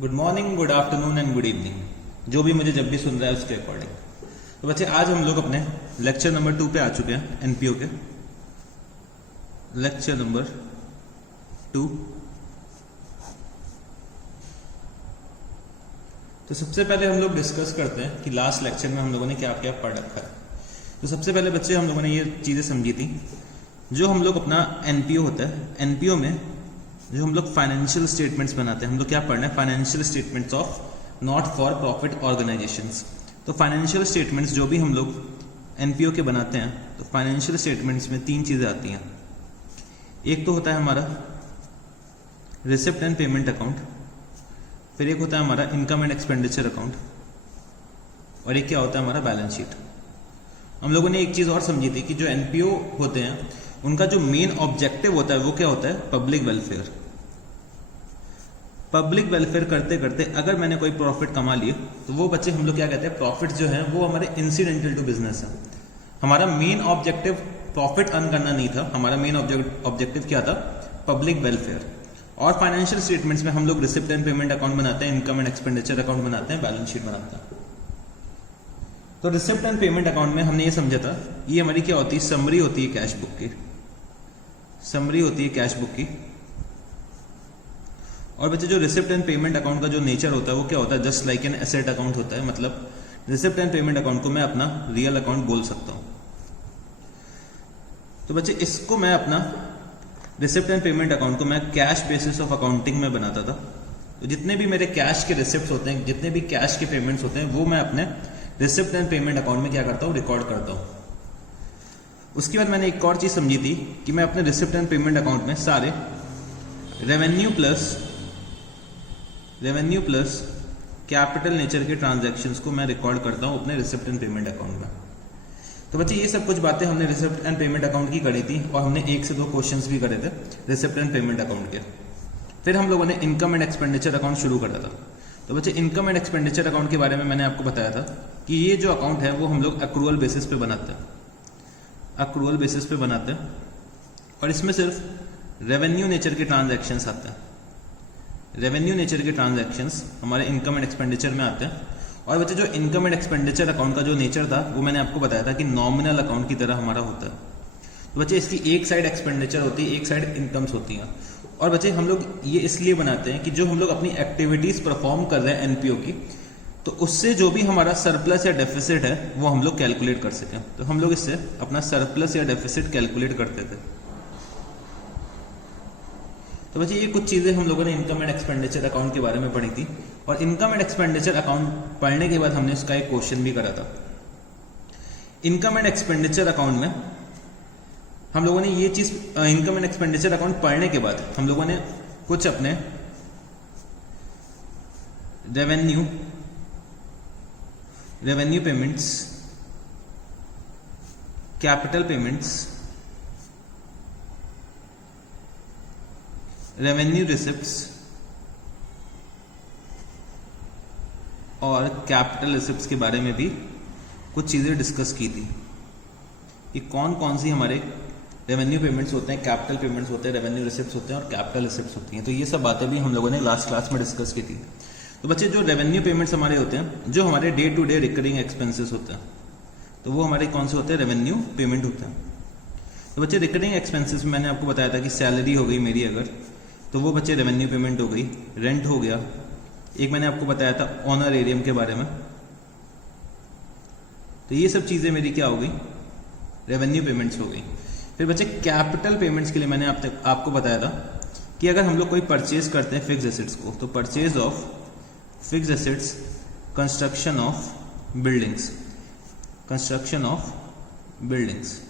Good morning, good afternoon and good evening, जो भी मुझे जब भी सुन रहा है उसके अकॉर्डिंग। तो बच्चे आज हम लोग अपने लेक्चर नंबर 2 पे आ चुके हैं, एनपीओ के लेक्चर नंबर 2। तो सबसे पहले हम लोग डिस्कस करते हैं कि लास्ट लेक्चर में हम लोगों ने क्या क्या पढ़ रखा है। तो सबसे पहले बच्चे हम लोगों ने ये चीज़ें समझी थी, जो हम लोग अपना एनपीओ होता है, एनपीओ में जो हम लोग फाइनेंशियल स्टेटमेंट्स बनाते हैं, हम लोग क्या पढ़ना है, financial statements of not for profit organisations. तो फाइनेंशियल स्टेटमेंट्स जो भी हम लोग एनपीओ के बनाते हैं, तो फाइनेंशियल स्टेटमेंट्स में 3 चीज़ें आती हैं। एक तो होता है हमारा रिसिप्ट एंड पेमेंट अकाउंट, फिर एक होता है हमारा इनकम एंड एक्सपेंडिचर अकाउंट, और एक क्या होता है हमारा बैलेंस शीट। हम लोगों ने एक चीज़ और समझी थी कि जो एनपीओ होते हैं उनका जो मेन ऑब्जेक्टिव होता है वो क्या होता है, पब्लिक वेलफेयर। पब्लिक वेलफेयर करते करते अगर मैंने कोई प्रॉफिट कमा लिए तो वो बच्चे हम लोग क्या कहते हैं, प्रॉफिट जो है वो हमारे इंसिडेंटल टू बिजनेस है। हमारा मेन ऑब्जेक्टिव प्रॉफिट अर्न करना नहीं था, हमारा मेन ऑब्जेक्टिव क्या था, पब्लिक वेलफेयर। और फाइनेंशियल स्टेटमेंट्स में हम लोग रिसिप्ट एंड पेमेंट अकाउंट बनाते हैं, इनकम एंड एक्सपेंडिचर अकाउंट बनाते हैं, बैलेंस शीट बनाते हैं। तो रिसिप्ट एंड पेमेंट अकाउंट में हमने ये समझा था, ये हमारी क्या होती है, समरी होती है कैश बुक की, समरी होती है कैश बुक की। और बच्चे जो रिसिप्ट एंड पेमेंट अकाउंट का जो नेचर होता है वो क्या होता है, just like an asset account होता है। मतलब रिसिप्ट एंड पेमेंट अकाउंट को मैं अपना रियल अकाउंट बोल सकता हूं। तो बच्चे इसको मैं अपना रिसिप्ट एंड पेमेंट अकाउंट को मैं कैश बेसिस ऑफ अकाउंटिंग में बनाता था। तो जितने भी मेरे कैश के रिसिप्ट होते हैं, जितने भी कैश के पेमेंट्स होते हैं, वो मैं अपने रिसिप्ट एंड पेमेंट अकाउंट में क्या करता हूँ, रिकॉर्ड करता हूँ। उसके बाद मैंने एक और चीज समझी थी कि मैं अपने रिसिप्ट एंड पेमेंट अकाउंट में सारे रेवेन्यू प्लस कैपिटल नेचर के ट्रांजैक्शंस को मैं रिकॉर्ड करता हूं अपने रिसिप्ट एंड पेमेंट अकाउंट में। तो बच्चे ये सब कुछ बातें हमने रिसिप्ट एंड पेमेंट अकाउंट की करी थी, और हमने 1 से 2 क्वेश्चंस भी करे थे रिसिप्ट एंड पेमेंट अकाउंट के। फिर हम लोगों ने इनकम एंड एक्सपेंडिचर अकाउंट शुरू करा था। तो बच्चे इनकम एंड एक्सपेंडिचर अकाउंट के बारे में मैंने आपको बताया था कि ये जो अकाउंट है वो हम लोग अक्रूअल बेसिस पे बनाते हैं, अक्रूअल बेसिस पे बनाते हैं, और इसमें सिर्फ रेवेन्यू नेचर के ट्रांजैक्शंस आते हैं। रेवेन्यू नेचर के ट्रांजैक्शंस हमारे इनकम एंड एक्सपेंडिचर में आते हैं। और बच्चे जो इनकम एंड एक्सपेंडिचर अकाउंट का जो नेचर था वो मैंने आपको बताया था कि नॉमिनल अकाउंट की तरह हमारा होता है। तो बच्चे इसकी एक साइड एक्सपेंडिचर होती है, एक साइड इनकम्स होती हैं। और बच्चे हम लोग ये इसलिए बनाते हैं कि जो हम लोग अपनी एक्टिविटीज परफॉर्म कर रहे हैं एनपीओ की, तो उससे जो भी हमारा सरप्लस या डेफिसिट है वो हम लोग कैलकुलेट कर सकें। तो हम लोग इससे अपना सरप्लस या डेफिसिट कैलकुलेट करते थे। तो बच्चे ये कुछ चीजें हम लोगों ने इनकम एंड एक्सपेंडिचर अकाउंट के बारे में पढ़ी थी, और इनकम एंड एक्सपेंडिचर अकाउंट पढ़ने के बाद हमने इसका एक क्वेश्चन भी करा था। इनकम एंड एक्सपेंडिचर अकाउंट में हम लोगों ने ये चीज, इनकम एंड एक्सपेंडिचर अकाउंट पढ़ने के बाद हम लोगों ने कुछ अपने revenue payments, capital payments, revenue receipts और कैपिटल रिसिप्ट्स के बारे में भी कुछ चीज़ें डिस्कस की थी कि कौन कौन सी हमारे रेवेन्यू पेमेंट्स होते हैं, कैपिटल पेमेंट्स होते हैं, रेवेन्यू रिसिप्ट्स होते हैं और कैपिटल रिसिप्ट्स होती हैं। तो ये सब बातें भी हम लोगों ने लास्ट क्लास में डिस्कस की थी। तो बच्चे जो रेवेन्यू पेमेंट्स हमारे होते हैं, जो हमारे day to day recurring expenses होते हैं, तो वो हमारे कौन से होते हैं, रेवेन्यू पेमेंट होते हैं। तो बच्चे रिकरिंग एक्सपेंसेस में मैंने आपको बताया था कि सैलरी हो गई मेरी अगर, तो वो बच्चे रेवेन्यू पेमेंट हो गई, रेंट हो गया, एक मैंने आपको बताया था ऑनरेरियम के बारे में। तो ये सब चीजें मेरी क्या हो गई, रेवेन्यू पेमेंट्स हो गई। फिर बच्चे कैपिटल पेमेंट्स के लिए मैंने आपको बताया था कि अगर हम लोग कोई परचेज करते हैं फिक्स एसेट्स को, तो purchase of fix assets, construction of buildings, construction of buildings,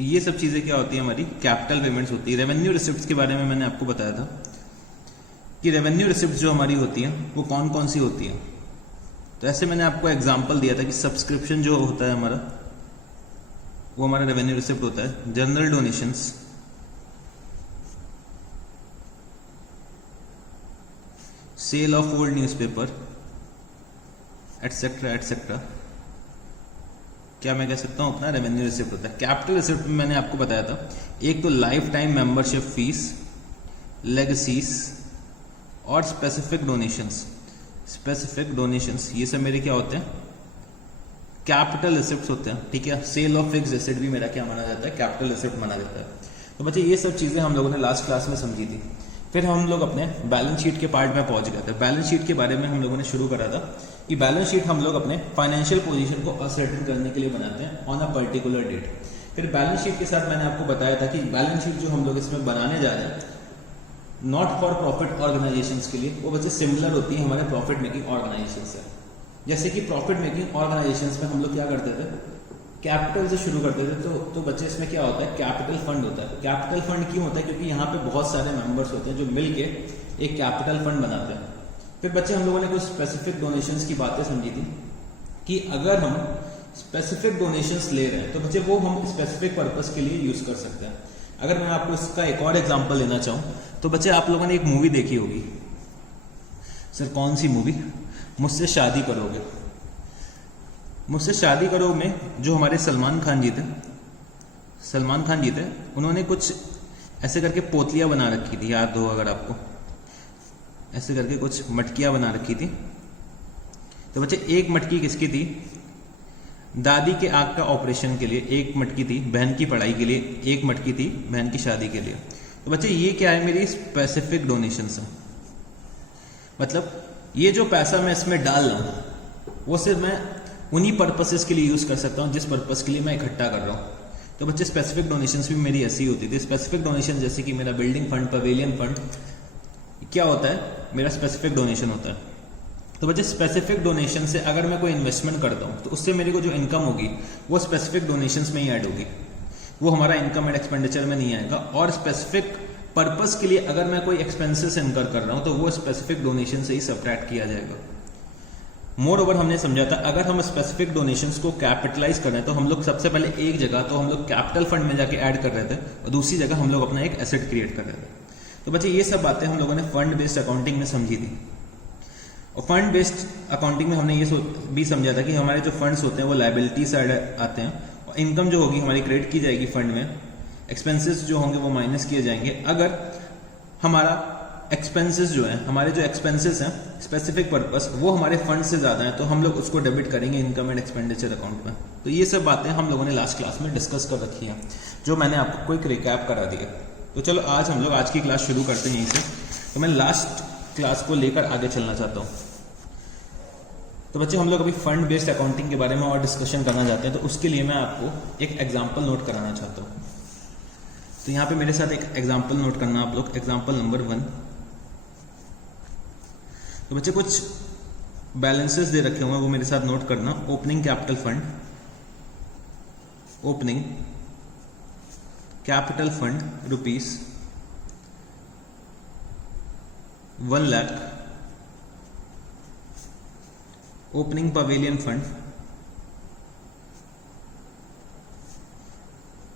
ये सब चीजें क्या होती है, हमारी कैपिटल पेमेंट्स होती है। रेवेन्यू रिसिप्ट्स के बारे में मैंने आपको बताया था कि रेवेन्यू रिसिप्ट्स जो हमारी होती हैं वो कौन कौन सी होती हैं। तो ऐसे मैंने आपको एग्जांपल दिया था कि सब्सक्रिप्शन जो होता है हमारा, वो हमारा रेवेन्यू रिसिप्ट होता है। General donations, sale of old newspaper, etcetera etcetera, क्या मैं कह सकता हूं अपना रेवेन्यू रिसिप्ट होता है। कैपिटल रिसिप्ट में मैंने आपको बताया था, एक तो लाइफ टाइम मेंबरशिप फीस, लेगसीज, और स्पेसिफिक डोनेशंस। स्पेसिफिक डोनेशंस ये सब मेरे क्या होते हैं, कैपिटल रिसिप्ट होते हैं, ठीक है। सेल ऑफ फिक्स्ड एसेट भी मेरा क्या माना जाता है, कैपिटल रिसिप्ट माना जाता है। तो बच्चे ये सब चीजें हम लोगों ने लास्ट क्लास में समझी थी। फिर हम लोग अपने बैलेंस शीट के पार्ट में पहुंच गए थे। बैलेंस शीट के बारे में हम लोगों ने शुरू करा था कि बैलेंस शीट हम लोग अपने फाइनेंशियल पोजीशन को असर्टेन करने के लिए बनाते हैं ऑन अ पर्टिकुलर डेट। फिर बैलेंस शीट के साथ मैंने आपको बताया था कि बैलेंस शीट जो हम लोग इसमें बनाने जा रहे हैं नॉट फॉर प्रॉफिट ऑर्गेनाइजेशंस के लिए, वो बच्चे सिमिलर होती है हमारे प्रॉफिट मेकिंग ऑर्गेनाइजेशन से। जैसे कि प्रॉफिट मेकिंग ऑर्गेनाइजेशंस में हम लोग क्या करते थे, कैपिटल से शुरू करते थे। तो बच्चे इसमें क्या होता है, कैपिटल फंड होता है। कैपिटल फंड क्यों होता है, क्योंकि यहाँ पे बहुत सारे मेंबर्स होते हैं जो मिलके एक कैपिटल फंड बनाते हैं। फिर बच्चे हम लोगों ने कुछ स्पेसिफिक डोनेशंस की बातें समझी थी कि अगर हम स्पेसिफिक डोनेशंस ले रहे हैं तो बच्चे वो हम स्पेसिफिक पर्पस के लिए यूज कर सकते हैं। अगर मैं आपको इसका एक और एग्जांपल लेना चाहूँ तो बच्चे आप लोगों ने एक मूवी देखी होगी। सर कौन सी मूवी? मुझसे शादी करोगे। मुझसे शादी करो में जो हमारे सलमान खान जी थे, उन्होंने कुछ ऐसे करके पोतलियां बना रखी थी, याद हो अगर आपको, ऐसे करके कुछ मटकियां बना रखी थी। तो बच्चे एक मटकी किसकी थी, दादी के आंख का ऑपरेशन के लिए, एक मटकी थी बहन की पढ़ाई के लिए, एक मटकी थी बहन की शादी के लिए। तो बच्चे ये क्या है, मेरी स्पेसिफिक डोनेशन है। मतलब ये जो पैसा मैं इसमें डाल रहा हूं वो सिर्फ मैं उन्हीं पर्पसेस के लिए यूज कर सकता हूं जिस पर्पस के लिए मैं इकट्ठा कर रहा हूं। तो बच्चे स्पेसिफिक डोनेशंस भी मेरी ऐसी होती थी। स्पेसिफिक डोनेशन जैसे कि मेरा बिल्डिंग फंड, पवेलियन फंड क्या होता है, मेरा स्पेसिफिक डोनेशन होता है। तो बच्चे स्पेसिफिक डोनेशन से अगर मैं कोई इन्वेस्टमेंट करता हूं तो उससे मेरे को जो इनकम होगी वो स्पेसिफिक डोनेशंस में ही ऐड होगी, वो हमारा इनकम एंड एक्सपेंडिचर में नहीं आएगा। और स्पेसिफिक पर्पस के लिए अगर मैं कोई एक्सपेंसेस इनकर कर रहा हूं तो वो स्पेसिफिक डोनेशन से ही सब्ट्रैक्ट किया जाएगा। मोर ओवर हमने समझा था अगर हम स्पेसिफिक डोनेशंस को कैपिटलाइज कर रहे हैं तो हम लोग सबसे पहले एक जगह तो हम लोग कैपिटल फंड में जाके ऐड कर रहे थे और दूसरी जगह हम लोग अपना एक एसेट क्रिएट कर रहे थे। तो बच्चे ये सब बातें हम लोगों ने फंड बेस्ड अकाउंटिंग में समझी थी। और फंड बेस्ड अकाउंटिंग में हमने ये भी समझा था कि हमारे जो फंड्स होते हैं वो लायबिलिटी साइड आते हैं और इनकम जो होगी हमारी क्रेडिट की जाएगी फंड में, एक्सपेंसेस जो होंगे वो माइनस किए जाएंगे। अगर हमारा एक्सपेंसेस जो है, हमारे जो एक्सपेंसेस हैं स्पेसिफिक पर्पस वो हमारे फंड से ज्यादा है तो हम लोग उसको डेबिट करेंगे इनकम एंड एक्सपेंडिचर अकाउंट में। तो ये सब बातें हम लोगों ने लास्ट क्लास में डिस्कस कर रखी हैं जो मैंने आपको कोई रिकैप करा दिया। तो चलो आज हम लोग आज की क्लास शुरू करते हैं यहीं से। तो मैं लास्ट क्लास को लेकर आगे चलना चाहता हूँ। तो बच्चे हम लोग अभी फंड बेस्ड अकाउंटिंग के बारे में और डिस्कशन करना चाहते हैं तो उसके लिए मैं आपको एक एग्जाम्पल नोट कराना चाहता हूँ। तो यहाँ पे मेरे साथ एक एग्जाम्पल नोट करना आप लोग, एग्जाम्पल नंबर 1। तो बच्चे कुछ बैलेंसेस दे रखे हुए हैं वो मेरे साथ नोट करना। Opening capital fund, opening capital fund rupees 1 lakh, opening pavilion fund,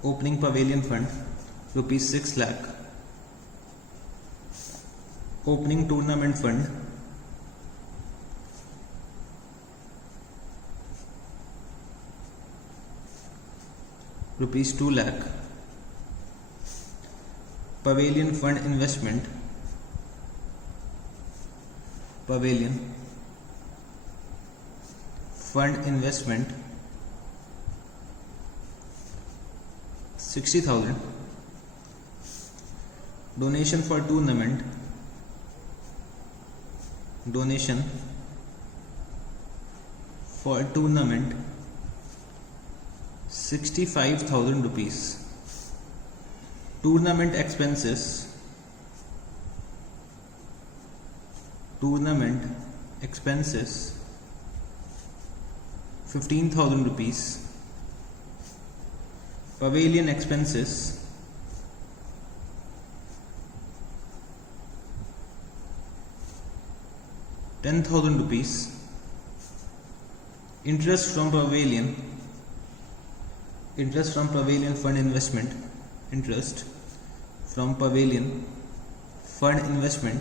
opening pavilion fund rupees 6 lakh, opening tournament fund rupees 2 lakh, pavilion fund investment, pavilion fund investment 60,000, donation for tournament, donation for tournament 65,000 rupees, tournament expenses 15,000 rupees, pavilion expenses 10,000 rupees, interest from pavilion fund investment, interest from pavilion fund investment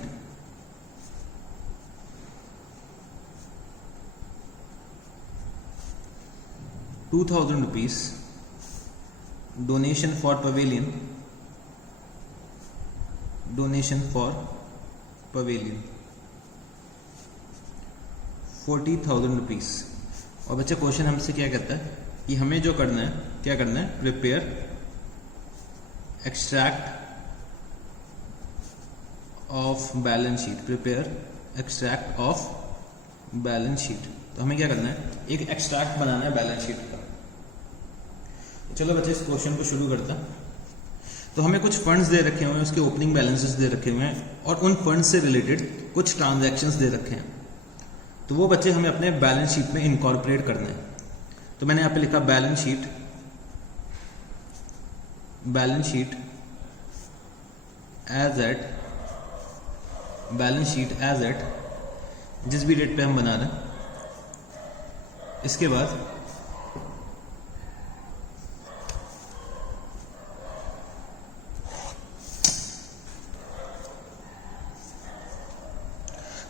2,000 rupees, donation for pavilion 40,000 rupees. और बच्चे question हमसे क्या कहता है कि हमें जो करना है, क्या करना है, prepare extract of balance sheet, prepare extract of balance sheet. तो हमें क्या करना है, एक एक्सट्रैक्ट बनाना है बैलेंस शीट का। चलो बच्चे इस क्वेश्चन को शुरू करते हैं। तो हमें कुछ फंड्स दे रखे हुए हैं, उसके ओपनिंग बैलेंसेस दे रखे हुए हैं और उन फंड्स से रिलेटेड कुछ ट्रांजैक्शंस दे रखे हैं। तो वो बच्चे हमें अपने बैलेंस शीट में इनकॉर्पोरेट करना है। तो मैंने यहाँ पे लिखा बैलेंस शीट एज एट जिस भी डेट पे हम बना रहे हैं। इसके बाद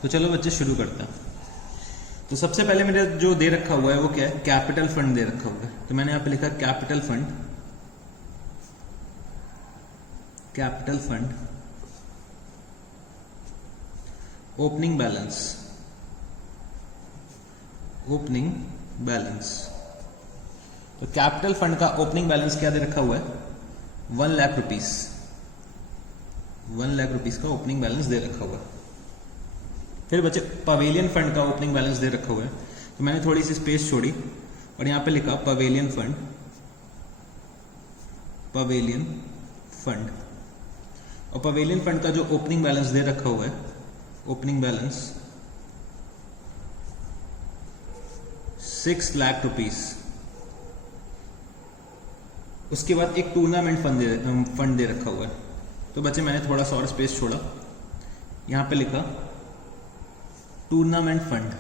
तो चलो बच्चे शुरू करते हैं। तो सबसे पहले मेरे जो दे रखा हुआ है वो क्या है, कैपिटल फंड दे रखा हुआ है। तो मैंने यहाँ पे लिखा कैपिटल फंड ओपनिंग बैलेंस। तो कैपिटल फंड का ओपनिंग बैलेंस क्या दे रखा हुआ है, 1 लाख रुपीस। 1 लाख रुपीस का ओपनिंग बैलेंस दे रखा हुआ है। फिर बच्चे पवेलियन फंड का ओपनिंग बैलेंस दे रखा हुआ है। तो मैंने थोड़ी सी स्पेस छोड़ी और यहाँ पे लिखा पवेलियन फंड। और पवेलियन फंड का जो ओपनिंग बैलेंस दे रखा हुआ है, ओपनिंग बैलेंस 6 लाख रुपीस। उसके बाद एक टूर्नामेंट फंड दे रखा हुआ है। तो बच्चे मैंने थोड़ा सा और स्पेस छोड़ा, यहाँ पे लिखा टूर्नामेंट फंड।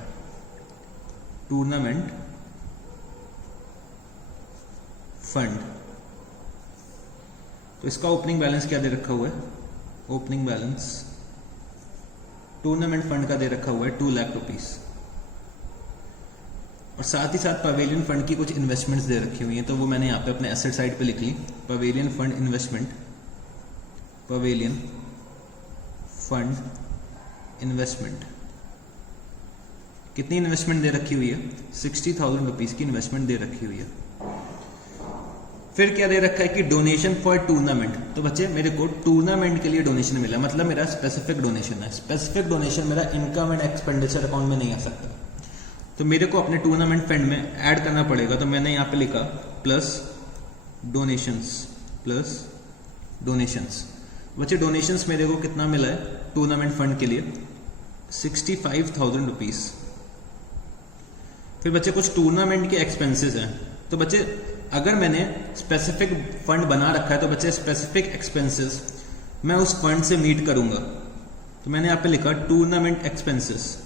तो इसका ओपनिंग बैलेंस क्या दे रखा हुआ है, ओपनिंग बैलेंस टूर्नामेंट फंड का दे रखा हुआ है 2 लाख रुपीस। और साथ ही साथ पवेलियन फंड की कुछ इन्वेस्टमेंट्स दे रखी हुई हैं। तो वो मैंने यहाँ पे अपने एसेट साइड पे लिख ली, पवेलियन फंड इन्वेस्टमेंट। कितनी इन्वेस्टमेंट दे रखी हुई है, 60,000 रुपीज की इन्वेस्टमेंट दे रखी हुई है। फिर क्या दे रखा है कि डोनेशन फॉर टूर्नामेंट। तो बच्चे मेरे को टूर्नामेंट के लिए डोनेशन मिला, मतलब मेरा स्पेसिफिक डोनेशन है। स्पेसिफिक डोनेशन मेरा इनकम एंड एक्सपेंडिचर अकाउंट में नहीं आ सकता, तो मेरे को अपने टूर्नामेंट फंड में ऐड करना पड़ेगा। तो मैंने यहाँ पे लिखा प्लस डोनेशंस। बच्चे डोनेशंस मेरे को कितना मिला है टूर्नामेंट फंड के लिए, 65,000 रुपीज। फिर बच्चे कुछ टूर्नामेंट के एक्सपेंसेस हैं। तो बच्चे अगर मैंने स्पेसिफिक फंड बना रखा है तो बच्चे स्पेसिफिक एक्सपेंसेस मैं उस फंड से मीट करूंगा। तो मैंने यहाँ पे लिखा टूर्नामेंट एक्सपेंसेस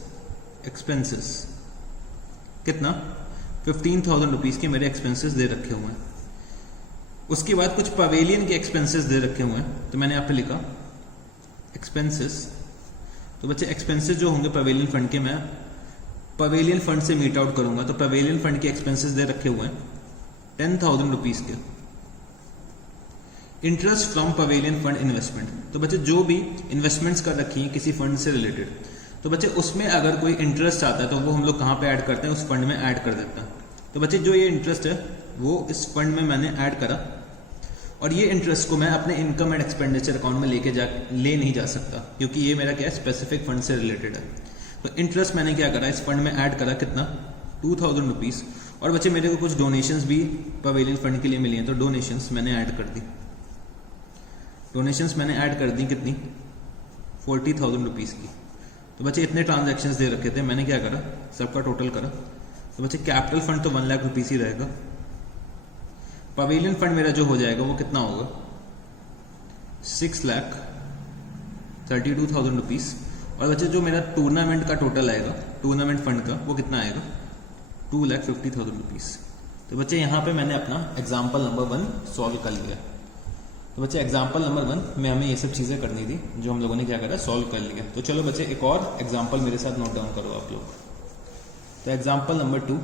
कितना, 15,000 रुपीज के मेरे एक्सपेंसेस दे रखे हुए हैं। उसके बाद कुछ पवेलियन के एक्सपेंसेस दे रखे हुए हैं। तो मैंने यहाँ पे लिखा एक्सपेंसेस। तो बच्चे एक्सपेंसेस जो होंगे पवेलियन फंड के, मैं पवेलियन फंड से मीट आउट करूंगा। तो पवेलियन फंड के एक्सपेंसेस दे रखे हुए हैं 10,000 रुपीज के। Interest from pavilion fund investment. तो बच्चे जो भी इन्वेस्टमेंट्स कर रखी हैं किसी फंड से रिलेटेड, तो बच्चे उसमें अगर कोई इंटरेस्ट आता है तो वो हम लोग कहाँ पे ऐड करते हैं, उस फंड में ऐड कर देते हैं। तो बच्चे जो ये इंटरेस्ट है वो इस फंड में मैंने ऐड करा, और ये इंटरेस्ट को मैं अपने इनकम एंड एक्सपेंडिचर अकाउंट में ले नहीं जा सकता, क्योंकि ये मेरा क्या है, स्पेसिफिक फंड से रिलेटेड है। तो इंटरेस्ट मैंने क्या करा, इस फंड में ऐड करा, कितना, 2,000 रुपीज। और बच्चे मेरे को कुछ डोनेशंस भी पवेलियन फंड के लिए मिली हैं, तो डोनेशंस मैंने ऐड कर दी। कितनी, 40,000 रुपीज की। तो बच्चे इतने ट्रांजैक्शंस दे रखे थे, मैंने क्या करा, सबका टोटल करा। तो बच्चे कैपिटल फंड तो 1 लाख रुपीज ही रहेगा। पवेलियन फंड मेरा जो हो जाएगा वो कितना होगा, 6,32,000 रुपीज। और बच्चे जो मेरा टूर्नामेंट का टोटल आएगा, टूर्नामेंट फंड का, वो कितना आएगा, 2,50,000 रुपीज। तो बच्चे यहाँ पे मैंने अपना एग्जाम्पल नंबर 1 सॉल्व कर लिया। तो बच्चे एग्जाम्पल नंबर 1 में हमें ये सब चीज़ें करनी थी जो हम लोगों ने क्या करा, सॉल्व कर लिया। तो चलो बच्चे एक और एग्जाम्पल मेरे साथ नोट डाउन करो आप लोग। तो example number 2,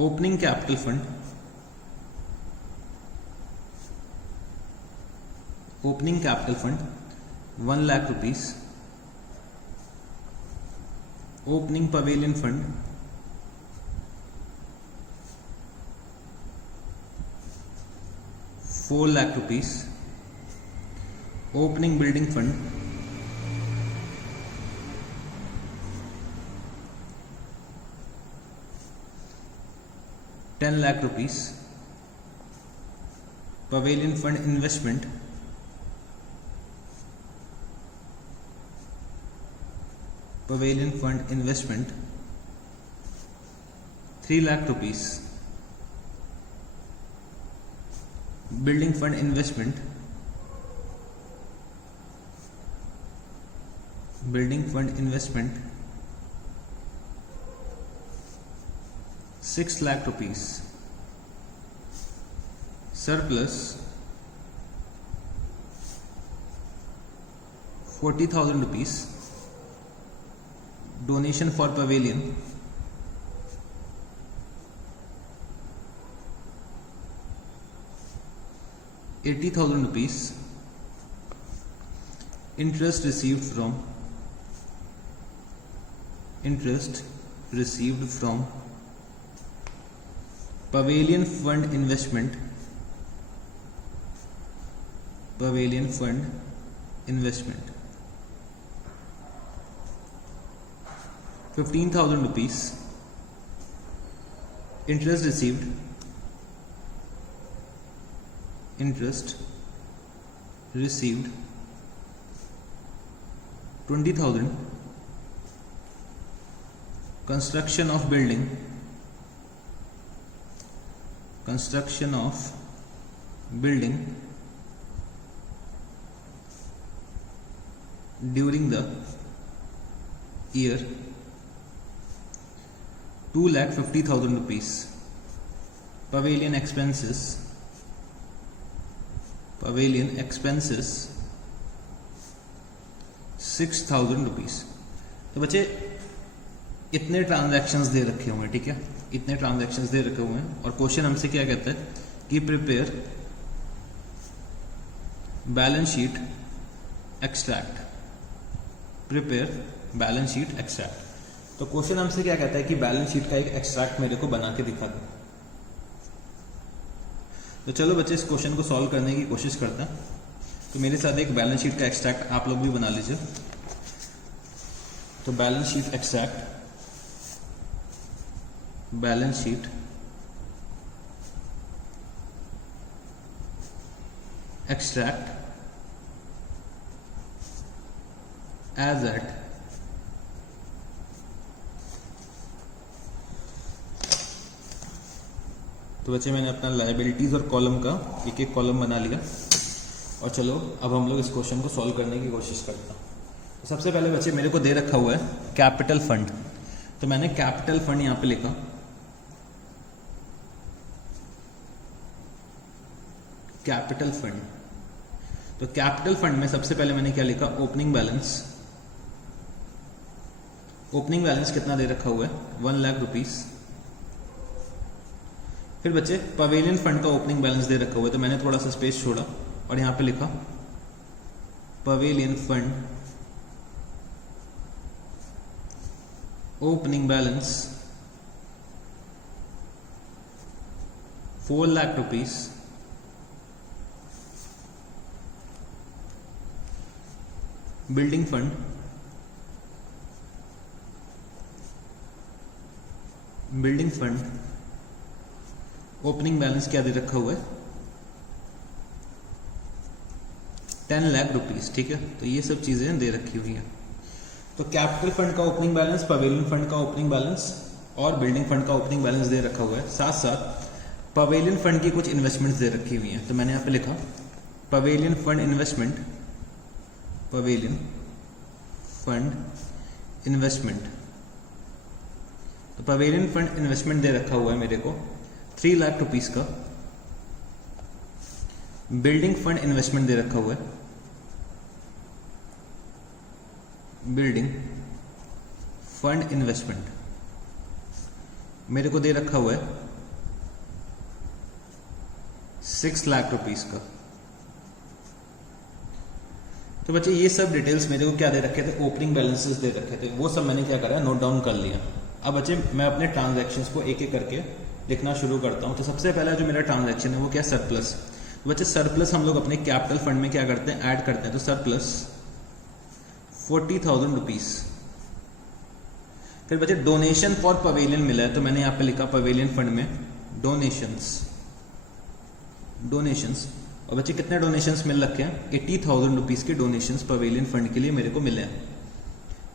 opening capital opening capital fund 1 lakh rupees, opening pavilion fund 4 lakh rupees, opening building fund 10 lakh rupees, pavilion fund investment 3 lakh rupees, building fund investment 6 lakh rupees, surplus 40,000 rupees, donation for pavilion 80,000 rupees, interest received from pavilion fund investment 15,000 rupees, interest received 20,000, construction of building during the year 2,50,000 rupees, pavilion expenses 6,000 rupees. तो बच्चे इतने transactions दे रखे हुए हैं, ठीक है, इतने transactions दे रखे हुए हैं और क्वेश्चन हमसे क्या कहता है कि प्रिपेयर बैलेंस शीट एक्सट्रैक्ट, तो क्वेश्चन हमसे क्या कहता है कि बैलेंस शीट का एक एक्सट्रैक्ट मेरे को बना के दिखा दो। तो चलो बच्चे इस क्वेश्चन को सॉल्व करने की कोशिश करते हैं। तो मेरे साथ एक बैलेंस शीट का एक्सट्रैक्ट आप लोग भी बना लीजिए। तो balance sheet extract as at तो बच्चे मैंने अपना लायबिलिटीज और कॉलम का एक एक कॉलम बना लिया और चलो अब हम लोग इस क्वेश्चन को सॉल्व करने की कोशिश करते हैं। तो सबसे पहले बच्चे मेरे को दे रखा हुआ है कैपिटल फंड, तो मैंने कैपिटल फंड यहां पे लिखा, कैपिटल फंड। तो कैपिटल फंड में सबसे पहले मैंने क्या लिखा, ओपनिंग बैलेंस कितना दे रखा हुआ है 1 लाख रुपीस। फिर बच्चे पवेलियन फंड का ओपनिंग बैलेंस दे रखा हुआ है, तो मैंने थोड़ा सा स्पेस छोड़ा और यहां पे लिखा pavilion fund opening balance 4 lakh rupees, building fund opening balance क्या दे रखा हुआ है 10 लाख रुपीस, ठीक है। तो ये सब चीजें दे रखी हुई हैं। तो कैपिटल फंड का ओपनिंग बैलेंस, पवेलियन फंड का ओपनिंग बैलेंस और बिल्डिंग फंड का ओपनिंग बैलेंस दे रखा हुआ है। साथ साथ पवेलियन फंड की कुछ इन्वेस्टमेंट्स दे रखी हुई हैं। तो मैंने यहाँ पे लिखा पवेलियन फंड इन्वेस्टमेंट तो पवेलियन फंड इन्वेस्टमेंट दे रखा हुआ है मेरे को 3 लाख रुपीस का। बिल्डिंग फंड इन्वेस्टमेंट दे रखा हुआ है, बिल्डिंग फंड इन्वेस्टमेंट मेरे को दे रखा हुआ है 6 लाख रुपीस का। तो बच्चे ये सब डिटेल्स मेरे को क्या दे रखे थे, ओपनिंग बैलेंसेस दे रखे थे, वो सब मैंने क्या करा, नोट डाउन कर लिया। अब बच्चे मैं अपने ट्रांजैक्शंस को एक एक करके लिखना शुरू करता हूँ। तो सबसे पहला जो मेरा ट्रांजैक्शन है वो क्या, सरप्लस। तो बच्चे सरप्लस हम लोग अपने कैपिटल फंड में क्या करते हैं, ऐड करते हैं। तो सरप्लस 40,000 रुपीज। फिर बच्चे डोनेशन फॉर पवेलियन मिला है, तो मैंने यहाँ पे लिखा पवेलियन फंड में डोनेशंस। और बच्चे कितने डोनेशंस मिल रखे हैं, 80,000 रुपीज के डोनेशंस पवेलियन फंड के लिए मेरे को मिले हैं।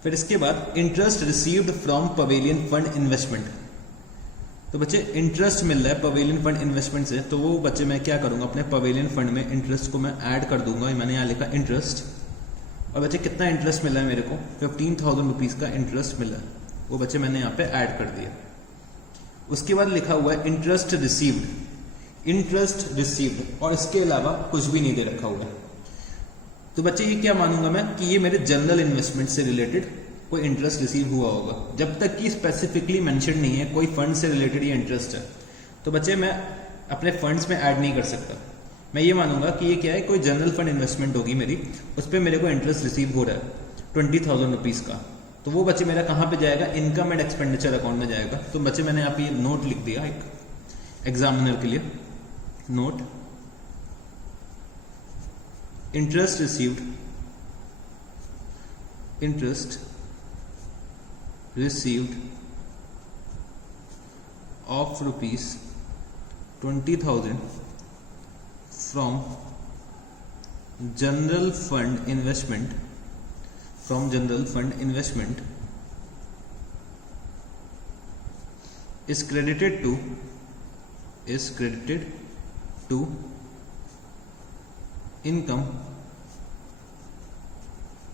फिर इसके बाद interest received from pavilion fund investment. तो बच्चे इंटरेस्ट मिल रहा है पवेलियन फंड इन्वेस्टमेंट से, तो वो बच्चे मैं क्या करूंगा, अपने पवेलियन फंड में इंटरेस्ट को मैं ऐड कर दूंगा। मैंने यहाँ लिखा इंटरेस्ट। और बच्चे कितना इंटरेस्ट मिला है मेरे को, 15,000 रुपीज का इंटरेस्ट मिला है, वो बच्चे मैंने यहाँ पे ऐड कर दिया। उसके बाद लिखा हुआ है इंटरेस्ट रिसीव्ड, और इसके अलावा कुछ भी नहीं दे रखा हुआ है। तो बच्चे ये क्या मानूंगा मैं कि ये मेरे जनरल इन्वेस्टमेंट से रिलेटेड कोई इंटरेस्ट रिसीव हुआ होगा, जब तक कि स्पेसिफिकली मेंशन नहीं है कोई फंड से रिलेटेड ये इंटरेस्ट है। तो बच्चे मैं अपने फंड्स में ऐड नहीं कर सकता, मैं ये मानूंगा कि ये क्या है, कोई जनरल फंड इन्वेस्टमेंट होगी मेरी, उस पर मेरे को इंटरेस्ट रिसीव हो रहा है 20,000 रुपीज का। तो वो बच्चे मेरा कहाँ पे जाएगा, इनकम एंड एक्सपेंडिचर अकाउंट में जाएगा। तो बच्चे मैंने यहाँ पे ये नोट लिख दिया एक एग्जामिनर के लिए, note interest received of rupees 20,000 from general fund investment is credited to income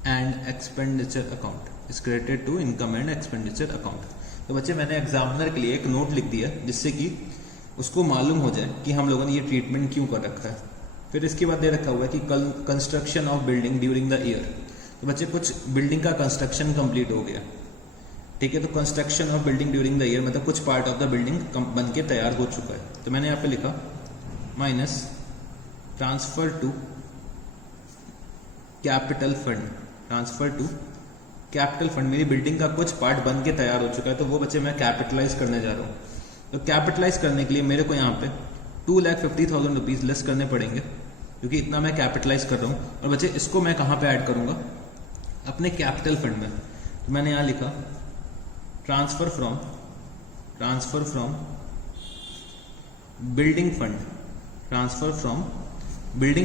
and expenditure account, तो बच्चे मैंने एग्जामिनर के लिए एक नोट लिख दिया जिससे कि उसको मालूम हो जाए कि हम लोगों ने ये ट्रीटमेंट क्यों कर रखा है। फिर इसके बाद दे रखा हुआ है कि construction of building during the year. तो बच्चे कुछ बिल्डिंग का कंस्ट्रक्शन कंप्लीट हो गया, ठीक है। तो construction of building during the year मतलब कुछ पार्ट ऑफ द बिल्डिंग बन के तैयार हो चुका है। तो मैंने यहाँ पे लिखा minus transfer to capital fund, मेरी बिल्डिंग का कुछ पार्ट बन के तैयार हो चुका है, तो वो बच्चे मैं कैपिटलाइज करने जा रहा हूँ। तो कैपिटलाइज करने के लिए मेरे को यहाँ पे 2,50,000 रुपीज लेस करने पड़ेंगे, क्योंकि इतना मैं कैपिटलाइज कर रहा हूँ। और बच्चे इसको मैं कहाँ पे ऐड करूँगा, अपने कैपिटल फंड में। तो मैंने यहाँ लिखा ट्रांसफर फ्रॉम बिल्डिंग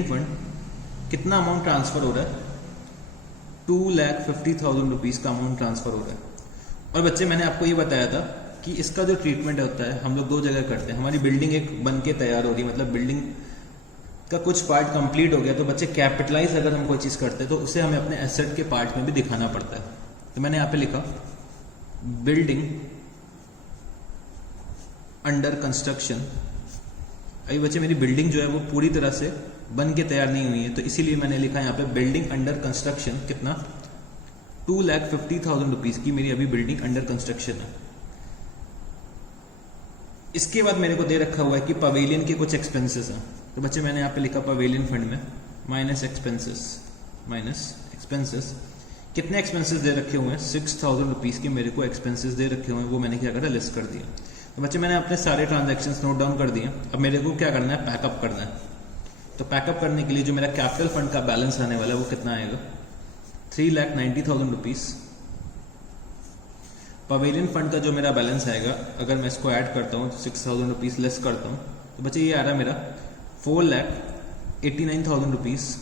फंड, कितना अमाउंट ट्रांसफर हो रहा है, 2,50,000 रुपीज का अमाउंट ट्रांसफर हो रहा है। और बच्चे मैंने आपको ये बताया था कि इसका जो ट्रीटमेंट होता है हम लोग दो जगह करते हैं। हमारी बिल्डिंग एक बन के तैयार हो रही है, मतलब बिल्डिंग का कुछ पार्ट कंप्लीट हो गया, तो बच्चे कैपिटलाइज अगर हम कोई चीज करते हैं तो उसे हमें अपने एसेट के पार्ट में भी दिखाना पड़ता है। तो मैंने यहाँ पे लिखा बिल्डिंग अंडर कंस्ट्रक्शन। अभी बच्चे मेरी बिल्डिंग जो है वो पूरी तरह से बन के तैयार नहीं हुई है, तो इसीलिए मैंने लिखा यहाँ पे बिल्डिंग अंडर कंस्ट्रक्शन, कितना 2,50,000 रुपीज की मेरी अभी बिल्डिंग अंडर कंस्ट्रक्शन है। इसके बाद मेरे को दे रखा हुआ है कि पवेलियन के कुछ एक्सपेंसेस हैं। तो बच्चे मैंने यहाँ पे लिखा पवेलियन फंड में माइनस एक्सपेंसेस, कितने एक्सपेंसेस दे रखे हुए हैं, 6,000 रुपीज के मेरे को एक्सपेंसेस दे रखे हुए हैं, वो मैंने क्या करा, लिस्ट कर दिया। तो बच्चे मैंने अपने सारे ट्रांजैक्शंस नोट डाउन कर दिए। अब मेरे को क्या करना है, पैकअप करना है। तो पैकअप करने के लिए जो मेरा कैपिटल फंड का बैलेंस आने वाला है वो कितना आएगा, 3,90,000 रुपीज। पवेलियन फंड का जो मेरा बैलेंस आएगा, अगर मैं इसको ऐड करता हूँ 6,000 रुपीज लेस करता हूँ, तो बच्चे ये आ रहा है मेरा 4,89,000 रुपीज।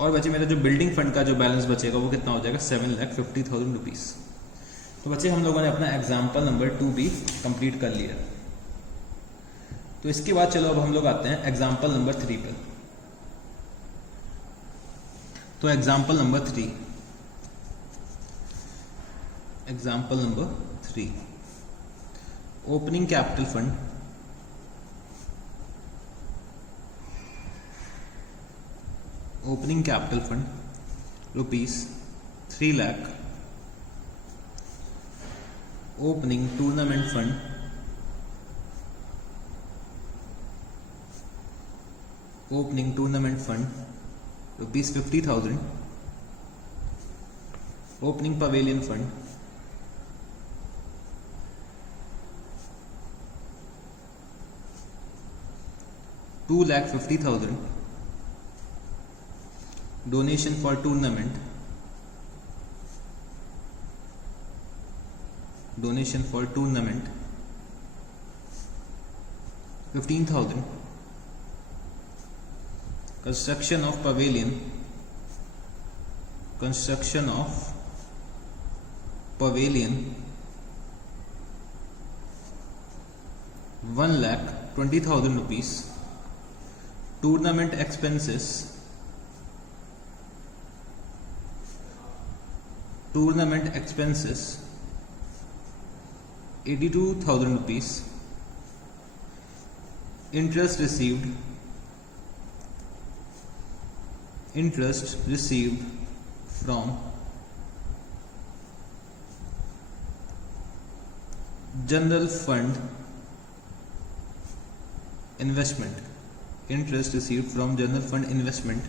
और बच्चे मेरा जो बिल्डिंग फंड का जो बैलेंस बचेगा वो कितना हो जाएगा, 7,50,000 रुपीज। तो बच्चे हम लोगों ने अपना एग्जाम्पल नंबर 2 भी कंप्लीट कर लिया। तो इसके बाद चलो अब हम लोग आते हैं एग्जाम्पल नंबर 3 पर। तो example number 3, opening capital fund, rupees 3 lakh, opening tournament fund, ₹50,000 opening pavilion fund, ₹2,50,000 donation for tournament, donation for tournament, 15,000 construction of pavilion, construction of pavilion, 1,20,000 rupees, tournament expenses, tournament expenses 82,000 rupees, interest received, interest received from general fund investment, interest received from general fund investment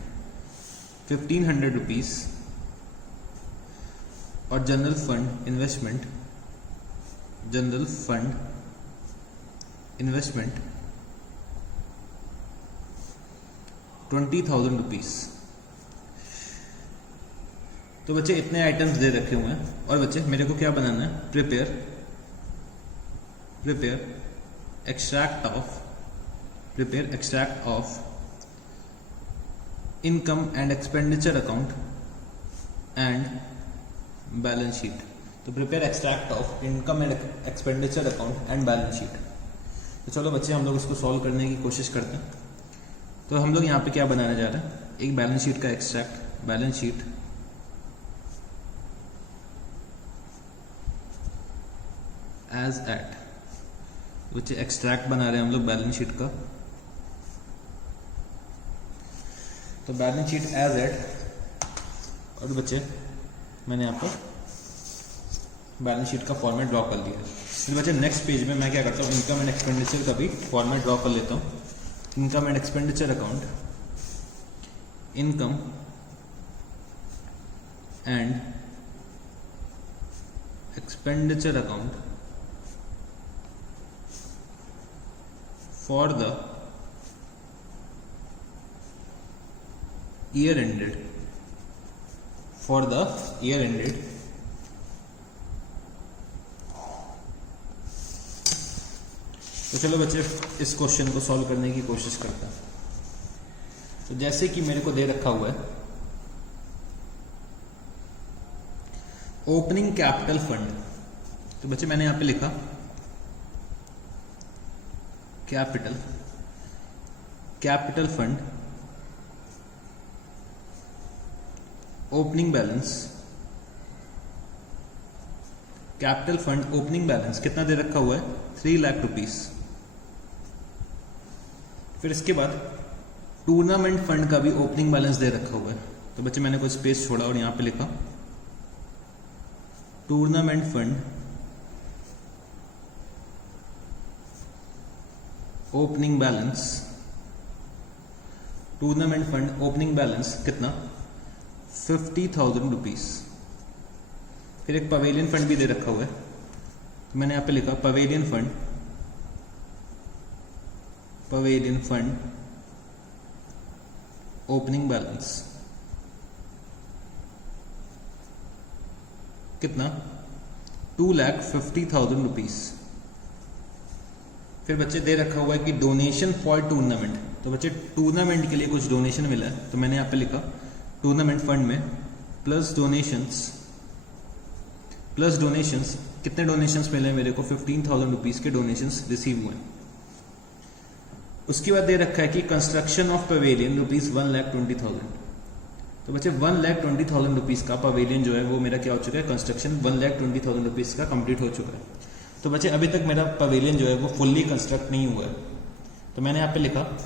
1,500 rupees, और general fund investment, general fund investment 20,000 rupees. तो बच्चे इतने items दे रखे हुए हैं और बच्चे मेरे को क्या बनाना है, prepare extract of income and expenditure account and balance sheet. तो prepare extract of income and expenditure account and balance sheet. तो चलो बच्चे हम लोग इसको सॉल्व करने की कोशिश करते हैं। तो हम लोग यहाँ पे क्या बनाने जा रहे हैं, एक बैलेंस शीट का extract, balance sheet as at, बच्चे एक्सट्रैक्ट बना रहे हैं हम लोग बैलेंस शीट का। तो बैलेंस शीट एज एट, और बच्चे मैंने यहाँ पर बैलेंस शीट का फॉर्मेट ड्रॉ कर दिया है। फिर बच्चे नेक्स्ट पेज में मैं क्या करता हूँ, इनकम एंड एक्सपेंडिचर का भी फॉर्मेट ड्रॉ कर लेता हूँ। Income and expenditure account, income and expenditure account for the year ended, for the year ended तो चलो बच्चे इस क्वेश्चन को सॉल्व करने की कोशिश करते हैं। तो जैसे कि मेरे को दे रखा हुआ है ओपनिंग कैपिटल फंड, तो बच्चे मैंने यहां पे लिखा capital fund, opening balance, capital fund opening balance कितना दे रखा हुआ है, 3 लाख रुपीस। फिर इसके बाद टूर्नामेंट फंड का भी ओपनिंग बैलेंस दे रखा हुआ है। तो बच्चे मैंने कुछ स्पेस छोड़ा और यहां पे लिखा tournament fund opening balance, tournament fund opening balance कितना, 50,000 रुपीज। फिर एक पवेलियन फंड भी दे रखा हुआ है, तो मैंने यहां पे लिखा पवेलियन फंड ओपनिंग बैलेंस कितना, 2,50,000 रुपीज। फिर बच्चे दे रखा हुआ है कि डोनेशन फॉर टूर्नामेंट, तो बच्चे टूर्नामेंट के लिए कुछ डोनेशन मिला है, तो मैंने यहां पे लिखा टूर्नामेंट फंड में प्लस डोनेशंस कितने डोनेशंस मिले मेरे को, 15,000 रुपीज के डोनेशंस रिसीव हुए। उसके बाद दे रखा है कि कंस्ट्रक्शन ऑफ पवेलियन रुपीज 1,20,000। तो बच्चे 1,20,000 रुपीज का पवेलियन जो है वो मेरा क्या हो चुका है, कंस्ट्रक्शन 1,20,000 रुपीज का कंप्लीट हो चुका है। तो बच्चे अभी तक मेरा पवेलियन जो है वो फुल्ली कंस्ट्रक्ट नहीं हुआ है, तो मैंने यहां पे लिखा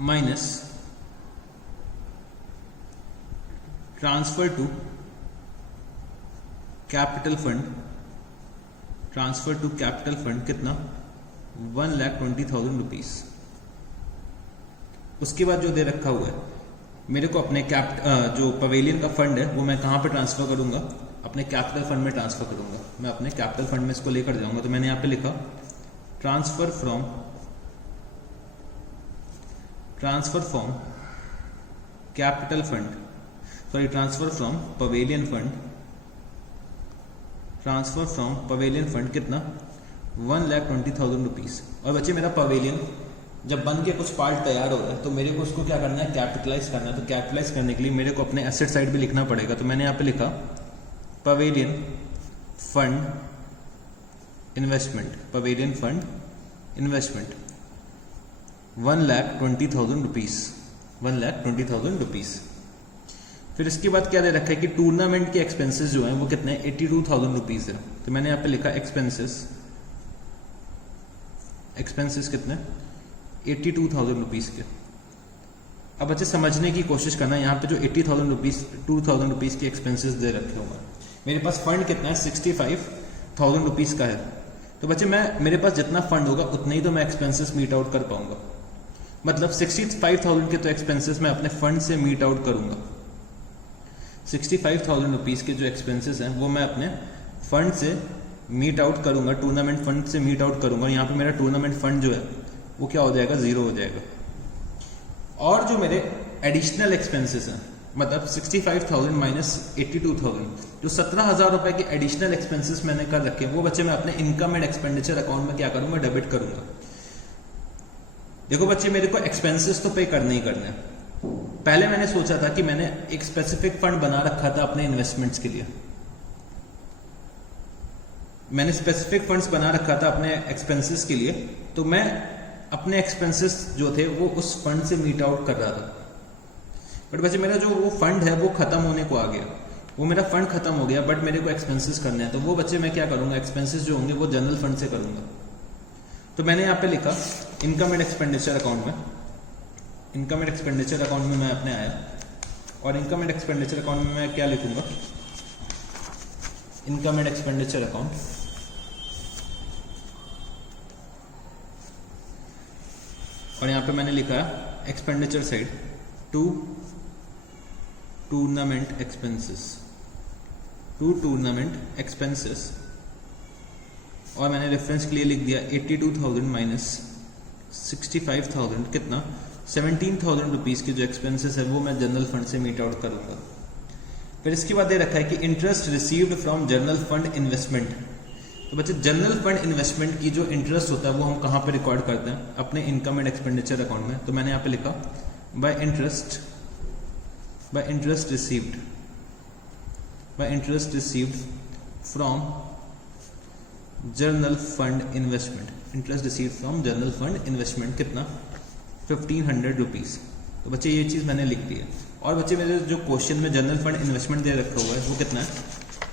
minus transfer to capital fund कितना, 1,20,000 रुपीज। उसके बाद जो दे रखा हुआ है मेरे को अपने जो पवेलियन का फंड है वो मैं कहाँ पे ट्रांसफर करूंगा, अपने कैपिटल फंड में ट्रांसफर करूंगा। मैं अपने कैपिटल फंड में इसको लेकर जाऊंगा, तो मैंने यहाँ पे लिखा transfer from capital fund, sorry transfer from pavilion fund कितना 1,20,000 रुपीज। और बच्चे मेरा पवेलियन जब बन के कुछ पार्ट तैयार हो रहा है तो मेरे को उसको क्या करना है, कैपिटलाइज करना है। तो कैपिटलाइज करने के लिए मेरे को अपने एसेट साइड भी लिखना पड़ेगा। तो मैंने यहाँ पे लिखा पवेलियन फंड इन्वेस्टमेंट 1,20,000 रुपीज। फिर इसके बाद क्या दे रखा है कि टूर्नामेंट के एक्सपेंसेस जो हैं वो कितने 82,000 रुपीज है। तो मैंने यहाँ पे लिखा एक्सपेंसेस कितने 82,000 रुपीज के। अब बच्चे समझने की कोशिश करना, यहाँ पे जो 2,000 रुपीज के एक्सपेंसेस दे रखे होंगे, मेरे पास फंड कितना है 65,000 रुपीज का है। तो बच्चे मेरे पास जितना फंड होगा उतने ही तो मैं एक्सपेंसेस मीट आउट कर पाऊंगा। मतलब 65,000 के तो एक्सपेंसेस मैं अपने फंड से मीट आउट करूंगा। 65,000 रुपीज के जो एक्सपेंसेस हैं वो मैं अपने फंड से मीट आउट करूंगा, टूर्नामेंट फंड से मीट आउट करूंगा। यहाँ पे मेरा टूर्नामेंट फंड जो है वो क्या हो जाएगा, 0 हो जाएगा। और जो मेरे एडिशनल एक्सपेंसेस हैं, मतलब 65,000 माइनस 82,000, जो 17,000 रुपए के एडिशनल एक्सपेंसेस मैंने कर रखे हैं वो बच्चे मैं अपने इनकम एंड एक्सपेंडिचर अकाउंट में क्या करूंगा, डेबिट करूंगा। देखो बच्चे मेरे को एक्सपेंसेस तो पे करने ही करने हैं। पहले मैंने सोचा था कि मैंने एक स्पेसिफिक फंड बना रखा था अपने इन्वेस्टमेंट्स के लिए, मैंने स्पेसिफिक फंड्स बना रखा था अपने एक्सपेंसेस के लिए। तो मैं अपने एक्सपेंसेस जो थे वो उस फंड से मीट आउट कर रहा था। बट बच्चे मेरा जो वो फंड है वो खत्म होने को आ गया, वो मेरा फंड खत्म हो गया, बट मेरे को एक्सपेंसेस करने हैं। तो वो बच्चे मैं क्या करूंगा, एक्सपेंसेस जो होंगे वो जनरल फंड से करूंगा। तो मैंने यहाँ पे लिखा इनकम एंड एक्सपेंडिचर अकाउंट में, इनकम एंड एक्सपेंडिचर अकाउंट में मैं अपने आया, और इनकम एंड एक्सपेंडिचर अकाउंट में मैं क्या लिखूंगा, इनकम एंड एक्सपेंडिचर अकाउंट, और यहाँ पे मैंने लिखा expenditure side to tournament expenses, और मैंने रेफरेंस के लिए लिख दिया 82,000 माइनस 65,000 कितना 17,000 रुपीज के जो एक्सपेंसेस है वो मैं जनरल फंड से मीट आउट करूंगा। फिर इसके बाद दे रखा है कि interest received from general fund investment. तो बच्चे जनरल फंड इन्वेस्टमेंट की जो इंटरेस्ट होता है वो हम कहाँ पे रिकॉर्ड करते हैं, अपने इनकम एंड एक्सपेंडिचर अकाउंट में। तो मैंने यहाँ पे लिखा bye interest received from general fund investment, interest received from general fund investment कितना 1,500 रुपीज। तो बच्चे ये चीज मैंने लिख दी है। और बच्चे मेरे जो क्वेश्चन में जनरल फंड इन्वेस्टमेंट दे रखा हुआ है वो कितना है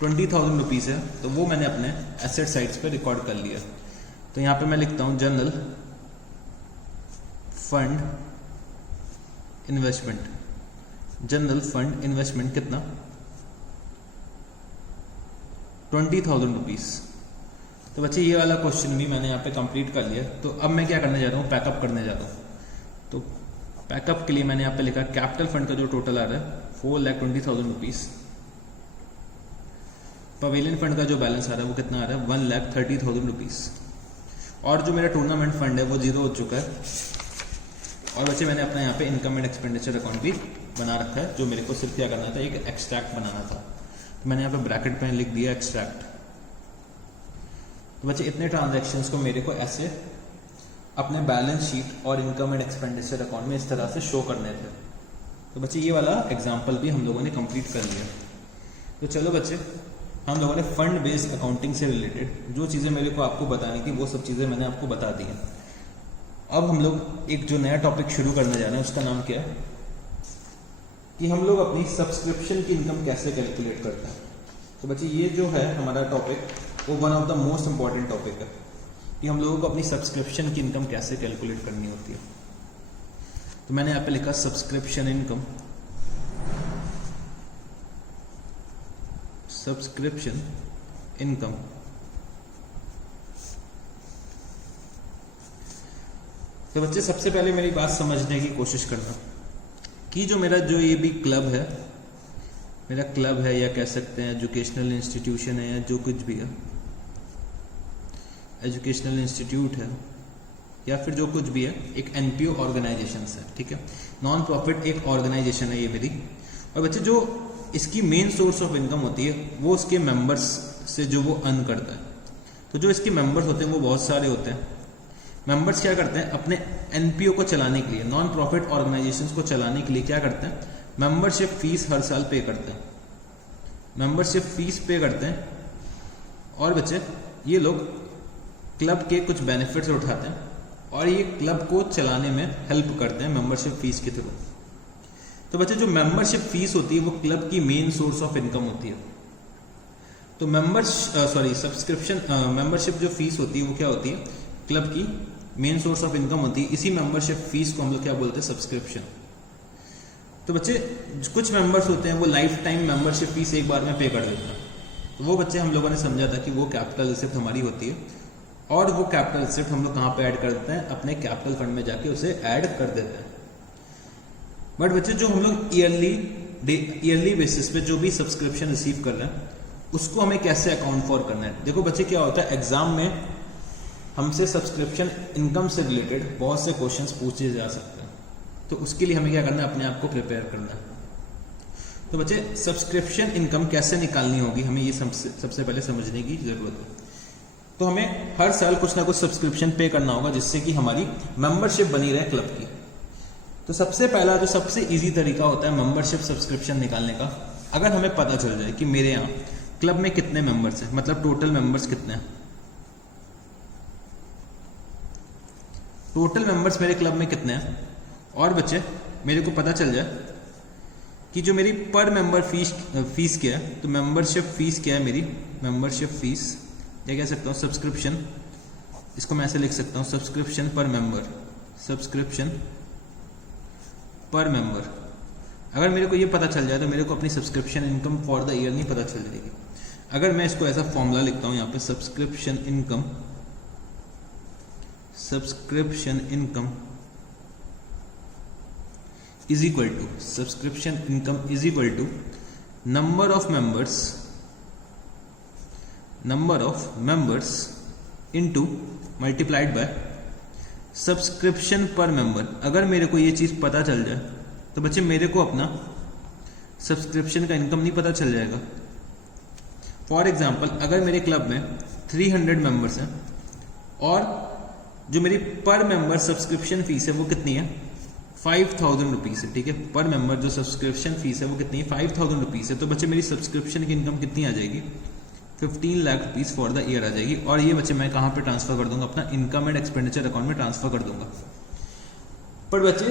20,000 रुपीज है। तो वो मैंने अपने एसेट साइड्स पे रिकॉर्ड कर लिया। तो यहाँ पे मैं लिखता हूँ जनरल फंड इन्वेस्टमेंट कितना 20,000 रुपीज। तो बच्चे ये वाला क्वेश्चन भी मैंने यहाँ पे कंप्लीट कर लिया। तो अब मैं क्या करने जा रहा हूँ, पैकअप करने जा रहा हूँ। तो पैकअप के लिए मैंने यहाँ पे लिखा कैपिटल फंड का जो टोटल आ रहा है 4,20,000 रुपीज, पवेलियन फंड का जो बैलेंस आ रहा है वो कितना आ रहा है 1,30,000 रुपीज, और जो मेरा टूर्नामेंट फंड है वो 0 हो चुका है। और बच्चे मैंने अपना यहाँ पे इनकम एंड एक्सपेंडिचर अकाउंट भी बना रखा है, जो मेरे को सिर्फ क्या करना था, एक एक्सट्रैक्ट बनाना था। तो मैंने यहाँ पे ब्रैकेट में लिख दिया एक्सट्रैक्ट। तो बच्चे इतने ट्रांजैक्शंस को मेरे को ऐसे अपने बैलेंस शीट और इनकम एंड एक्सपेंडिचर अकाउंट में इस तरह से शो करने थे। तो बच्चे ये वाला एग्जाम्पल भी हम लोगों ने कंप्लीट कर लिया। तो चलो बच्चे, हम लोगों ने फंड बेस्ड अकाउंटिंग से रिलेटेड जो चीज़ें मेरे को आपको बतानी थी वो सब चीज़ें मैंने आपको बता दी हैं। अब हम लोग एक जो नया टॉपिक शुरू करने जा रहे हैं उसका नाम क्या है कि हम लोग अपनी सब्सक्रिप्शन की इनकम कैसे कैलकुलेट करते हैं। तो बच्चे ये जो है हमारा टॉपिक वो one of the most important topic है कि हम लोगों को अपनी सब्सक्रिप्शन की इनकम कैसे कैलकुलेट करनी होती है। तो मैंने यहाँ पे लिखा सब्सक्रिप्शन इनकम, तो बच्चे सबसे पहले मेरी बात समझने की कोशिश करना कि जो मेरा जो ये भी क्लब है, मेरा क्लब है या कह सकते हैं एजुकेशनल इंस्टीट्यूशन है या जो कुछ भी है, एजुकेशनल इंस्टीट्यूट है या फिर जो कुछ भी है, एक एनपीओ ऑर्गेनाइजेशन है, ठीक है, नॉन प्रॉफिट एक ऑर्गेनाइजेशन है ये मेरी। और बच्चे जो इसकी मेन सोर्स ऑफ इनकम होती है वो उसके मेंबर्स से जो वो अर्न करता है। तो जो इसके मेंबर्स होते हैं वो बहुत सारे होते हैं। मेंबर्स क्या करते हैं, अपने एनपीओ को चलाने के लिए, नॉन प्रॉफिट ऑर्गेनाइजेशंस को चलाने के लिए क्या करते हैं, मेंबरशिप फीस हर साल पे करते हैं, मेंबरशिप फीस पे करते हैं। और बच्चे ये लोग क्लब के कुछ बेनिफिट्स उठाते हैं और ये क्लब को चलाने में हेल्प करते हैं मेंबरशिप फीस के थ्रू। तो बच्चे जो मेंबरशिप फीस होती है वो क्लब की मेन सोर्स ऑफ इनकम होती है। तो सब्सक्रिप्शन मेंबरशिप जो फीस होती है वो क्या होती है, क्लब की मेन सोर्स ऑफ इनकम होती है। इसी मेंबरशिप फीस को हम लोग क्या बोलते हैं, सब्सक्रिप्शन। तो बच्चे कुछ मेंबर्स होते हैं वो लाइफ टाइम मेंबरशिप फीस एक बार में पे कर देते हैं। तो वो बच्चे हम लोगों ने समझा था कि वो कैपिटल रिसिप्ट हमारी होती है और वो कैपिटल रिसिप्ट हम लोग कहाँ पे ऐड कर देते हैं, अपने कैपिटल फंड में जाके उसे ऐड कर देते हैं। बट बच्चे जो हम लोग ईयरली बेसिस पे जो भी सब्सक्रिप्शन रिसीव कर रहे हैं उसको हमें कैसे अकाउंट फॉर करना है। देखो बच्चे क्या होता है, एग्जाम में हमसे सब्सक्रिप्शन इनकम से रिलेटेड बहुत से क्वेश्चंस पूछे जा सकते हैं। तो उसके लिए हमें क्या करना है, अपने आप को प्रिपेयर करना है। तो बच्चे सब्सक्रिप्शन इनकम कैसे निकालनी होगी, हमें ये सबसे पहले समझने की जरूरत है। तो हमें हर साल कुछ ना कुछ सब्सक्रिप्शन पे करना होगा जिससे कि हमारी मेंबरशिप बनी रहे क्लब की। तो सबसे पहला जो सबसे इजी तरीका होता है मेंबरशिप सब्सक्रिप्शन निकालने का, अगर हमें पता चल जाए कि मेरे यहाँ क्लब में कितने मेंबर्स हैं, मतलब टोटल मेंबर्स कितने हैं, टोटल मेंबर्स मेरे क्लब में कितने हैं, और बच्चे मेरे को पता चल जाए कि जो मेरी पर मेंबर फीस क्या है, तो मेंबरशिप फीस क्या है मेरी, मेंबरशिप फीस या कह सकता हूँ सब्सक्रिप्शन, इसको मैं ऐसे लिख सकता हूँ subscription per member, subscription per member. अगर मेरे को ये पता चल जाए तो मेरे को अपनी subscription income for the year नहीं पता चल जाएगी। अगर मैं इसको ऐसा फॉर्मूला लिखता हूँ यहाँ पे, subscription income is equal to subscription income is equal to number of members into multiplied by subscription per member. अगर मेरे को ये चीज पता चल जाए तो बच्चे मेरे को अपना सब्सक्रिप्शन का इनकम नहीं पता चल जाएगा। फॉर एग्जाम्पल अगर मेरे क्लब में 300 मेंबर्स हैं और जो मेरी पर मेंबर सब्सक्रिप्शन फीस है वो कितनी है, 5000 रुपीज है, ठीक है। पर मेंबर जो सब्सक्रिप्शन फीस है वो कितनी है, 5000 रुपीज है। तो बच्चे मेरी सब्सक्रिप्शन की इनकम कितनी आ जाएगी, 15 lakh rupees for the year आ जाएगी। और ये बच्चे मैं कहाँ पे ट्रांसफर कर दूंगा, अपना इनकम एंड एक्सपेंडिचर अकाउंट में ट्रांसफर कर दूंगा। पर बच्चे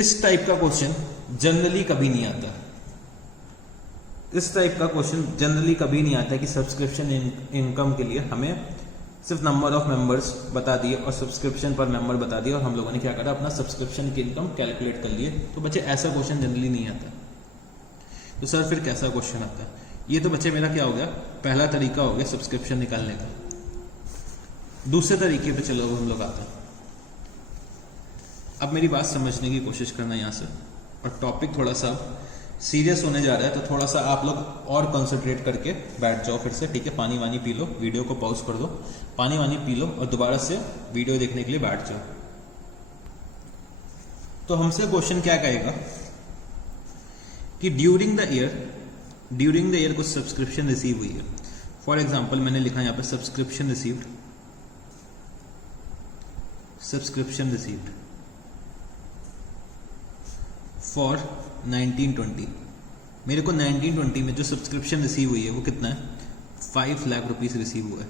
इस टाइप का क्वेश्चन जनरली कभी नहीं आता, इस टाइप का क्वेश्चन जनरली कभी नहीं आता कि सब्सक्रिप्शन इनकम के लिए हमें सिर्फ नंबर ऑफ मेंबर्स बता दिए और सब्सक्रिप्शन पर मेंबर बता दिए और हम लोगों ने क्या करा, अपना सब्सक्रिप्शन की इनकम कैलकुलेट कर लिए। तो बच्चे ऐसा क्वेश्चन जनरली नहीं आता। तो सर फिर कैसा क्वेश्चन आता है, ये तो बच्चे मेरा क्या हो गया, पहला तरीका हो गया सब्सक्रिप्शन निकालने का। दूसरे तरीके पे चलो हम लोग आते हैं। अब मेरी बात समझने की कोशिश करना यहाँ से, और टॉपिक थोड़ा सा सीरियस होने जा रहा है, तो थोड़ा सा आप लोग और कंसंट्रेट करके बैठ जाओ फिर से, ठीक है। पानी वानी पी लो, वीडियो को पॉज कर दो, पानी वानी पी लो और दोबारा से वीडियो देखने के लिए बैठ जाओ। तो हमसे क्वेश्चन क्या कहेगा कि ड्यूरिंग द ईयर कुछ सब्सक्रिप्शन रिसीव हुई है। फॉर एग्जाम्पल मैंने लिखा यहाँ पे सब्सक्रिप्शन रिसीव्ड फॉर 1920। मेरे को 1920 में जो सब्सक्रिप्शन रिसीव हुई है वो कितना है, 5 लाख रुपीस रिसीव हुआ है।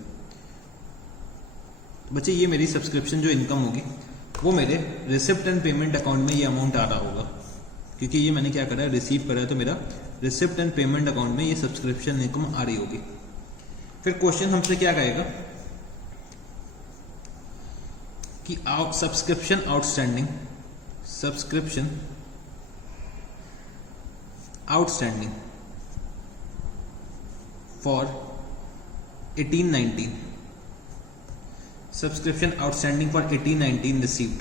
तो बच्चे ये मेरी सब्सक्रिप्शन जो इनकम होगी वो मेरे रिसिप्ट एंड पेमेंट अकाउंट में ये अमाउंट आ रहा होगा, क्योंकि ये मैंने क्या करा है, रिसीव करा है। तो मेरा रिसिप्ट एंड पेमेंट अकाउंट में ये सब्सक्रिप्शन इनकम आ रही होगी। फिर क्वेश्चन हमसे क्या कहेगा कि subscription outstanding for 1819, subscription outstanding for 18-19 received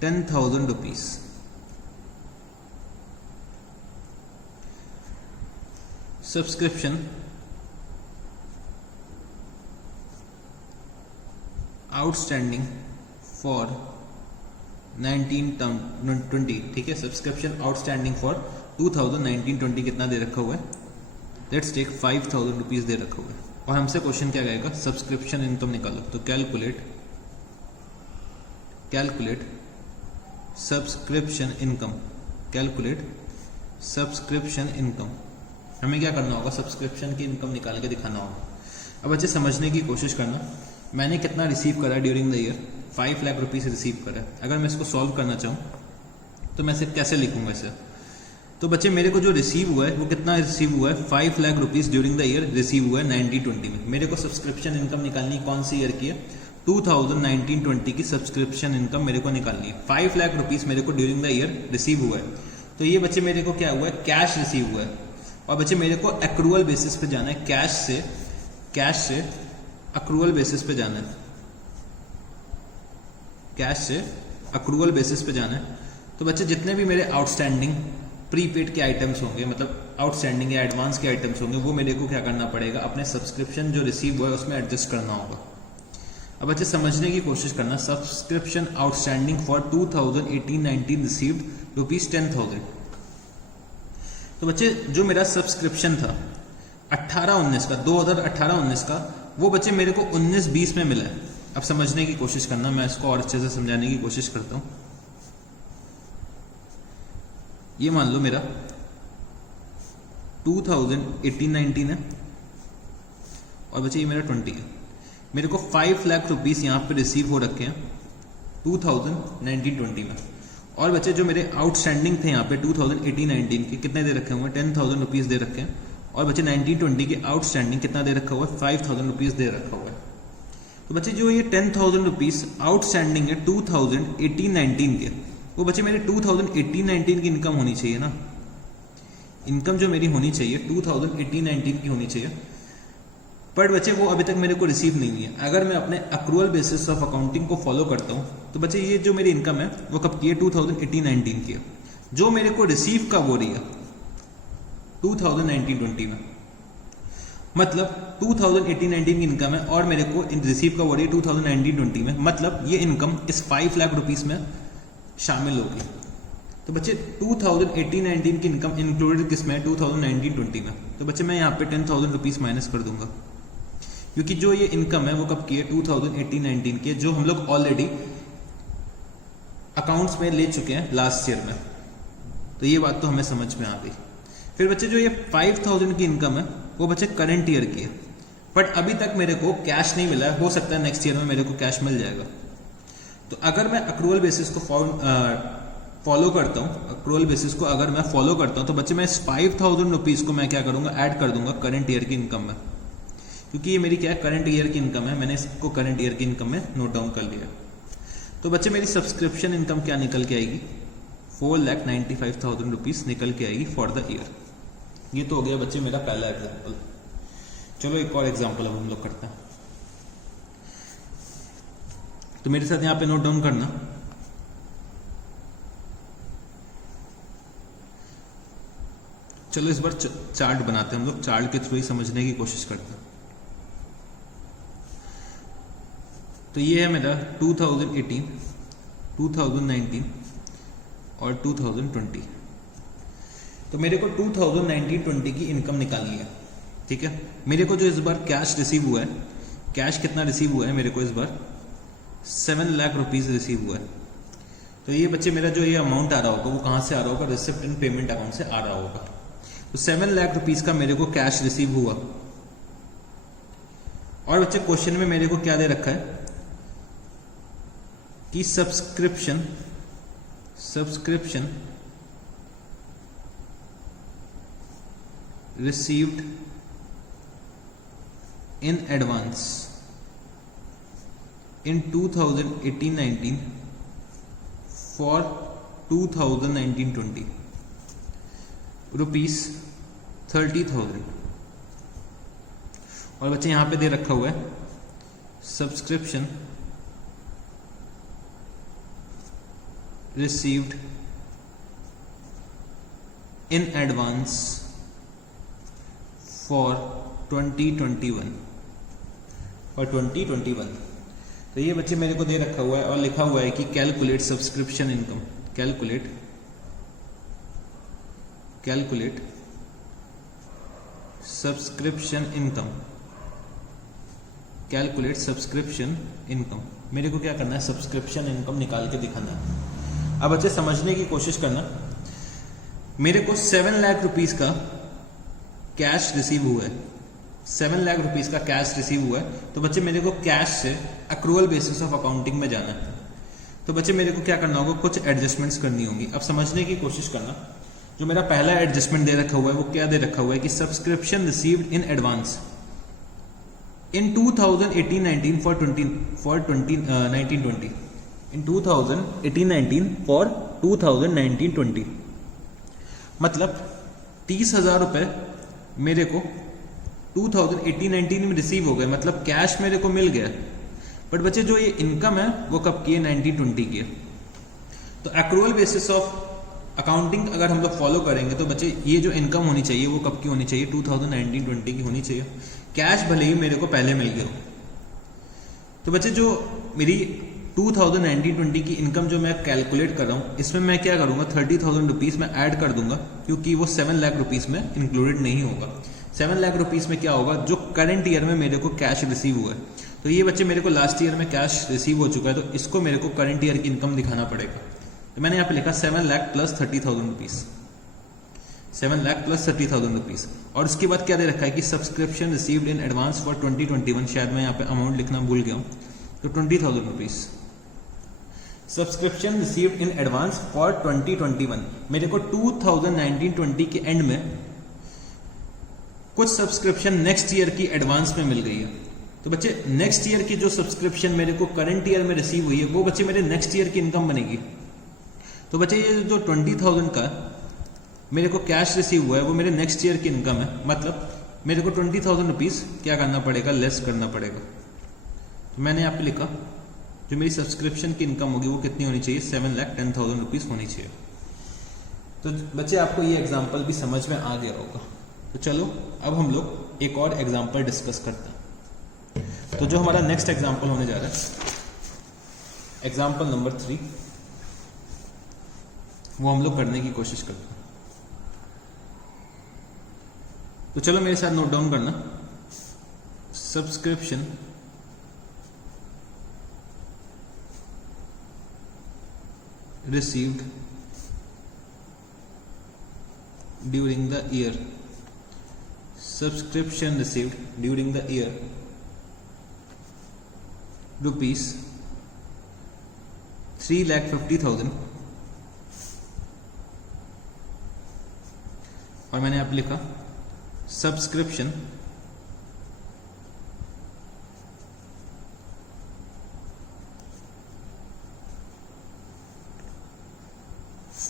10,000 rupees. Subscription outstanding for 19-20, ठीक है। सब्सक्रिप्शन आउटस्टैंडिंग फॉर 2019-20 कितना दे रखा हुआ है, लेट्स टेक 5,000 रुपीज दे रखा हुआ है। और हमसे क्वेश्चन क्या कहेगा, सब्सक्रिप्शन इनकम निकालो। तो calculate subscription income, calculate subscription income. हमें क्या करना होगा, सब्सक्रिप्शन की इनकम निकाल के दिखाना होगा। अब बच्चे समझने की कोशिश करना, मैंने कितना रिसीव करा during the year, 5 lakh rupees receive करा। अगर मैं इसको सॉल्व करना चाहूँ तो मैं इसे कैसे लिखूंगा इसे। तो बच्चे मेरे को जो रिसीव हुआ है वो कितना रिसीव हुआ है, 5 lakh rupees during the year receive हुआ है 19-20 में। मेरे को सब्सक्रिप्शन इनकम निकालनी कौन सी ईयर की है, 2019-20 की सब्सक्रिप्शन इनकम मेरे को निकालनी है। 5 लाख रुपीज मेरे को ड्यूरिंग द ईयर रिसीव हुआ है। तो ये बच्चे मेरे को क्या हुआ है, कैश रिसीव हुआ है। और बच्चे मेरे को एक्रूअल बेसिस पे जाना है, कैश से एक्रूअल बेसिस पे जाना है, कैश से एक्रूअल बेसिस पे जाना है। तो बच्चे जितने भी मेरे आउटस्टैंडिंग प्रीपेड के आइटम्स होंगे, मतलब आउटस्टैंडिंग या एडवांस के आइटम्स होंगे, वो मेरे को क्या करना पड़ेगा, अपने सब्सक्रिप्शन जो रिसीव हुआ है उसमें एडजस्ट करना होगा। अब बच्चे समझने की कोशिश करना, सब्सक्रिप्शन आउटस्टैंडिंग फॉर 2018-19 रिसीव्ड ₹10,000। तो बच्चे जो मेरा सब्सक्रिप्शन था 18-19 का, 2018-19 का, वो बच्चे मेरे को 19-20 में मिला है। अब समझने की कोशिश करना, मैं इसको और अच्छे से समझाने की कोशिश करता हूं। ये मान लो मेरा 2018-19 है और बच्चे ये मेरा 20 है। मेरे को 5 लाख रुपीस यहाँ पे रिसीव हो रखे हैं 2019-20 में। और बच्चे जो मेरे आउटस्टैंडिंग थे यहाँ पे 2018-19 के कितने दे रखे हुए हैं, 10,000 रुपीज दे रखे हैं। और बच्चे 19-20 के आउटस्टैंडिंग कितना दे रखा हुआ है, 5,000 रुपीज दे रखा हुआ है। तो बच्चे जो ये 10,000 रुपीज आउटस्टैंडिंग है 2018-19 के, वो बच्चे मेरे 2018-19 की इनकम होनी चाहिए ना। इनकम जो मेरी होनी चाहिए 2018-19 की होनी चाहिए, पर बच्चे वो अभी तक मेरे को रिसीव नहीं हुई है। अगर मैं अपने अक्रूअल बेसिस ऑफ अकाउंटिंग को फॉलो करता हूँ तो बच्चे ये जो मेरी इनकम है वो कब की है, 2018-19 की है। जो मेरे को रिसीव कब हो रही है, 2019-20 में। मतलब 2018-19 की इनकम है और मेरे को रिसीव कब हो रही है, 2019-20 में। मतलब ये इनकम इस 5 लाख रुपीस में शामिल होगी। तो बच्चे 2018-19 की इनकम इंक्लूडेड किसमें है, 2019-20 में। तो बच्चे मैं यहाँ पे 10,000 रुपीज माइनस कर दूंगा, क्योंकि जो ये इनकम है वो कब की है, 2018-19 की, जो हम लोग ऑलरेडी अकाउंट्स में ले चुके हैं लास्ट ईयर में। तो ये बात तो हमें समझ में आ गई। फिर बच्चे जो ये 5,000 की इनकम है वो बच्चे करंट ईयर की है, बट अभी तक मेरे को कैश नहीं मिला है। हो सकता है नेक्स्ट ईयर में मेरे को कैश मिल जाएगा। तो अगर मैं अक्रूअल बेसिस को फॉलो करता हूँ, अक्रूअल बेसिस को अगर मैं फॉलो करता हूँ, तो बच्चे मैं इस 5,000 रुपीज को मैं क्या करूंगा, ऐड कर दूंगा करंट ईयर की इनकम में, क्योंकि ये मेरी क्या है, करंट ईयर की इनकम है। मैंने इसको करंट ईयर की इनकम में नोट डाउन कर लिया। तो बच्चे मेरी सब्सक्रिप्शन इनकम क्या निकल के आएगी, 4,95,000 रुपीज निकल के आएगी फॉर द ईयर। ये तो हो गया बच्चे मेरा पहला एग्जाम्पल। चलो एक और एग्जाम्पल अब हम लोग करते हैं। तो मेरे साथ यहां पे नोट डाउन करना, चलो इस बार चार्ट बनाते हैं हम लोग, चार्ट के थ्रू ही समझने की कोशिश करते हैं। तो ये है मेरा 2018, 2019 और 2020। तो मेरे को 2019-20 की इनकम निकालनी है, ठीक है। मेरे को जो इस बार कैश रिसीव हुआ है, कैश कितना रिसीव हुआ है मेरे को इस बार, 7 लाख रुपीज रिसीव हुआ है। तो ये बच्चे मेरा जो ये अमाउंट आ रहा होगा वो कहां से आ रहा होगा, रिसिप्ट एंड पेमेंट अकाउंट से आ रहा होगा। तो 7 लाख रुपीज का मेरे को कैश रिसीव हुआ। और बच्चे क्वेश्चन में मेरे को क्या दे रखा है कि subscription received in advance in 2018-19 for 2019-20 rupees 30,000। और बच्चे यहाँ पे दे रखा हुआ है subscription received in advance for 2021 और 2021। तो ये बच्चे मेरे को दे रखा हुआ है और लिखा हुआ है कि calculate subscription income, calculate subscription income, calculate subscription income. मेरे को क्या करना है, सब्सक्रिप्शन इनकम निकाल के दिखाना है। अब बच्चे समझने की कोशिश करना, मेरे को 7 लाख रुपीस का कैश रिसीव हुआ है, 7 लाख रुपीस का कैश रिसीव हुआ है। तो बच्चे मेरे को कैश से अक्रूवल बेसिस ऑफ अकाउंटिंग में जाना है। तो बच्चे मेरे को क्या करना होगा, कुछ एडजस्टमेंट्स करनी होंगी। अब समझने की कोशिश करना, जो मेरा पहला एडजस्टमेंट दे रखा हुआ है वो क्या दे रखा हुआ है कि subscription received in advance in 2018-19 for 1920 in 2018-19 for 2019-20। मतलब 30,000 रुपए मेरे को 2018-19 में रिसीव हो गए, मतलब कैश मेरे को मिल गया। बट बच्चे जो ये इनकम है वो कब की है, 1920 की है। तो एक्रूअल बेसिस ऑफ अकाउंटिंग अगर हम लोग फॉलो करेंगे तो बच्चे ये जो इनकम होनी चाहिए वो कब की होनी चाहिए, 2019-20 की होनी चाहिए। कैश भले ही मेरे को पहले मिल गया हो। तो बच्चे जो मेरी 2019-20 की इनकम जो मैं कैलकुलेट कर रहा हूँ, इसमें मैं क्या करूंगा, 30,000 रुपीज में ऐड कर दूंगा, क्योंकि वो 7 लाख रुपीज में इंक्लूडेड नहीं होगा। 7 लाख रुपीज में क्या होगा, जो करंट ईयर में मेरे को कैश रिसीव हुआ है। तो ये बच्चे मेरे को लास्ट ईयर में कैश रिसीव हो चुका है, तो इसको मेरे को करंट ईयर की इनकम दिखाना पड़ेगा। तो मैंने यहाँ पे लिखा 7 lakh plus 30,000 rupees, 7 lakh plus 30,000 rupees. और उसके बाद क्या दे रखा है कि subscription received in advance for 2021, शायद मैं यहाँ पे अमाउंट लिखना भूल गया हूँ, तो 20,000 rupees subscription received in advance for 2021। मेरे को 2019-20 के एंड में कुछ सब्सक्रिप्शन नेक्स्ट ईयर की एडवांस में मिल गई है। तो बच्चे नेक्स्ट ईयर की जो सब्सक्रिप्शन मेरे को करंट ईयर में रिसीव हुई है वो बच्चे मेरे नेक्स्ट ईयर की इनकम बनेगी। तो बच्चे ये जो 20,000 का मेरे को कैश रिसीव हुआ है वो मेरे नेक्स्ट ईयर की इनकम है। मतलब मेरे को 20,000 रुपीज क्या करना पड़ेगा, लेस करना पड़ेगा। तो मैंने यहाँ पे लिखा जो मेरी सब्सक्रिप्शन की इनकम होगी वो कितनी होनी चाहिए, 7,10,000 रुपीज होनी चाहिए। तो बच्चे आपको ये एग्जाम्पल भी समझ में आ गया होगा। तो चलो अब हम लोग एक और एग्जाम्पल डिस्कस करते हैं। तो जो हमारा नेक्स्ट एग्जाम्पल होने जा रहा है, एग्जाम्पल नंबर 3, वो हम लोग करने की कोशिश करते हैं। तो चलो मेरे साथ नोट डाउन करना, subscription received during the year, subscription received during the year rupees 3,50,000। और मैंने आप लिखा सब्सक्रिप्शन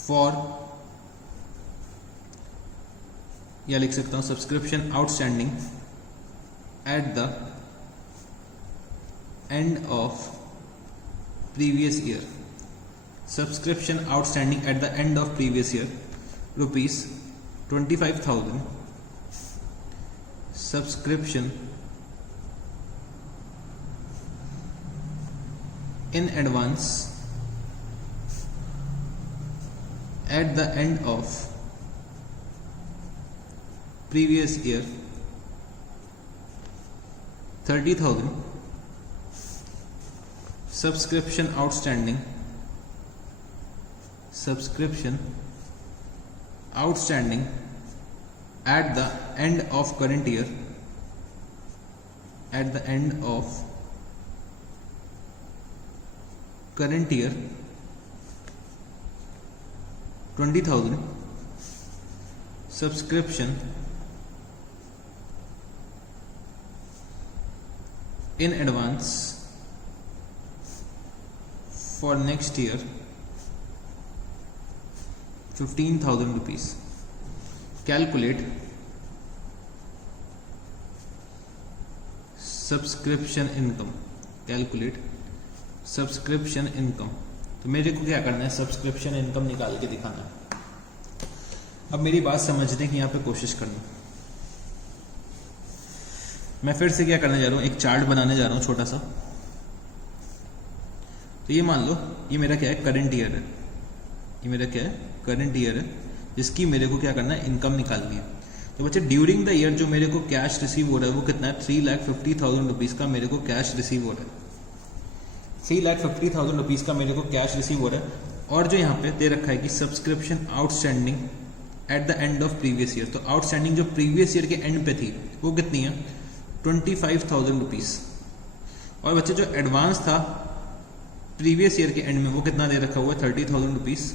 फॉर, या लिख सकता हूं subscription outstanding at the end of previous year, subscription outstanding at the end of previous year rupees 25,000, subscription in advance at the end of previous year 30,000, subscription outstanding at the end of current year, at the end of current year 20,000, subscription in advance for next year 15,000 rupees. Calculate subscription income, calculate subscription income. तो मेरे को क्या करना है, subscription income निकाल के दिखाना है। अब मेरी बात समझने की यहाँ पे कोशिश करना। मैं फिर से क्या करने जा रहा हूँ, एक चार्ट बनाने जा रहा हूँ छोटा सा। तो ये मान लो ये मेरा क्या है, करंट ईयर है। ये मेरा क्या है, करंट ईयर है, जिसकी मेरे को क्या करना है, इनकम निकालनी है। तो बच्चे ड्यूरिंग द ईयर जो मेरे को कैश रिसीव हो रहा है वो कितना है, 3,50,000 रुपीज का मेरे को कैश रिसीव हो रहा है। 3,50,000 रुपीज का मेरे को कैश रिसीव हो रहा है। और जो यहाँ पे दे रखा है कि subscription outstanding at the end of previous year, तो आउटस्टैंडिंग जो प्रीवियस ईयर के एंड पे थी वो कितनी है, 25,000 रुपीज। और बच्चे जो एडवांस था प्रीवियस ईयर के एंड में वो कितना दे रखा हुआ है, 30,000 रुपीज।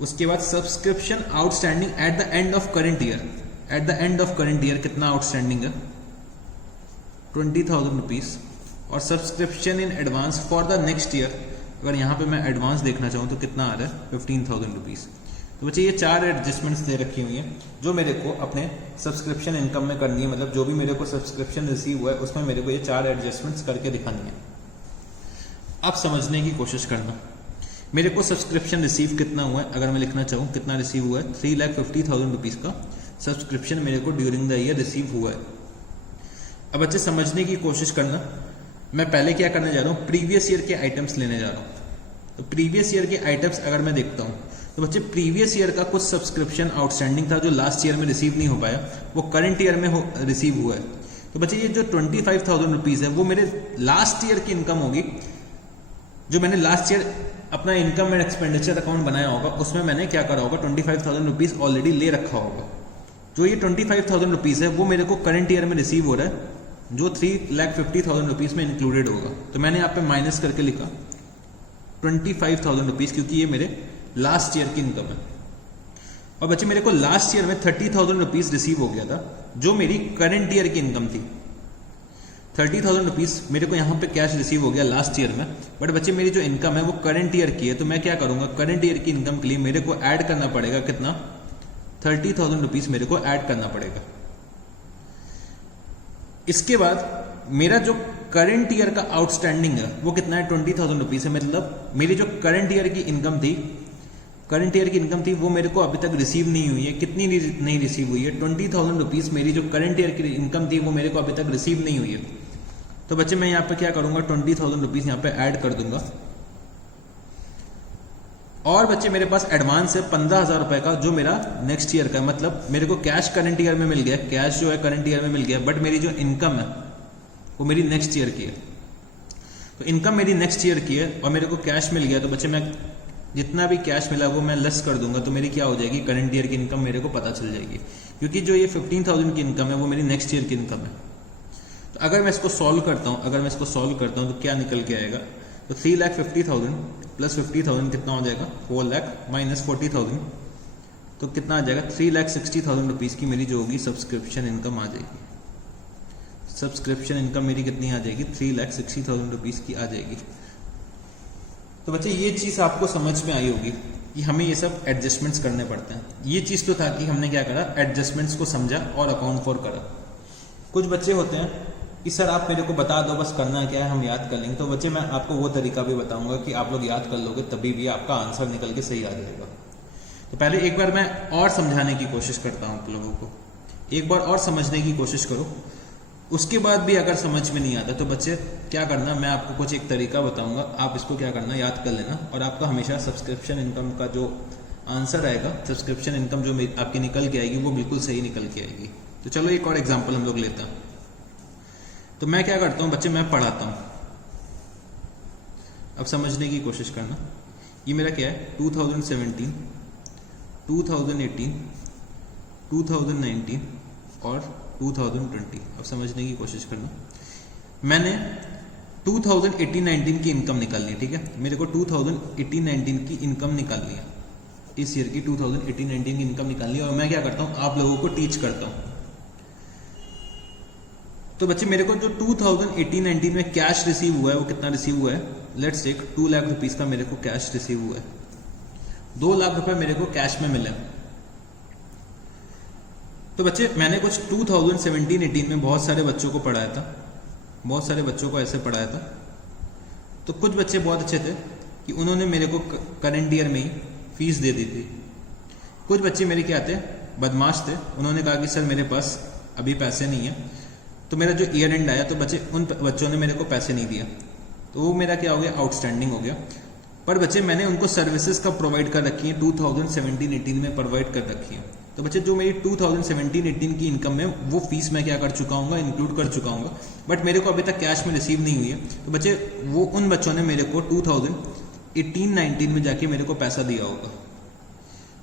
उसके बाद subscription outstanding at the end of current year, eight the end of current year कितना आउटस्टैंडिंग है, 20,000 रुपीज। और subscription in advance for the next year, अगर यहाँ पे मैं एडवांस देखना चाहूँ तो कितना आ रहा है, 15,000 रुपीज। तो बच्चे ये 4 एडजस्टमेंट्स दे रखी हुई हैं जो मेरे को अपने सब्सक्रिप्शन इनकम में करनी है। मतलब जो भी मेरे को सब्सक्रिप्शन रिसीव हुआ है उसमें मेरे को ये 4 एडजस्टमेंट्स करके दिखानी है। अब समझने की कोशिश करना, मेरे को सब्सक्रिप्शन रिसीव कितना हुआ है, अगर मैं लिखना चाहूँ कितना रिसीव हुआ है, 3,50,000 रुपीज का सब्सक्रिप्शन मेरे को ड्यूरिंग द ईयर रिसीव हुआ है। अब बच्चे समझने की कोशिश करना, मैं पहले क्या करने जा रहा हूँ, प्रीवियस ईयर के आइटम्स लेने जा रहा हूँ। तो प्रीवियस ईयर के आइटम्स अगर मैं देखता हूँ तो बच्चे प्रीवियस ईयर का कुछ सब्सक्रिप्शन आउटस्टैंडिंग था जो लास्ट ईयर में रिसीव नहीं हो पाया, वो करंट ईयर में रिसीव हुआ है। तो बच्चे ये जो 25,000 रुपीज है वो मेरे लास्ट ईयर की इनकम होगी, जो मैंने लास्ट ईयर अपना इनकम एंड एक्सपेंडिचर अकाउंट बनाया होगा उसमें मैंने क्या करा होगा, 25,000 रुपीज ऑलरेडी ले रखा होगा। जो ये 25,000 रुपीज है वो मेरे को करंट ईयर में रिसीव हो रहा है, जो 3,50,000 रुपीज में इंक्लूडेड होगा। तो मैंने यहाँ पे माइनस करके लिखा 25,000 रुपीज, क्योंकि ये मेरे लास्ट ईयर की इनकम है। और बच्चे मेरे को लास्ट ईयर में 30,000 रुपीज रिसीव हो गया था जो मेरी करंट ईयर की इनकम थी। 30,000 रुपीज मेरे को यहाँ पे कैश रिसीव हो गया लास्ट ईयर में, बट बच्चे मेरी जो इनकम है वो करंट ईयर की है। तो मैं क्या करूंगा, करंट ईयर की इनकम के लिए मेरे को ऐड करना पड़ेगा कितना, 30,000 रुपीज मेरे को ऐड करना पड़ेगा। इसके बाद मेरा जो करंट ईयर का आउटस्टैंडिंग है वो कितना है, 20,000 रुपीज है। मतलब मेरी जो करंट ईयर की इनकम थी, करंट ईयर की इनकम थी वो मेरे को अभी तक रिसीव नहीं हुई है। कितनी नहीं रिसीव हुई है, 20,000 रुपीज मेरी जो करंट ईयर की इनकम थी वो मेरे को अभी तक रिसीव नहीं हुई है। तो बच्चे मैं यहाँ पे क्या करूंगा, 20,000 रुपीज यहाँ पे ऐड कर दूंगा। और बच्चे मेरे पास एडवांस है 15,000 रुपए का जो मेरा नेक्स्ट ईयर का है। मतलब मेरे को कैश करंट ईयर में मिल गया, कैश जो है करंट ईयर में मिल गया, बट मेरी जो इनकम है वो मेरी नेक्स्ट ईयर की है। तो इनकम मेरी नेक्स्ट ईयर की है और मेरे को कैश मिल गया। तो बच्चे मैं जितना भी कैश मिला वो मैं लेस कर दूंगा, तो मेरी क्या हो जाएगी, करंट ईयर की इनकम मेरे को पता चल जाएगी। क्योंकि जो ये 15,000 की इनकम है वो मेरी नेक्स्ट ईयर की इनकम है। तो अगर मैं इसको सॉल्व करता हूँ, तो क्या निकल के आएगा, तो 3,50,000 प्लस 50,000 कितना हो जाएगा, 4 लाख माइनस 40,000, तो कितना आ जाएगा, 3,60,000 रुपीज की मेरी जो होगी सब्सक्रिप्शन इनकम आ जाएगी। सब्सक्रिप्शन इनकम मेरी कितनी आ जाएगी, 3,60,000 रुपीज की आ जाएगी। तो बच्चे ये चीज आपको समझ में आई होगी कि हमें ये सब एडजस्टमेंट्स करने पड़ते हैं। ये चीज तो था कि हमने क्या करा, एडजस्टमेंट्स को समझा और अकाउंट फॉर करा। कुछ बच्चे होते हैं कि सर आप मेरे को बता दो बस करना क्या है, हम याद कर लेंगे। तो बच्चे मैं आपको वो तरीका भी बताऊंगा कि आप लोग याद कर लोगे तभी भी आपका आंसर निकल के सही आ जाएगा। तो पहले एक बार मैं और समझाने की कोशिश करता हूँ आप लोगों को, एक बार और समझने की कोशिश करो। उसके बाद भी अगर समझ में नहीं आता तो बच्चे क्या करना, मैं आपको कुछ एक तरीका बताऊंगा, आप इसको क्या करना, याद कर लेना और आपका हमेशा सब्सक्रिप्शन इनकम का जो आंसर आएगा, सब्सक्रिप्शन इनकम जो आपकी निकल के आएगी वो बिल्कुल सही निकल के आएगी। तो चलो एक और एग्जाम्पल हम लोग लेते हैं। तो मैं क्या करता हूँ बच्चे, मैं पढ़ाता हूँ। अब समझने की कोशिश करना, ये मेरा क्या है, 2017, 2018, 2019 और 2020। अब समझने की कोशिश करना, मैंने 2018-19 की इनकम निकालनी है, ठीक है। मेरे को 2018-19 की इनकम निकालनी है, इस ईयर की 2018-19 की इनकम निकालनी है। और मैं क्या करता हूँ, आप लोगों को टीच करता हूँ। तो बच्चे मेरे को जो 2018-19 में कैश रिसीव हुआ है वो कितना रिसीव हुआ है, लेट्स टेक 2 लाख रुपीज का मेरे को कैश रिसीव हुआ है। 2 लाख रुपए मेरे को कैश में मिले। तो बच्चे मैंने कुछ 2017-18 में बहुत सारे बच्चों को पढ़ाया था, बहुत सारे बच्चों को ऐसे पढ़ाया था। तो कुछ बच्चे बहुत अच्छे थे कि उन्होंने मेरे को करंट ईयर में ही फीस दे दी थी। कुछ बच्चे मेरे क्या थे, बदमाश थे, उन्होंने कहा कि सर मेरे पास अभी पैसे नहीं है। तो मेरा जो ईयर एंड आया तो उन बच्चों ने मेरे को पैसे नहीं दिया, तो वो मेरा क्या हो गया, आउटस्टैंडिंग हो गया। पर बच्चे मैंने उनको सर्विसेज का प्रोवाइड कर रखी है, 2017-18 में प्रोवाइड कर रखी है। तो बच्चे जो मेरी 2017-18 की इनकम है वो फीस मैं क्या कर चुका हूँ, इंक्लूड कर चुका हूँ, बट मेरे को अभी तक कैश में रिसीव नहीं हुई है। तो बच्चे वो उन बच्चों ने मेरे को 2018-19 में जाके मेरे को पैसा दिया होगा।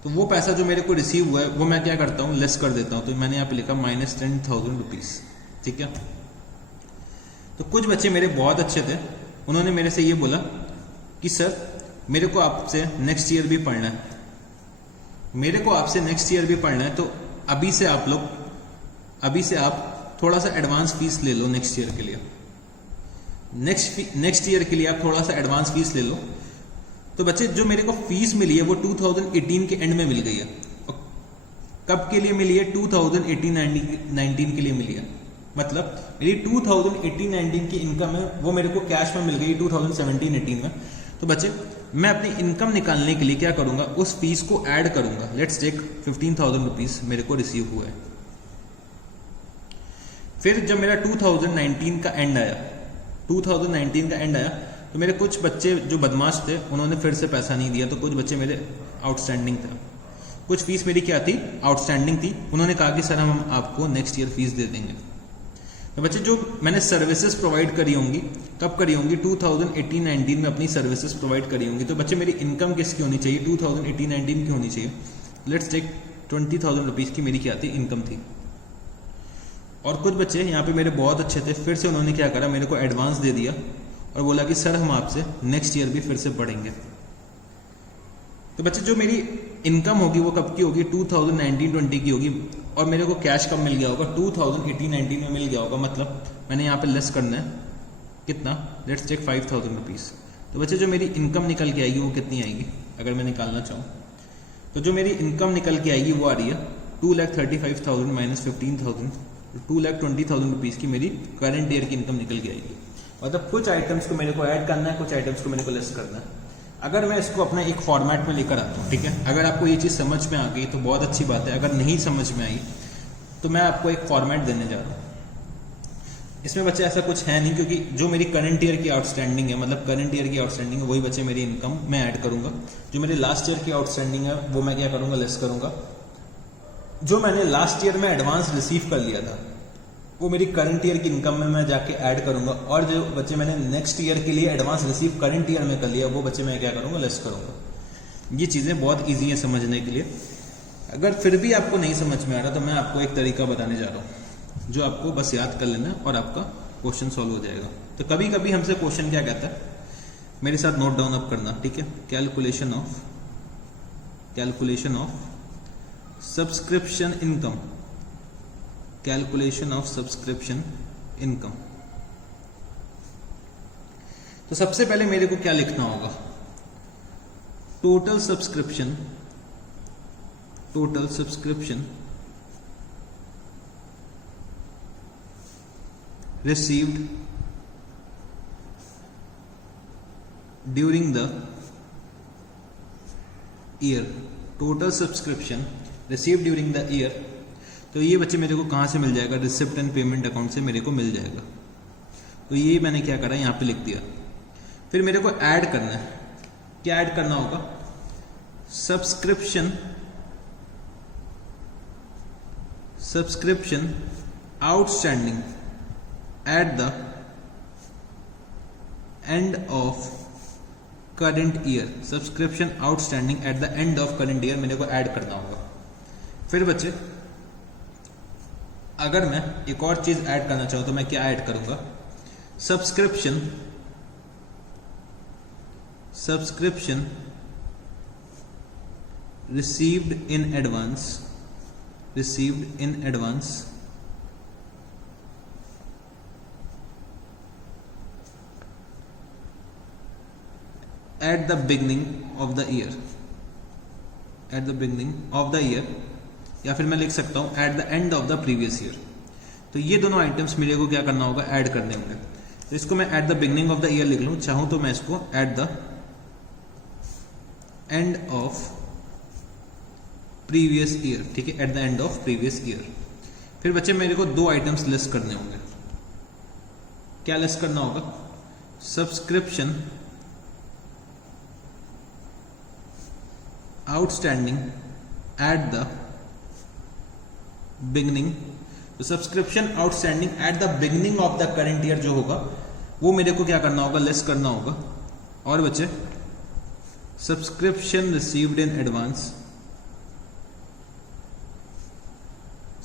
तो वो पैसा जो मेरे को रिसीव हुआ है वो मैं क्या करता हूँ, लेस कर देता हूँ। तो मैंने यहाँ पे लिखा -10,000 रुपीज, ठीक है। तो कुछ बच्चे मेरे बहुत अच्छे थे, उन्होंने मेरे से ये बोला कि सर मेरे को आपसे नेक्स्ट ईयर भी पढ़ना है, मेरे को आपसे नेक्स्ट ईयर भी पढ़ना है, तो अभी से आप थोड़ा सा एडवांस फीस ले लो नेक्स्ट ईयर के लिए, नेक्स्ट ईयर के लिए आप थोड़ा सा एडवांस फीस ले लो। तो बच्चे जो मेरे को फीस मिली है वो 2018 के एंड में मिल गई है। और कब के लिए मिली है, 2018-19 के लिए मिली है। मतलब मेरी 2018-19 की इनकम है वो मेरे को कैश में मिल गई 2017-18 में। तो बच्चे मैं अपनी इनकम निकालने के लिए क्या करूंगा, उस फीस को ऐड करूंगा। लेट्स टेक 15,000 रुपीज मेरे को रिसीव हुआ है। फिर जब मेरा 2019 का एंड आया तो मेरे कुछ बच्चे जो बदमाश थे उन्होंने फिर से पैसा नहीं दिया। तो कुछ बच्चे मेरे आउटस्टैंडिंग था, कुछ फीस मेरी क्या थी, आउटस्टैंडिंग थी। उन्होंने कहा कि सर हम आपको नेक्स्ट ईयर फीस दे देंगे। तो बच्चे जो मैंने सर्विसेज प्रोवाइड करी होंगी, कब करी होंगी, 2018-19 में अपनी सर्विसेज प्रोवाइड करी होंगी। तो बच्चे मेरी इनकम किसकी होनी चाहिए, 2018-19 की होनी चाहिए। लेट्स टेक 20,000 रुपीज की मेरी क्या थी, इनकम थी। और कुछ बच्चे यहाँ पे मेरे बहुत अच्छे थे, फिर से उन्होंने क्या करा, मेरे को एडवांस दे दिया और बोला कि सर हम आपसे नेक्स्ट ईयर भी फिर से पढ़ेंगे। तो बच्चे जो मेरी इनकम होगी वो कब की होगी, 2019-20 की होगी। और मेरे को कैश कब मिल गया होगा, 2018-19 में मिल गया होगा। मतलब मैंने यहाँ पे लेस करना है कितना, लेट्स टेक 5,000 रुपीज। तो बच्चे जो मेरी इनकम निकल के आएगी वो कितनी आएगी, अगर मैं निकालना चाहूँ तो जो मेरी इनकम निकल के आएगी वो आ रही है 2,35,000 माइनस 15,000, 2,20,000 रुपीज की मेरी करंट ईयर की इनकम निकल के आएगी। मतलब कुछ आइटम्स को मेरे को ऐड करना है, कुछ आइटम्स को मेरे को लेस करना है। अगर मैं इसको अपना एक फॉर्मेट में लेकर आता हूँ, ठीक है, अगर आपको ये चीज़ समझ में आ गई तो बहुत अच्छी बात है। अगर नहीं समझ में आई तो मैं आपको एक फॉर्मेट देने जा रहा हूँ। इसमें बच्चे ऐसा कुछ है नहीं, क्योंकि जो मेरी करंट ईयर की आउटस्टैंडिंग है, मतलब करंट ईयर की आउटस्टैंडिंग है, वही बच्चे मेरी इनकम में ऐड करूंगा। जो मेरे लास्ट ईयर की आउटस्टैंडिंग है वो मैं क्या करूंगा, लेस करूंगा। जो मैंने लास्ट ईयर में एडवांस रिसीव कर लिया था वो मेरी करंट ईयर की इनकम में मैं जाके ऐड करूंगा। और जो बच्चे मैंने नेक्स्ट ईयर के लिए एडवांस रिसीव करंट ईयर में कर लिया वो बच्चे मैं क्या करूंगा, लेस करूंगा। ये चीज़ें बहुत ईजी है समझने के लिए। अगर फिर भी आपको नहीं समझ में आ रहा तो मैं आपको एक तरीका बताने जा रहा हूँ जो आपको बस याद कर लेना और आपका क्वेश्चन सॉल्व हो जाएगा। तो कभी कभी हमसे क्वेश्चन क्या कहता है, मेरे साथ नोट डाउन अप करना, ठीक है। Calculation of subscription income, calculation of subscription income. तो सबसे पहले मेरे को क्या लिखना होगा, total subscription received during the year, total subscription received during the year. तो ये बच्चे मेरे को कहाँ से मिल जाएगा, रिसिप्ट एंड पेमेंट अकाउंट से मेरे को मिल जाएगा। तो ये मैंने क्या करा, यहाँ पे लिख दिया। फिर मेरे को ऐड करना है, क्या ऐड करना होगा, subscription outstanding at the end of current year, subscription outstanding at the end of current year मेरे को ऐड करना होगा। फिर बच्चे अगर मैं एक और चीज ऐड करना चाहूं तो मैं क्या ऐड करूंगा, subscription received in advance at the beginning of the year या फिर मैं लिख सकता हूं eight the end of the previous year. तो ये दोनों आइटम्स मेरे को क्या करना होगा, ऐड करने होंगे। तो इसको मैं eight the beginning of the year लिख लूं, चाहूं तो मैं इसको eight the end of previous year, ठीक है, eight the end of previous year. फिर बच्चे मेरे को दो आइटम्स लिस्ट करने होंगे। क्या लिस्ट करना होगा, subscription outstanding at the beginning. तो subscription outstanding at the beginning of the current year जो होगा वो मेरे को क्या करना होगा, लिस्ट करना होगा। और बच्चे subscription received in advance,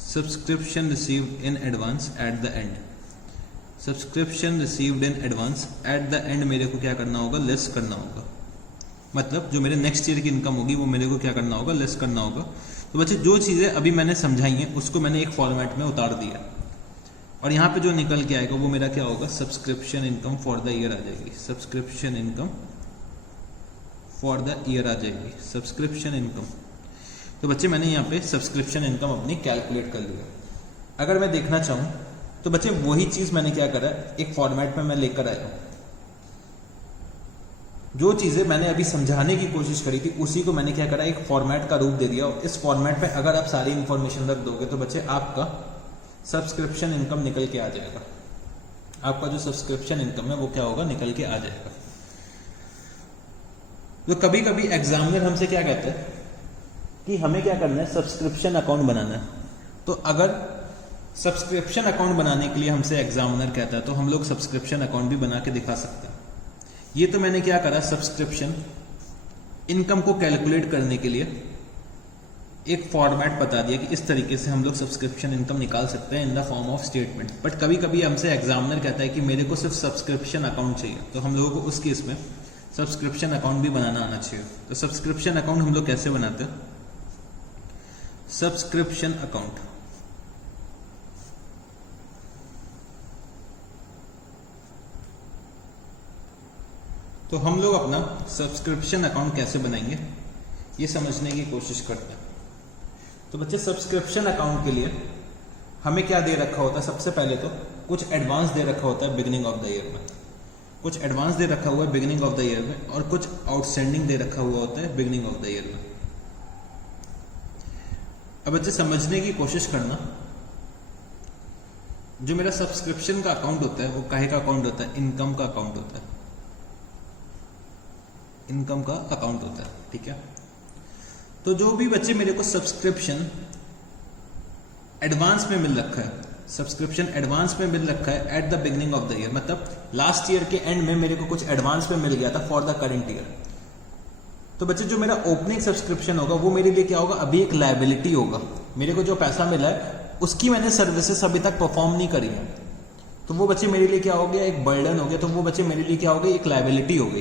subscription received in advance at the end, subscription received in advance at the and मेरे को क्या करना होगा, लिस्ट करना होगा। मतलब जो मेरे नेक्स्ट ईयर की इनकम होगी वो मेरे को क्या करना होगा, लिस्ट करना होगा। तो बच्चे जो चीज़ें अभी मैंने समझाई हैं उसको मैंने एक फॉर्मेट में उतार दिया और यहाँ पे जो निकल के आएगा वो मेरा क्या होगा, subscription income for the year आ जाएगी। Subscription income for the year आ जाएगी, सब्सक्रिप्शन इनकम। तो बच्चे मैंने यहाँ पे सब्सक्रिप्शन इनकम अपनी कैलकुलेट कर लिया। अगर मैं देखना चाहूँ तो बच्चे वही चीज़ मैंने क्या करा, एक फॉर्मेट में मैं लेकर आया हूँ। जो चीज़ें मैंने अभी समझाने की कोशिश करी थी उसी को मैंने क्या करा, एक फॉर्मेट का रूप दे दिया। और इस फॉर्मेट में अगर आप सारी इंफॉर्मेशन रख दोगे तो बच्चे आपका सब्सक्रिप्शन इनकम निकल के आ जाएगा। आपका जो सब्सक्रिप्शन इनकम है वो क्या होगा, निकल के आ जाएगा। तो कभी कभी एग्जामिनर हमसे क्या कहते हैं कि हमें क्या करना है, सब्सक्रिप्शन अकाउंट बनाना है। तो अगर सब्सक्रिप्शन अकाउंट बनाने के लिए हमसे एग्जामिनर कहता है तो हम लोग सब्सक्रिप्शन अकाउंट भी बना के दिखा सकते हैं। ये तो मैंने क्या करा, सब्सक्रिप्शन इनकम को कैलकुलेट करने के लिए एक फॉर्मेट बता दिया कि इस तरीके से हम लोग सब्सक्रिप्शन इनकम निकाल सकते हैं in the form of statement. But कभी कभी हमसे एग्जामिनर कहता है कि मेरे को सिर्फ सब्सक्रिप्शन अकाउंट चाहिए, तो हम लोगों को उस केस में सब्सक्रिप्शन अकाउंट भी बनाना आना चाहिए। तो सब्सक्रिप्शन अकाउंट हम लोग कैसे बनाते हैं, सब्सक्रिप्शन अकाउंट तो हम लोग अपना सब्सक्रिप्शन अकाउंट कैसे बनाएंगे ये समझने की कोशिश करते हैं। तो बच्चे सब्सक्रिप्शन अकाउंट के लिए हमें क्या दे रखा होता है, सबसे पहले तो कुछ एडवांस दे रखा होता है बिगिनिंग ऑफ द ईयर में, कुछ एडवांस दे रखा हुआ है बिगिनिंग ऑफ द ईयर में, और कुछ आउटस्टैंडिंग दे रखा हुआ होता है बिगिनिंग ऑफ द ईयर में। अब बच्चे समझने की कोशिश करना, जो मेरा सब्सक्रिप्शन का अकाउंट होता है वो काहे का अकाउंट होता है, इनकम का अकाउंट होता है, इनकम का अकाउंट होता है, ठीक है। तो जो भी बच्चे मेरे को सब्सक्रिप्शन एडवांस में मिल रखा है, सब्सक्रिप्शन एडवांस में मिल रखा है at the beginning of the year, मतलब लास्ट ईयर के एंड में मेरे को कुछ एडवांस में मिल गया था फॉर द करंट ईयर। तो बच्चे जो मेरा ओपनिंग सब्सक्रिप्शन होगा वो मेरे लिए क्या होगा, अभी एक लायबिलिटी होगा। मेरे को जो पैसा मिला है उसकी मैंने सर्विसेज अभी तक परफॉर्म नहीं करी है, तो वो बच्चे मेरे लिए क्या हो गया, एक बर्डन हो गया। तो वो बच्चे मेरे लिए क्या हो गई, एक लायबिलिटी हो गई।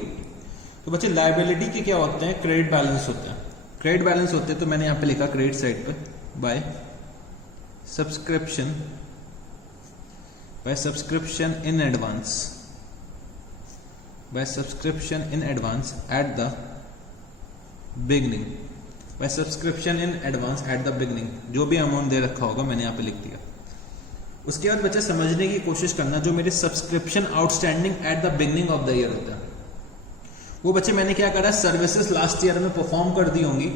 तो बच्चे लायबिलिटी के क्या होते हैं, क्रेडिट बैलेंस होते हैं। क्रेडिट बैलेंस होते हैं तो मैंने यहां पे लिखा क्रेडिट साइड पे by subscription in advance, by subscription in advance at the beginning, by subscription in advance at the beginning. जो भी अमाउंट दे रखा होगा मैंने यहां पे लिख दिया। उसके बाद बच्चे समझने की कोशिश करना, जो मेरे subscription outstanding at the beginning of the year होता है वो बच्चे मैंने क्या करा, सर्विसेज लास्ट ईयर में परफॉर्म कर दी होंगी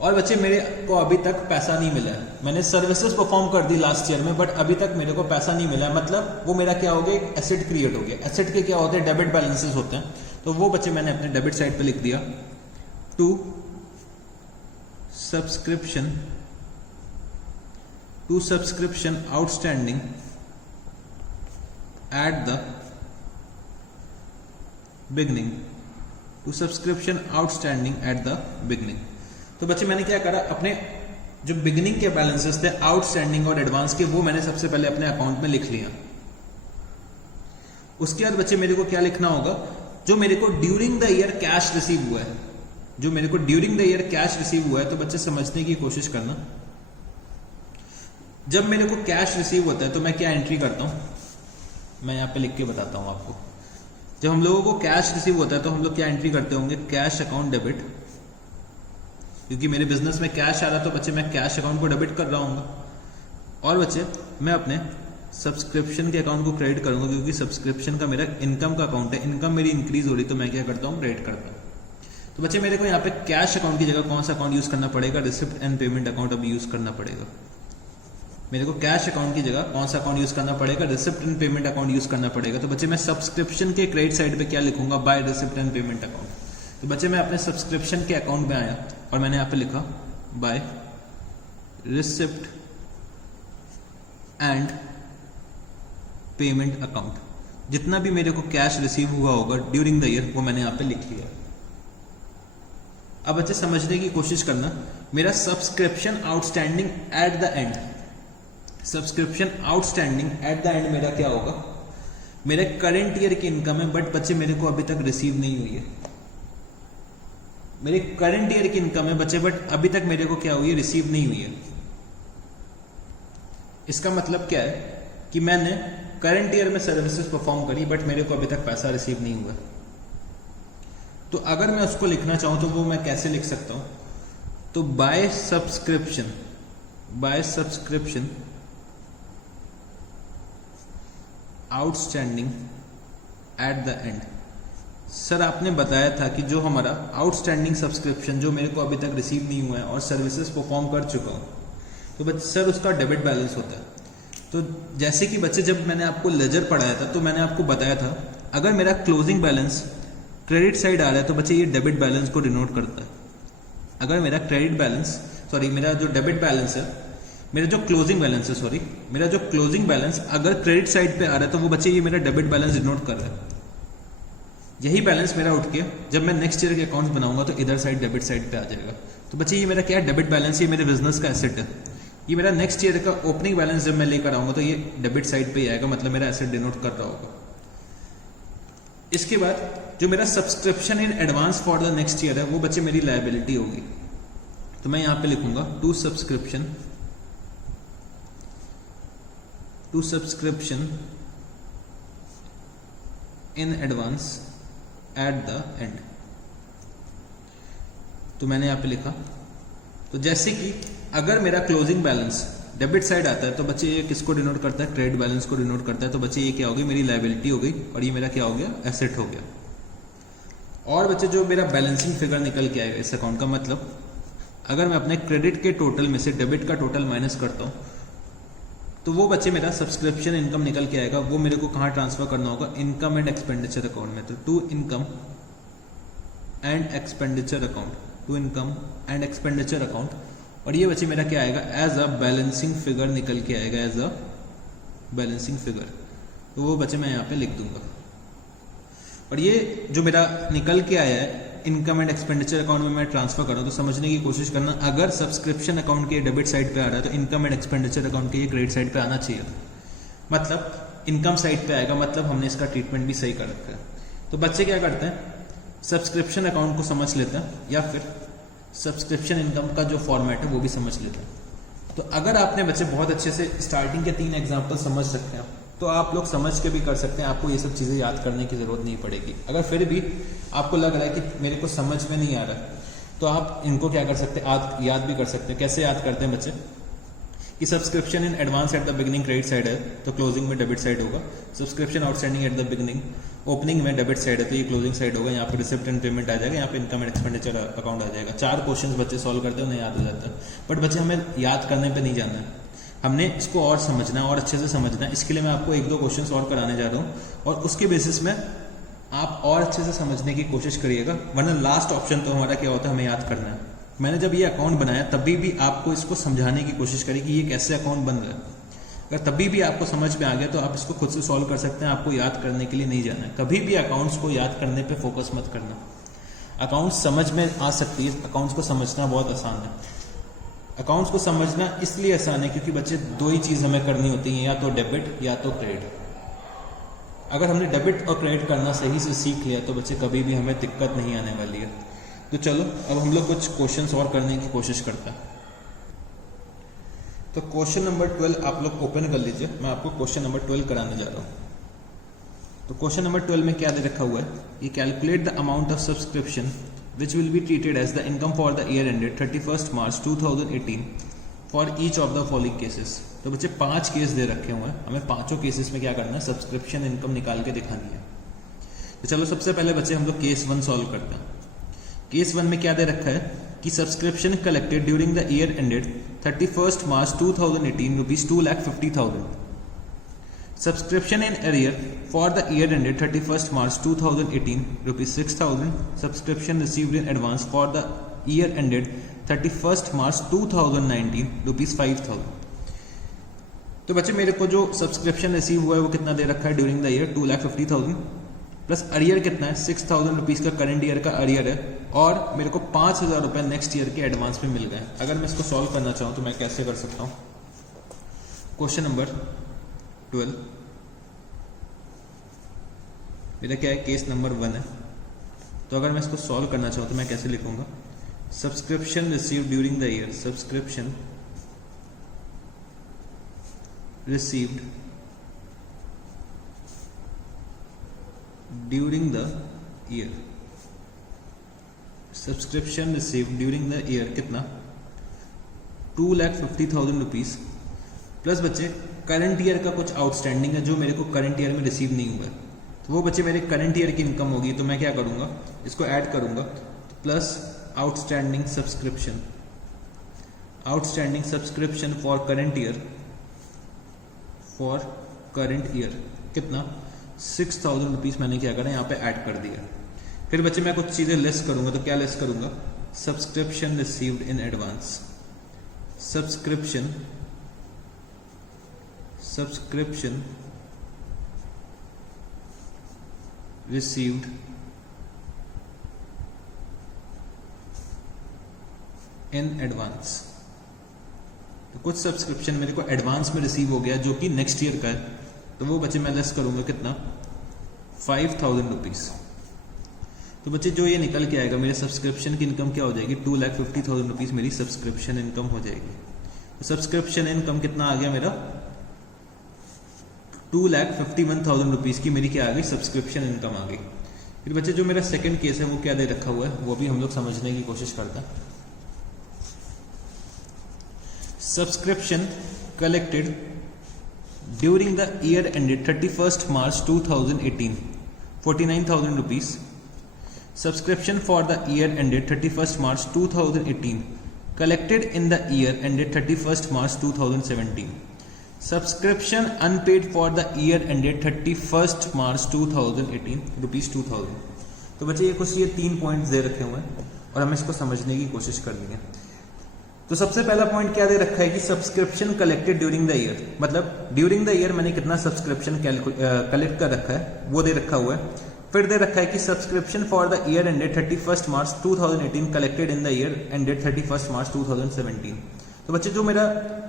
और बच्चे मेरे को अभी तक पैसा नहीं मिला है। मैंने सर्विसेज परफॉर्म कर दी लास्ट ईयर में बट अभी तक मेरे को पैसा नहीं मिला है, मतलब वो मेरा क्या हो गया, एक एसेट क्रिएट हो गया। एसेट के क्या होते हैं, डेबिट बैलेंसेस होते हैं। तो वो बच्चे मैंने अपने डेबिट साइड पे लिख दिया to subscription outstanding at the beginning, to subscription outstanding at the beginning. तो बच्चे मैंने क्या करा, अपने जो बिगनिंग के बैलेंसेस थे आउटस्टैंडिंग और एडवांस के, वो मैंने सबसे पहले अपने अकाउंट में लिख लिया। उसके बाद बच्चे मेरे को क्या लिखना होगा, जो मेरे को during the year cash receive हुआ है, जो मेरे को during the year cash receive हुआ है। तो बच्चे समझने की कोशिश करना, जब मेरे को कैश रिसीव होता है तो मैं क्या एंट्री करता हूं, मैं यहां पे लिख के बताता हूं आपको। जब हम लोगों को कैश रिसीव होता है तो हम लोग क्या एंट्री करते होंगे, कैश अकाउंट डेबिट क्योंकि मेरे बिजनेस में कैश आ रहा है तो बच्चे मैं कैश अकाउंट को डेबिट कर रहा हूँ। और बच्चे मैं अपने सब्सक्रिप्शन के अकाउंट को क्रेडिट करूंगा, क्योंकि सब्सक्रिप्शन का मेरा इनकम का अकाउंट है, इनकम मेरी इंक्रीज हो रही तो मैं क्या करता हूँ, क्रेडिट करता हूँ। तो बच्चे मेरे को यहाँ पे कैश अकाउंट की जगह कौन सा अकाउंट यूज करना पड़ेगा, रिसिप्ट एंड पेमेंट अकाउंट अब यूज करना पड़ेगा। मेरे को कैश अकाउंट की जगह कौन सा अकाउंट यूज करना पड़ेगा, receipt and payment account use करना पड़ेगा। तो बच्चे मैं सब्सक्रिप्शन के क्रेडिट साइड पे क्या लिखूंगा, by receipt and payment account. तो बच्चे मैं अपने सब्सक्रिप्शन के अकाउंट में आया और मैंने यहाँ पे लिखा by receipt and payment account. जितना भी मेरे को कैश रिसीव हुआ होगा ड्यूरिंग द ईयर वो मैंने यहाँ पे लिख लिया। अब बच्चे समझने की कोशिश करना, मेरा subscription outstanding at the end, subscription outstanding at the and मेरा क्या होगा, मेरे करंट ईयर की इनकम है, बट बच्चे मेरे को अभी तक रिसीव नहीं हुई है। मेरे करंट ईयर की इनकम है बच्चे, बट अभी तक मेरे को क्या हुई है, रिसीव नहीं हुई है। इसका मतलब क्या है कि मैंने करंट ईयर में सर्विसेज परफॉर्म करी बट मेरे को अभी तक पैसा रिसीव नहीं हुआ। तो अगर मैं उसको लिखना चाहूं तो वो मैं कैसे लिख सकता हूं, तो by subscription outstanding at the end. Sir आपने बताया था कि जो हमारा आउटस्टैंडिंग सब्सक्रिप्शन जो मेरे को अभी तक रिसीव नहीं हुआ है और सर्विसेज परफॉर्म कर चुका हूं, तो बच्चे सर उसका डेबिट बैलेंस होता है। तो जैसे कि बच्चे जब मैंने आपको लेजर पढ़ाया था तो मैंने आपको बताया था अगर मेरा क्लोजिंग बैलेंस क्रेडिट साइड आ रहा है तो बच्चे ये डेबिट बैलेंस को डिनोट करता है। अगर मेरा क्रेडिट बैलेंस मेरा जो डेबिट बैलेंस है, मेरा जो क्लोजिंग बैलेंस है मेरा जो क्लोजिंग बैलेंस अगर क्रेडिट साइड पे आ रहा है तो वो बच्चे ये मेरा डेबिट बैलेंस डिनोट कर रहा है। यही बैलेंस मेरा उठ के जब मैं नेक्स्ट ईयर के अकाउंट बनाऊंगा तो इधर साइड डेबिट साइड पे आ जाएगा। तो बच्चे ये मेरा क्या है, डेबिट बैलेंस, ये मेरे बिजनेस का एसेट है। ये मेरा नेक्स्ट ईयर का ओपनिंग बैलेंस जब मैं लेकर आऊंगा तो ये डेबिट साइड पे ही आएगा, मतलब मेरा एसेट डिनोट कर रहा होगा। इसके बाद जो मेरा subscription in advance for the next year है वो बच्चे मेरी लायबिलिटी होगी। तो मैं यहां पे लिखूंगा to subscription in advance at the end. तो मैंने यहां पे लिखा। तो जैसे कि अगर मेरा क्लोजिंग बैलेंस डेबिट साइड आता है तो बच्चे ये किसको डिनोट करता है, क्रेडिट बैलेंस को डिनोट करता है। तो बच्चे ये क्या हो गई, मेरी लायबिलिटी हो गई और ये मेरा क्या हो गया, एसेट हो गया। और बच्चे जो मेरा बैलेंसिंग फिगर निकल के आएगा इस अकाउंट का, मतलब अगर मैं अपने क्रेडिट के टोटल में से डेबिट का टोटल माइनस करता हूं तो वो बच्चे मेरा सब्सक्रिप्शन इनकम निकल के आएगा। वो मेरे को कहां ट्रांसफर करना होगा, इनकम एंड एक्सपेंडिचर अकाउंट में। तो to income and expenditure account, to income and expenditure account. और ये बच्चे मेरा क्या आएगा, एज अ बैलेंसिंग फिगर निकल के आएगा, एज अ बैलेंसिंग फिगर। तो वो बच्चे मैं यहाँ पे लिख दूंगा। और ये जो मेरा निकल के आया है इनकम एंड एक्सपेंडिचर अकाउंट में मैं ट्रांसफर कर रहा हूँ। तो समझने की कोशिश करना, अगर सब्सक्रिप्शन अकाउंट के डेबिट साइड पे आ रहा है तो इनकम एंड एक्सपेंडिचर अकाउंट के ये क्रेडिट साइड पे आना चाहिए, मतलब इनकम साइड पे आएगा, मतलब हमने इसका ट्रीटमेंट भी सही कर रखा है। तो बच्चे क्या करते हैं, सब्सक्रिप्शन अकाउंट को समझ लेते हैं या फिर सब्सक्रिप्शन इनकम का जो फॉर्मेट है वो भी समझ लेते हैं। तो अगर आपने बच्चे बहुत अच्छे से स्टार्टिंग के 3 एग्जाम्पल समझ सकते हैं तो आप लोग समझ के भी कर सकते हैं, आपको ये सब चीज़ें याद करने की ज़रूरत नहीं पड़ेगी। अगर फिर भी आपको लग रहा है कि मेरे को समझ में नहीं आ रहा है तो आप इनको क्या कर सकते हैं, आप याद भी कर सकते हैं। कैसे याद करते हैं बच्चे, कि subscription in advance at the beginning credit side है तो क्लोजिंग में डेबिट साइड होगा। Subscription outstanding at the beginning, opening में डेबिट साइड है तो ये क्लोजिंग साइड होगा। यहाँ पे रिसिप्ट एंड पेमेंट आ जाएगा, यहाँ पे इनकम एंड एक्सपेंडिचर अकाउंट आ जाएगा। 4 क्वेश्चन बच्चे सॉल्व करते हैं, उन्हें याद हो जाता है। बट बच्चे हमें याद करने पर नहीं जाना है, हमने इसको और समझना और अच्छे से समझना है। इसके लिए मैं आपको 1-2 क्वेश्चन और कराने जा रहा हूँ और उसके बेसिस में आप और अच्छे से समझने की कोशिश करिएगा, वरना लास्ट ऑप्शन तो हमारा क्या होता है, हमें याद करना है। मैंने जब ये अकाउंट बनाया तभी भी आपको इसको समझाने की कोशिश करी कि ये कैसे अकाउंट बन रहा है। अगर तभी भी आपको समझ में आ गया तो आप इसको खुद से सॉल्व कर सकते हैं, आपको याद करने के लिए नहीं जाना है। कभी भी अकाउंट्स को याद करने पे फोकस मत करना। अकाउंट्स समझ में आ सकती है, अकाउंट्स को समझना बहुत आसान है। अकाउंट्स को समझना इसलिए आसान है क्योंकि बच्चे 2 ही चीज़ हमें करनी होती है, या तो डेबिट या तो क्रेडिट। अगर हमने डेबिट और क्रेडिट करना सही से सीख लिया तो बच्चे कभी भी हमें दिक्कत नहीं आने वाली है। तो चलो अब हम लोग कुछ क्वेश्चंस और करने की कोशिश करते हैं। तो क्वेश्चन नंबर 12 आप लोग ओपन कर लीजिए, मैं आपको क्वेश्चन नंबर 12 कराने जा रहा हूँ। तो क्वेश्चन नंबर 12 में क्या दे रखा हुआ है, ये calculate the amount of subscription which will be treated as the income for the year ended 31st March 2018 for each of the following cases। तो बच्चे 5 केस दे रखे हुए हैं, हमें पांचों केसेस में क्या करना है, सब्सक्रिप्शन इनकम निकाल के दिखानी है। तो चलो सबसे पहले बच्चे हम लोग केस 1 सॉल्व करते हैं। केस 1 में क्या दे रखा है कि subscription collected during the year ended 31st March 2018 rupees 2,50,000। Subscription in arrear for the year ended 31st March 2018 rupees 6,000. Subscription received in advance for the year ended 31st March 2019 rupees 5,000। तो बच्चे मेरे को जो सब्सक्रिप्शन रिसीव हुआ है वो कितना दे रखा है during the year 2,50,000 plus arrear कितना है 6,000 रुपीज का करंट ईयर का अरियर है और मेरे को 5,000 रुपए नेक्स्ट ईयर के एडवांस में मिल गए। अगर मैं इसको सॉल्व करना चाहूँ तो मैं कैसे कर सकता हूँ। क्वेश्चन नंबर 12 मेरा क्या है, केस नंबर 1 है। तो अगर मैं इसको सॉल्व करना चाहूँ तो मैं कैसे लिखूंगा, subscription received during the year, subscription received during the year, subscription received during the year कितना 2,50,000 रुपीज प्लस बच्चे करंट ईयर का कुछ आउटस्टैंडिंग है जो मेरे को करंट ईयर में रिसीव नहीं हुआ है, तो वो बच्चे मेरे करंट ईयर की इनकम होगी। तो मैं क्या करूंगा, इसको ऐड करूंगा, plus outstanding subscription, outstanding subscription for current year, for current year कितना 6,000 रुपीज मैंने क्या करा यहाँ पे ऐड कर दिया। फिर बच्चे मैं कुछ चीजें लेस करूंगा, तो क्या लेस करूंगा, subscription received in advance, subscription received in advance। तो कुछ सब्सक्रिप्शन मेरे को एडवांस में रिसीव हो गया जो कि नेक्स्ट ईयर का है, तो वो बच्चे मैं लेस करूंगा कितना 5,000 रुपीज। तो बच्चे जो ये निकल के आएगा मेरे सब्सक्रिप्शन की इनकम क्या हो जाएगी 2,50,000 रुपीज मेरी सब्सक्रिप्शन इनकम हो जाएगी। तो सब्सक्रिप्शन इनकम कितना आ गया मेरा 2,51,000 रुपीज की मेरी क्या आ गई, सब्सक्रिप्शन इनकम आ गई। फिर बच्चे जो मेरा सेकंड केस है वो क्या दे रखा हुआ है वो भी हम लोग समझने की कोशिश करते हैं। Subscription collected during the year ended 31st March 2018 49,000 rupees. Subscription for the year ended 31st March 2018 collected in the year ended 31st March 2017। Subscription unpaid for the year ended 31st March 2018 rupees 2,000। तो बच्चे ये कुछ ये 3 points दे रखे हुए हैं और हमें इसको समझने की कोशिश करनी है। तो सबसे पहला पॉइंट क्या दे रखा है कि subscription collected during the year, मतलब ड्यूरिंग द ईयर मैंने कितना सब्सक्रिप्शन कलेक्ट कर रखा है वो दे रखा हुआ है। फिर दे रखा है कि subscription for the year ended 31st March 2018 collected in the year ended 31st March 2017। तो बच्चे जो मेरा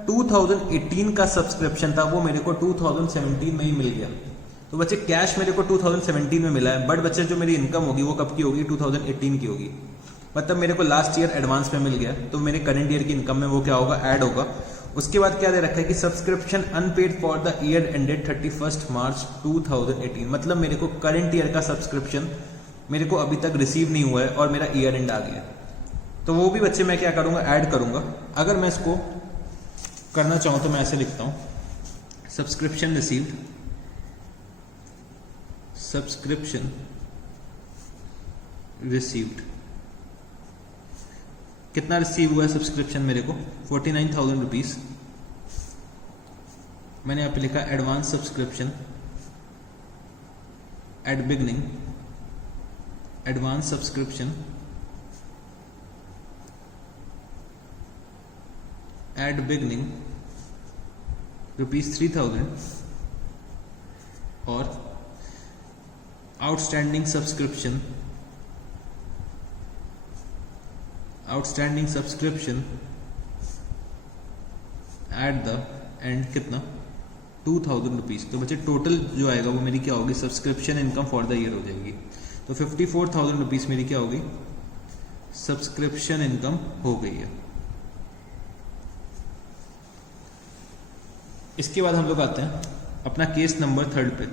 2018 का सब्सक्रिप्शन था वो मेरे को 2017 में ही मिल गया। तो बच्चे कैश मेरे को 2017 में मिला है, बट बच्चे जो मेरी इनकम होगी वो कब की होगी 2018 की होगी, मतलब मेरे को लास्ट ईयर एडवांस में मिल गया। तो मेरे करंट ईयर की इनकम में वो क्या होगा, ऐड होगा। उसके बाद क्या दे रखा है कि subscription unpaid for the year ended 31st March 2018, मतलब मेरे को करंट ईयर का सब्सक्रिप्शन मेरे को अभी तक रिसीव नहीं हुआ है और मेरा ईयर एंड आ गया। तो वो भी बच्चे मैं क्या करूंगा, ऐड करूंगा। अगर मैं इसको करना चाहूं तो मैं ऐसे लिखता हूं, सब्सक्रिप्शन रिसीव्ड, सब्सक्रिप्शन रिसीव्ड कितना रिसीव हुआ है सब्सक्रिप्शन मेरे को 49,000 रुपीज। मैंने यहाँ पे लिखा advance subscription eight beginning, advance subscription eight beginning rupees 3,000 और outstanding subscription eight the end कितना 2,000 रुपीज। तो बच्चे टोटल जो आएगा वो मेरी क्या होगी, subscription income for the year हो जाएगी। तो 54,000 रुपीज मेरी क्या होगी, सब्सक्रिप्शन इनकम हो गई है। इसके बाद हम लोग आते हैं अपना केस नंबर 3 पे।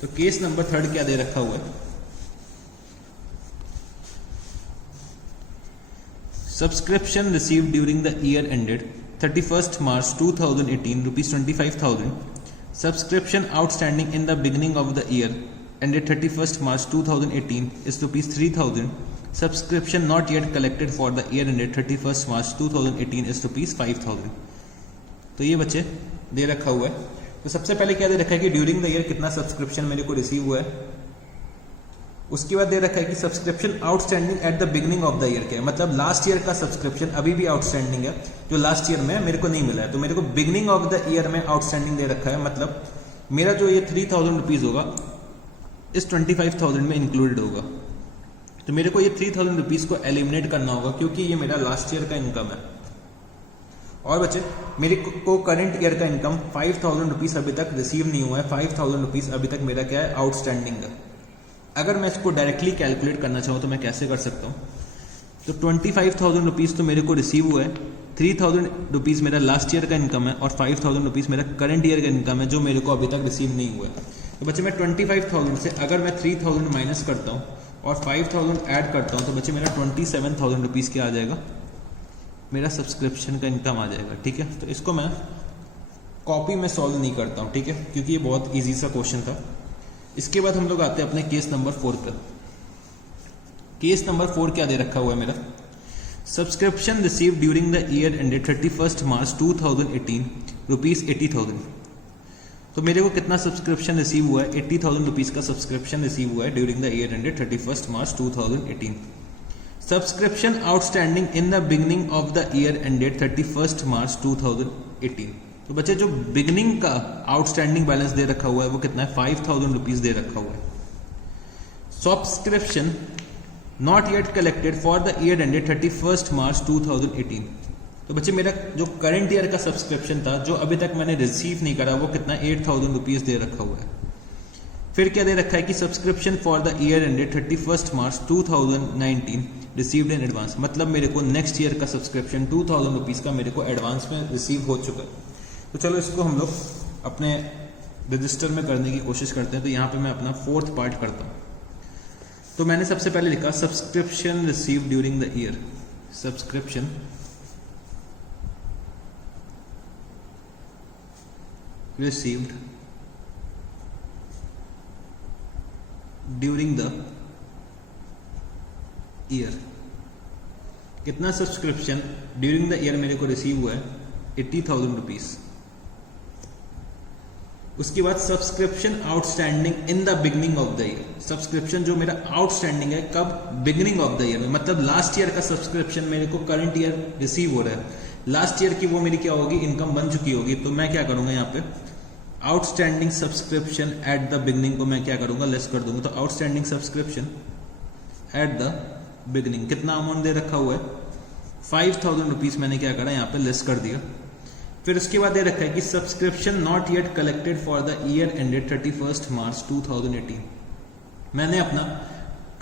तो केस नंबर 3 क्या दे रखा हुआ है, Subscription received during the year ended 31st March 2018 rupees 25,000. Subscription outstanding in the beginning of the year ended 31st March 2018 is rupees 3,000. Subscription not yet collected for the year ended 31st March 2018 is rupees 5,000. तो ये बच्चे दे रखा हुआ है. तो सबसे पहले क्या दे रखा है कि ड्यूरिंग द ईयर कितना सब्सक्रिप्शन मेरे को रिसीव हुआ है. उसके बाद दे रखा है कि subscription outstanding at the beginning of the year क्या है, मतलब लास्ट ईयर का सब्सक्रिप्शन अभी भी आउटस्टैंडिंग है जो लास्ट ईयर में मेरे को नहीं मिला है. तो मेरे को बिगिनिंग ऑफ द ईयर में आउटस्टैंडिंग दे रखा है, मतलब मेरा जो ये 3,000 रुपीज होगा इस 25,000 में इंक्लूडेड होगा. तो मेरे को ये 3,000 रुपीज को एलिमिनेट करना होगा क्योंकि ये मेरा लास्ट ईयर का इनकम है. और बच्चे मेरे को करंट ईयर का इनकम 5,000 रुपीज अभी तक रिसीव नहीं हुआ है. 5,000 रुपीज अभी तक मेरा क्या है, आउटस्टैंडिंग है. अगर मैं इसको डायरेक्टली कैलकुलेट करना चाहूँ तो मैं कैसे कर सकता हूँ. तो 25,000 रुपीज तो मेरे को रिसीव हुआ है, 3,000 रुपीज मेरा लास्ट ईयर का इनकम है और 5,000 रुपीज मेरा करंट ईयर का इनकम है जो मेरे को अभी तक रिसीव नहीं हुआ है. तो बच्चे मैं 25,000 से अगर मैं 3,000 माइनस करता हूँ और 5,000 ऐड करता हूँ तो बच्चे मेरा 27,000 रुपीज क्या आ जाएगा, मेरा सब्सक्रिप्शन का इनकम आ जाएगा. ठीक है, तो इसको मैं कॉपी में सॉल्व नहीं करता हूँ, ठीक है, क्योंकि ये बहुत ईजी सा क्वेश्चन था. इसके बाद हम लोग आते हैं अपने केस नंबर 4 पर. केस नंबर 4 क्या दे रखा हुआ है मेरा, subscription receive during the year ended 31st March 2018 rupees 80,000. तो मेरे को कितना सब्सक्रिप्शन रिसीव हुआ है, 80,000 रुपीज का सब्सक्रिप्शन रिसीव हुआ है during the year ended 31st March 2018. Subscription outstanding in the beginning of the year ended 31st मार्च 2018. तो बच्चे जो बिगिनिंग का आउटस्टैंडिंग बैलेंस दे रखा हुआ है वो कितना है, 5,000 रुपीज दे रखा हुआ है. Subscription not yet collected for the year ended 31st मार्च 2018. तो बच्चे मेरा जो करंट ईयर का सब्सक्रिप्शन था जो अभी तक मैंने रिसीव नहीं करा वो कितना 8,000 रुपीज दे रखा हुआ है. फिर क्या दे रखा है कि subscription for the year ended 31st March 2019 received in advance, मतलब मेरे को नेक्स्ट ईयर का सब्सक्रिप्शन 2,000 रुपीज का मेरे को एडवांस में रिसीव हो चुका है. तो चलो इसको हम लोग अपने रजिस्टर में करने की कोशिश करते हैं. तो यहाँ पे मैं अपना 4th पार्ट करता हूँ. तो मैंने सबसे पहले लिखा subscription receive during the year. Subscription received during the year. कितना सब्सक्रिप्शन ड्यूरिंग द ईयर मेरे को रिसीव हुआ है, 80,000 रुपीज. उसके बाद subscription outstanding in the beginning of the year. Subscription जो मेरा आउटस्टैंडिंग है कब, बिगिनिंग ऑफ द ईयर में, मतलब लास्ट ईयर का सब्सक्रिप्शन मेरे को करंट ईयर रिसीव हो रहा है. लास्ट ईयर की वो मेरी क्या होगी, इनकम बन चुकी होगी. तो मैं क्या करूंगा यहाँ पे, outstanding subscription at the beginning को मैं क्या करूंगा, लेस कर दूंगा. तो outstanding subscription at the beginning कितना अमाउंट दे रखा हुआ है, 5,000 रुपीज मैंने क्या करा यहाँ पे लेस कर दिया. फिर उसके बाद दे रखा है कि subscription not yet collected for the year ended 31st मार्च 2018. मैंने अपना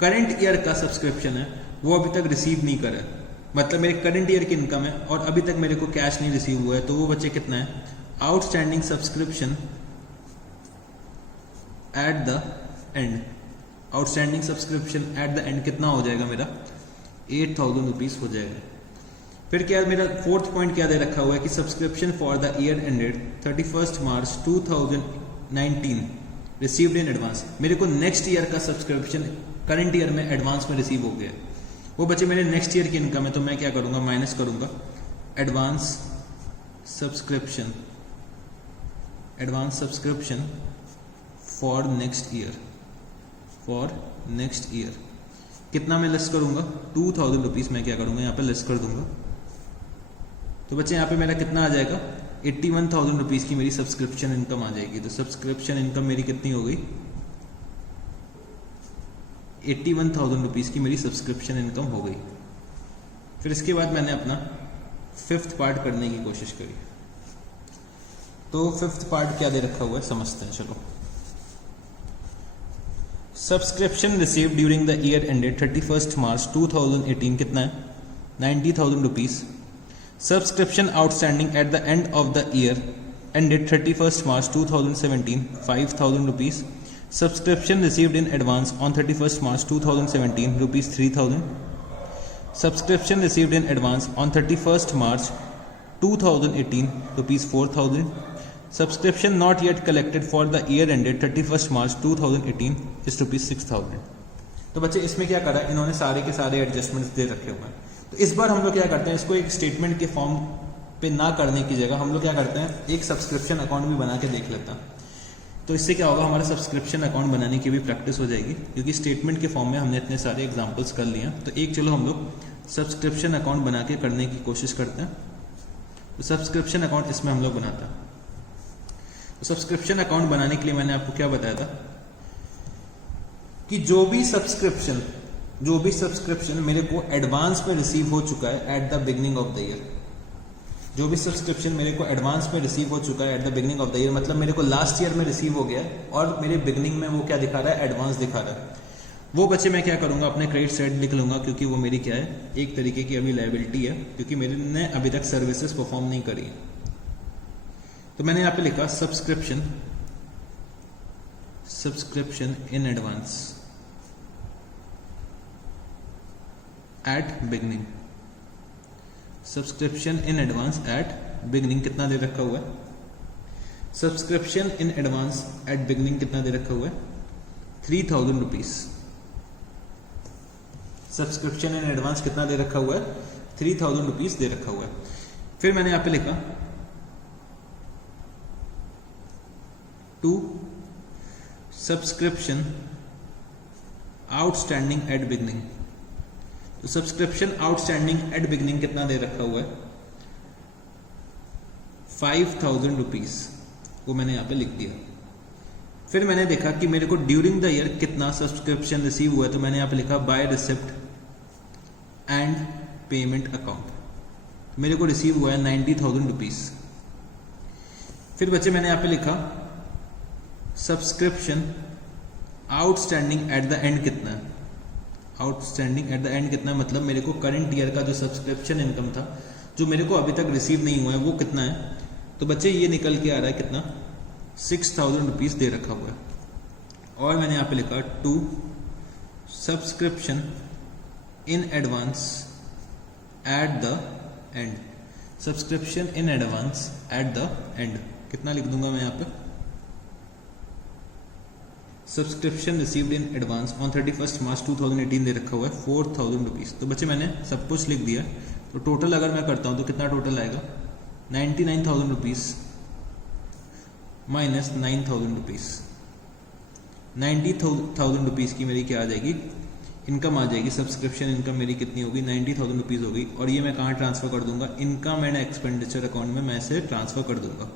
करंट ईयर का सब्सक्रिप्शन है वो अभी तक रिसीव नहीं करा है, मतलब मेरे करंट ईयर की इनकम है और अभी तक मेरे को कैश नहीं रिसीव हुआ है. तो वो बच्चे कितना है, outstanding subscription eight the and. Outstanding subscription eight the end कितना हो जाएगा मेरा, 8,000 रुपीज हो जाएगा. फिर क्या मेरा 4th पॉइंट क्या दे रखा हुआ है कि subscription for the year ended 31st March 2019 received in advance. मेरे को नेक्स्ट ईयर का सब्सक्रिप्शन करंट ईयर में एडवांस में रिसीव हो गया. वो बच्चे मेरे नेक्स्ट ईयर की इनकम है तो मैं क्या करूंगा, माइनस करूंगा advance subscription for next year. For next year कितना मैं लेस करूंगा, 2,000 रुपीज मैं क्या करूंगा यहाँ पे लेस कर दूंगा. तो बच्चे यहाँ पे मेरा कितना आ जाएगा, 81,000 रुपीज की मेरी सब्सक्रिप्शन इनकम आ जाएगी. तो सब्सक्रिप्शन इनकम मेरी कितनी हो गई, 81,000 रुपीज की मेरी सब्सक्रिप्शन इनकम हो गई. फिर इसके बाद मैंने अपना 5th पार्ट करने की कोशिश करी. तो 5th पार्ट क्या दे रखा हुआ है समझते हैं. चलो, subscription receive during the year ended 31st मार्च 2018 कितना है, 90,000 rupees. Subscription outstanding at the end of the year ended 31st March 2017 5,000 rupees. Subscription received in advance on 31st March 2017 rupees 3,000. Subscription received in advance on 31st March 2018 rupees 4,000. Subscription not yet collected for the year ended 31st March 2018 is rupees 6,000. तो बच्चे इसमें क्या करा, इन्होंने सारे के सारे adjustments दे रखे हुए हैं. तो इस बार हम लोग क्या करते हैं, इसको एक स्टेटमेंट के फॉर्म पे ना करने की जगह हम लोग क्या करते हैं, एक सब्सक्रिप्शन अकाउंट भी बना के देख लेते हैं. तो इससे क्या होगा, हमारा सब्सक्रिप्शन अकाउंट बनाने की भी प्रैक्टिस हो जाएगी, क्योंकि स्टेटमेंट के फॉर्म में हमने इतने सारे एग्जांपल्स कर लिए हैं. तो एक चलो हम लोग सब्सक्रिप्शन अकाउंट बना के करने की कोशिश करते हैं. तो सब्सक्रिप्शन अकाउंट इसमें हम लोग बनाते हैं. तो सब्सक्रिप्शन अकाउंट बनाने के लिए मैंने आपको क्या बताया था कि जो भी सब्सक्रिप्शन मेरे को एडवांस में रिसीव हो चुका है eight the beginning of the year, जो भी सब्सक्रिप्शन मेरे को एडवांस में रिसीव हो चुका है eight the beginning of the year, मतलब मेरे को लास्ट ईयर में रिसीव हो गया और मेरे बिगनिंग में वो क्या दिखा रहा है, एडवांस दिखा रहा है. वो बच्चे मैं क्या करूंगा, अपने क्रेडिट साइड लिख लूंगा, क्योंकि वो मेरी क्या है, एक तरीके की अभी लायबिलिटी है, क्योंकि मेरे ने अभी तक सर्विसेज परफॉर्म नहीं करी. तो मैंने यहां पे लिखा subscription in advance eight beginning. Subscription in advance eight beginning कितना दे रखा हुआ है, subscription in advance eight beginning कितना दे रखा हुआ है, 3,000 रुपीज. सब्सक्रिप्शन इन एडवांस कितना दे रखा हुआ है, 3,000 रुपीज दे रखा हुआ है. फिर मैंने यहां पे लिखा to subscription outstanding at beginning. तो सब्सक्रिप्शन आउटस्टैंडिंग एट बिगनिंग कितना दे रखा हुआ है, 5,000 रुपीज. वो मैंने यहां पे लिख दिया. फिर मैंने देखा कि मेरे को ड्यूरिंग द ईयर कितना सब्सक्रिप्शन रिसीव हुआ है, तो मैंने यहां पे लिखा by receipt and payment account. मेरे को रिसीव हुआ है 90,000 रुपीज. फिर बच्चे मैंने यहां पे लिखा subscription outstanding at the end कितना है, आउटस्टैंडिंग एट द एंड कितना है, मतलब मेरे को करंट ईयर का जो सब्सक्रिप्शन इनकम था जो मेरे को अभी तक रिसीव नहीं हुआ है वो कितना है. तो बच्चे ये निकल के आ रहा है कितना, 6,000 रुपीज दे रखा हुआ है. और मैंने यहां पे लिखा to subscription in advance at the end. Subscription in advance at the end कितना लिख दूंगा मैं यहां पे, subscription received in advance on 31st March 2018 दे रखा हुआ है 4,000 रुपीज. तो बच्चे मैंने सब कुछ लिख दिया. तो टोटल अगर मैं करता हूं तो कितना टोटल आएगा, 99,000 रुपीज माइनस 9,000 रुपीज. 90,000 रुपीज की मेरी क्या आ जाएगी, इनकम आ जाएगी. सब्सक्रिप्शन इनकम मेरी कितनी होगी, 90,000 रुपीज होगी. और ये मैं कहाँ ट्रांसफर कर दूंगा, इनकम एंड एक्सपेंडिचर अकाउंट में मैं इसे ट्रांसफर कर दूंगा,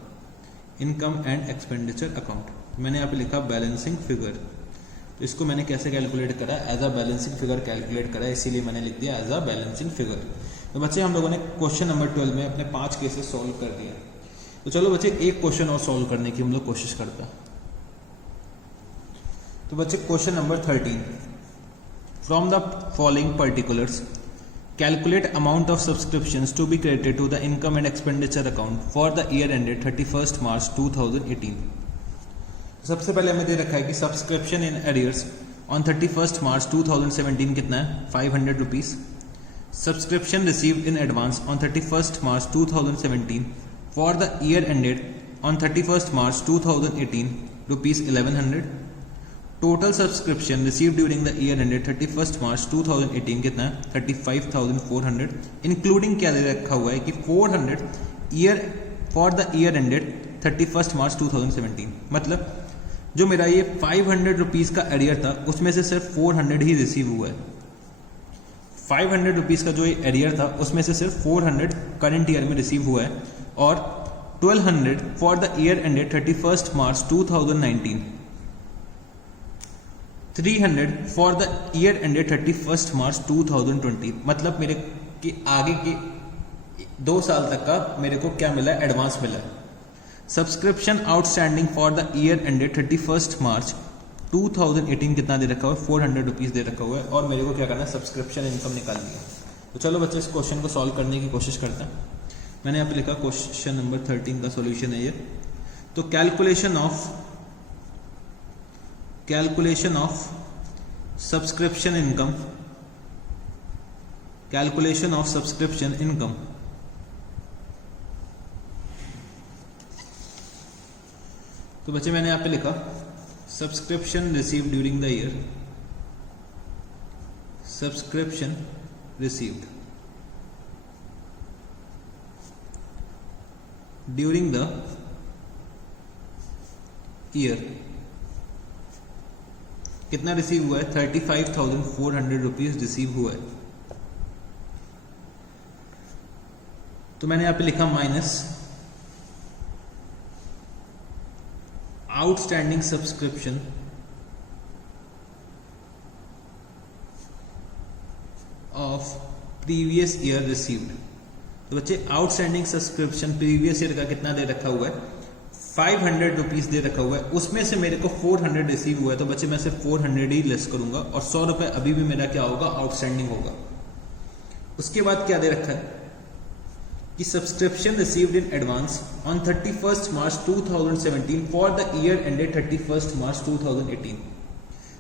इनकम एंड एक्सपेंडिचर अकाउंट. मैंने यहाँ पे लिखा बैलेंसिंग फिगर. तो इसको मैंने कैसे कैलकुलेट करा, as a balancing figure calculate करा, इसीलिए मैंने लिख दिया एज अ बैलेंसिंग फिगर. तो बच्चे हम लोगों ने क्वेश्चन नंबर 12 में अपने 5 केसेस सॉल्व कर दिया. तो चलो बच्चे एक क्वेश्चन और सॉल्व करने की हम लोग कोशिश करते हैं. तो बच्चे question number 13, from the following particulars calculate amount of subscriptions to be credited to the income and expenditure account for the year ended 31st March 2018. सबसे पहले हमें दे रखा है कि subscription in arrears on 31st March 2017 कितना है, 500 rupees. Subscription received in advance on 31st March 2017 for the year ended on 31st March 2018 rupees 1100. Total subscription received during the year ended 31st March 2018 कितना है, 35,400. Including क्या दे रखा हुआ है कि 400 year for the year ended 31st March 2017. मतलब जो मेरा ये 500 रुपीज का एरियर था उसमें से सिर्फ 400 ही रिसीव हुआ है. 500 रुपीज का जो ये एरियर था उसमें से सिर्फ 400 करंट ईयर में रिसीव हुआ है. और 1200 for the year ended 31st March 2019, 300 for the year ended 31st March 2020. मतलब मेरे के आगे के 2 साल तक का मेरे को क्या मिला है, एडवांस मिला है. Subscription outstanding for the year ended 31st March 2018 कितना दे रखा हुआ है, 400 रुपीज दे रखा हुआ है. और मेरे को क्या करना है, सब्सक्रिप्शन इनकम निकालनी है. तो चलो बच्चे इस क्वेश्चन को सॉल्व करने की कोशिश करते हैं. मैंने यहाँ पे लिखा क्वेश्चन नंबर 13 का सॉल्यूशन है ये. तो calculation of subscription income calculation of subscription income. तो बच्चे मैंने यहाँ पे लिखा subscription received during the year, subscription received during the year कितना रिसीव हुआ है, 35,400 रुपीज रिसीव हुआ है। तो मैंने यहां पे लिखा minus outstanding subscription of previous year received. तो बच्चे आउटस्टैंडिंग सब्सक्रिप्शन प्रीवियस ईयर का कितना दे रखा हुआ है, 500 रुपीज दे रखा हुआ है, उसमें से मेरे को 400 रिसीव हुआ है। तो बच्चे मैं सिर्फ 400 ही लेस करूंगा और 100 रुपए अभी भी मेरा क्या होगा, आउटस्टैंडिंग होगा। उसके बाद क्या दे रखा है कि subscription received in advance on 31 March 2017 for the year ended 31 मार्च 2018।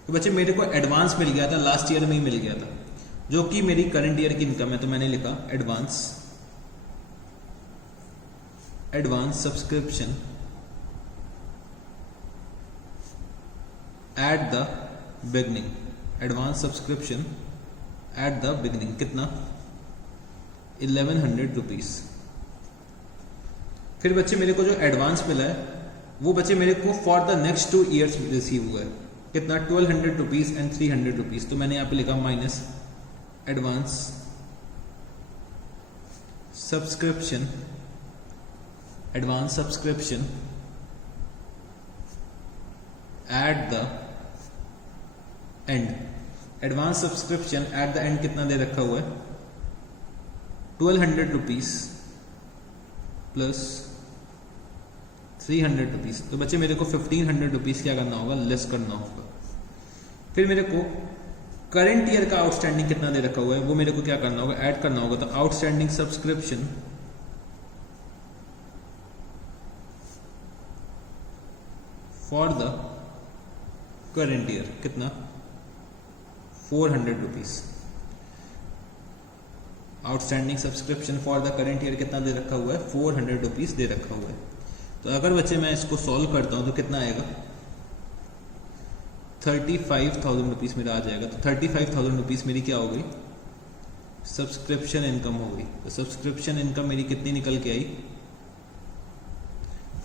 तो बच्चे मेरे को एडवांस मिल गया था, लास्ट ईयर में ही मिल गया था, जो कि मेरी करंट ईयर की इनकम है। तो मैंने लिखा advance subscription eight the beginning, advance subscription eight the beginning कितना, 1100 रुपीज। फिर बच्चे मेरे को जो एडवांस मिला है वो बच्चे मेरे को for the next 2 years receive हुआ है, कितना, 1200 रुपीज एंड 300 रुपीज। तो मैंने यहां पे लिखा minus advance subscription eight the and, advance subscription eight the end कितना दे रखा हुआ है, 1200 रुपीज प्लस 300 रुपीज। तो बच्चे मेरे को 1500 रुपीज क्या करना होगा, लेस करना होगा। फिर मेरे को करंट ईयर का आउटस्टैंडिंग कितना दे रखा हुआ है वो मेरे को क्या करना होगा, ऐड करना होगा। तो outstanding subscription for the current year कितना, 400 rupees. Outstanding subscription for the current year कितना दे रखा हुआ है, 400 रुपीज दे रखा हुआ है। तो अगर बच्चे मैं इसको सॉल्व करता हूं तो कितना आएगा, 35,000 रुपीज मेरा आ जाएगा। तो 35,000 रुपीज मेरी क्या हो गई, सब्सक्रिप्शन इनकम हो गई। तो सब्सक्रिप्शन इनकम मेरी कितनी निकल के आई,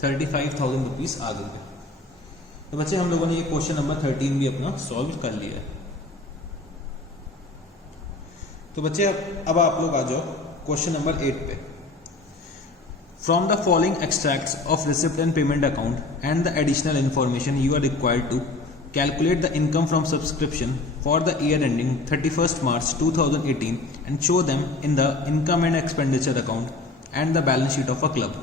35,000 रुपीज आ गई। तो बच्चे हम लोगों ने ये क्वेश्चन नंबर 13 भी अपना सॉल्व कर लिया है। तो बच्चे अब आप लोग आ जाओ क्वेश्चन नंबर 8 पे। From the following extracts of receipt and payment account and the additional information you are required to calculate the income from subscription for the year ending 31st March 2018 and show them in the income and expenditure account and the balance sheet of a club।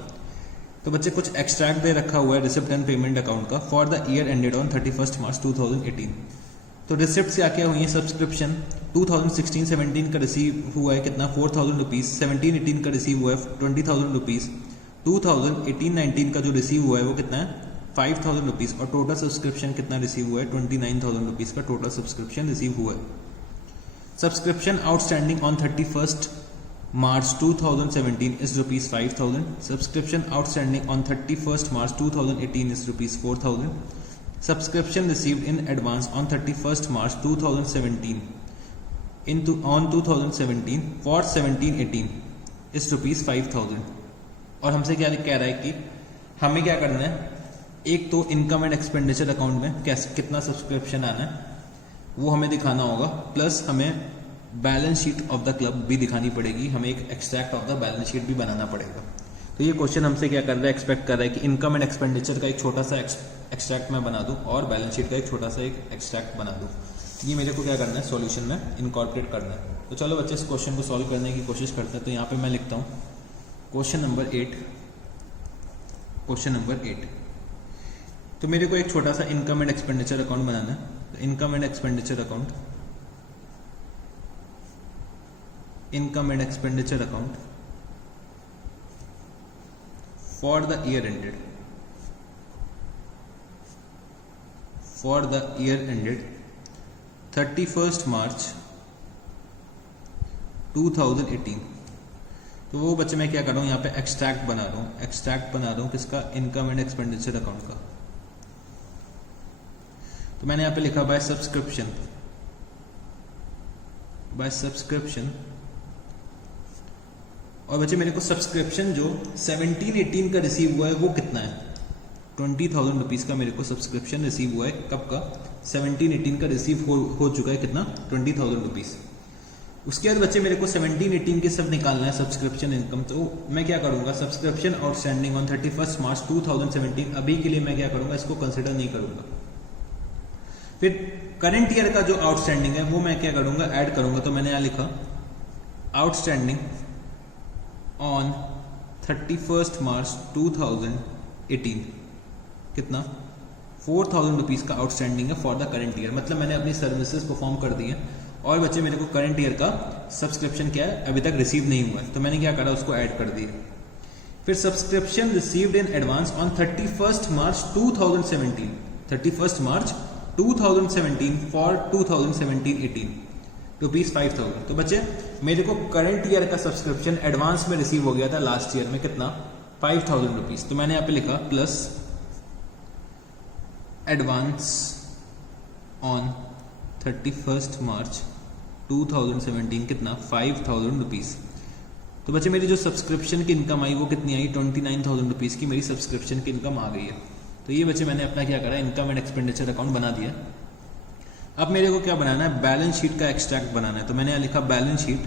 तो बच्चे कुछ extract दे रखा हुआ है receipt and payment account का for the year ended on 31st मार्च 2018। तो receipt क्या क्या हुई है, सब्सक्रिप्शन 2016-17 का रिसीव हुआ है कितना, 4,000 रुपीज। 17-18 का रिसीव हुआ है 20,000 रुपीज। 2018-19 का जो रिसीव हुआ है वो कितना है, 5,000 रुपीज। और टोटल सब्सक्रिप्शन कितना रिसीव हुआ है, 29,000 रुपीज का टोटल सब्सक्रिप्शन रिसीव हुआ है। Subscription outstanding on 31st March 2017 is rupees 5,000. Subscription outstanding on 31st March 2018 is rupees 4,000. Subscription received in advance on 31st March 2017 on 2017 for 17-18 is rupees 5,000। और हमसे क्या कह रहा है कि हमें क्या करना है, एक तो इनकम एंड एक्सपेंडिचर अकाउंट में कितना सब्सक्रिप्शन आना है वो हमें दिखाना होगा, प्लस हमें balance sheet of the club भी दिखानी पड़ेगी, हमें एक extract of the balance sheet भी बनाना पड़ेगा। तो ये क्वेश्चन हमसे क्या कर रहा है, एक्सपेक्ट कर रहा है कि इनकम एंड एक्सपेंडिचर का एक छोटा सा एक्सट्रैक्ट मैं बना दूं और बैलेंस शीट का एक छोटा सा एक एक्सट्रैक्ट बना दूं। ये मेरे को क्या करना है, सॉल्यूशन में इनकॉर्पोरेट करना है। तो चलो बच्चे इस क्वेश्चन को सॉल्व करने की कोशिश करते हैं। तो यहाँ पे मैं लिखता हूँ क्वेश्चन नंबर 8। तो मेरे को एक छोटा सा इनकम एंड एक्सपेंडिचर अकाउंट बनाना है। Income and expenditure account for the year ended 31st March 2018। तो वो बच्चे मैं क्या कर रहा हूँ, यहाँ पे एक्सट्रैक्ट बना रहा हूँ किसका, इनकम एंड एक्सपेंडिचर अकाउंट का। तो मैंने यहाँ पे लिखा बाय सब्सक्रिप्शन। और बच्चे मेरे को सब्सक्रिप्शन जो 17-18 का रिसीव हुआ है वो कितना है, 20,000 रुपीज़ का मेरे को सब्सक्रिप्शन रिसीव हुआ है। कब का, 17-18 का रिसीव हो चुका है कितना, 20,000 रुपीज़। उसके बाद बच्चे मेरे को 17-18 के सब निकालना है सब्सक्रिप्शन इनकम। तो मैं क्या करूंगा, सब्सक्रिप्शन आउटस्टैंडिंग ऑन 31 मार्च 2017, अभी के लिए मैं क्या करूंगा, इसको कंसिडर नहीं करूंगा। फिर करंट ईयर का जो आउटस्टैंडिंग है वो मैं क्या करूंगा, ऐड करूंगा। तो मैंने यहाँ लिखा आउटस्टैंडिंग ऑन 31 मार्च 2018 कितना, 4,000 रुपीज़ का आउटस्टैंडिंग है फॉर द करंट ईयर। मतलब मैंने अपनी सर्विसेज परफॉर्म कर दी है और बच्चे मेरे को करंट ईयर का सब्सक्रिप्शन क्या है, अभी तक रिसीव नहीं हुआ है। तो मैंने क्या करा, उसको ऐड कर दिया। फिर subscription received in advance on 31 March 2017, 31 March 2017 for 2017-18 rupees 5,000। तो बच्चे मेरे को करंट ईयर का सब्सक्रिप्शन एडवांस में रिसीव हो गया था लास्ट ईयर में, कितना, 5,000 रुपीज़। तो मैंने यहाँ पे लिखा प्लस एडवांस ऑन 31 मार्च 2017 कितना, 5,000 रुपीज़। तो बच्चे मेरी जो सब्सक्रिप्शन की इनकम आई वो कितनी आई, 29,000 रुपीज़ की मेरी सब्सक्रिप्शन की इनकम आ गई है। तो ये बच्चे मैंने अपना क्या करा, इनकम एंड एक्सपेंडिचर अकाउंट बना दिया। अब मेरे को क्या बनाना है, बैलेंस शीट का एक्सट्रैक्ट बनाना है। तो मैंने यहाँ लिखा बैलेंस शीट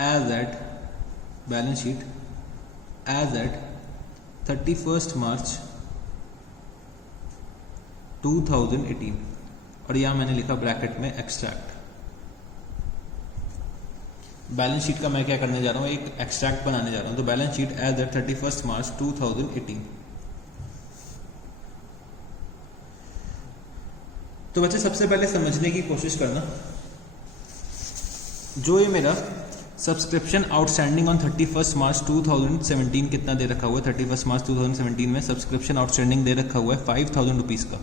एज एट 31 मार्च 2018 और यहाँ मैंने लिखा ब्रैकेट में एक्सट्रैक्ट। बैलेंस शीट का मैं क्या करने जा रहा हूँ, एक एक्सट्रैक्ट बनाने जा रहा हूँ। तो बैलेंस शीट एज एट 31 मार्च 2018। तो बच्चे सबसे पहले समझने की कोशिश करना, जो ये मेरा सब्सक्रिप्शन आउटस्टैंडिंग ऑन 31 मार्च 2017 कितना दे रखा हुआ है, 31 मार्च 2017 में सब्सक्रिप्शन आउटस्टैंडिंग दे रखा हुआ है 5,000 रुपीज़ का।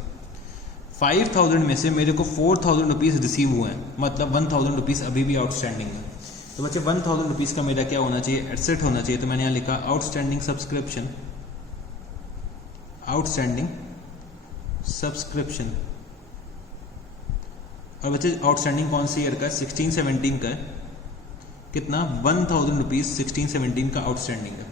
5,000 में से मेरे को 4,000 रुपीज़ रिसीव हुए हैं, मतलब 1,000 रुपीज़ अभी भी आउटस्टैंडिंग है। तो बच्चे 1,000 रुपीज़ का मेरा क्या होना चाहिए, एसेट होना चाहिए। तो मैंने यहाँ लिखा आउटस्टैंडिंग सब्सक्रिप्शन और बच्चे आउटस्टैंडिंग कौन सी ईयर का है, 16-17 का है, कितना, 1,000 रुपीज़ 16-17 का आउटस्टैंडिंग है।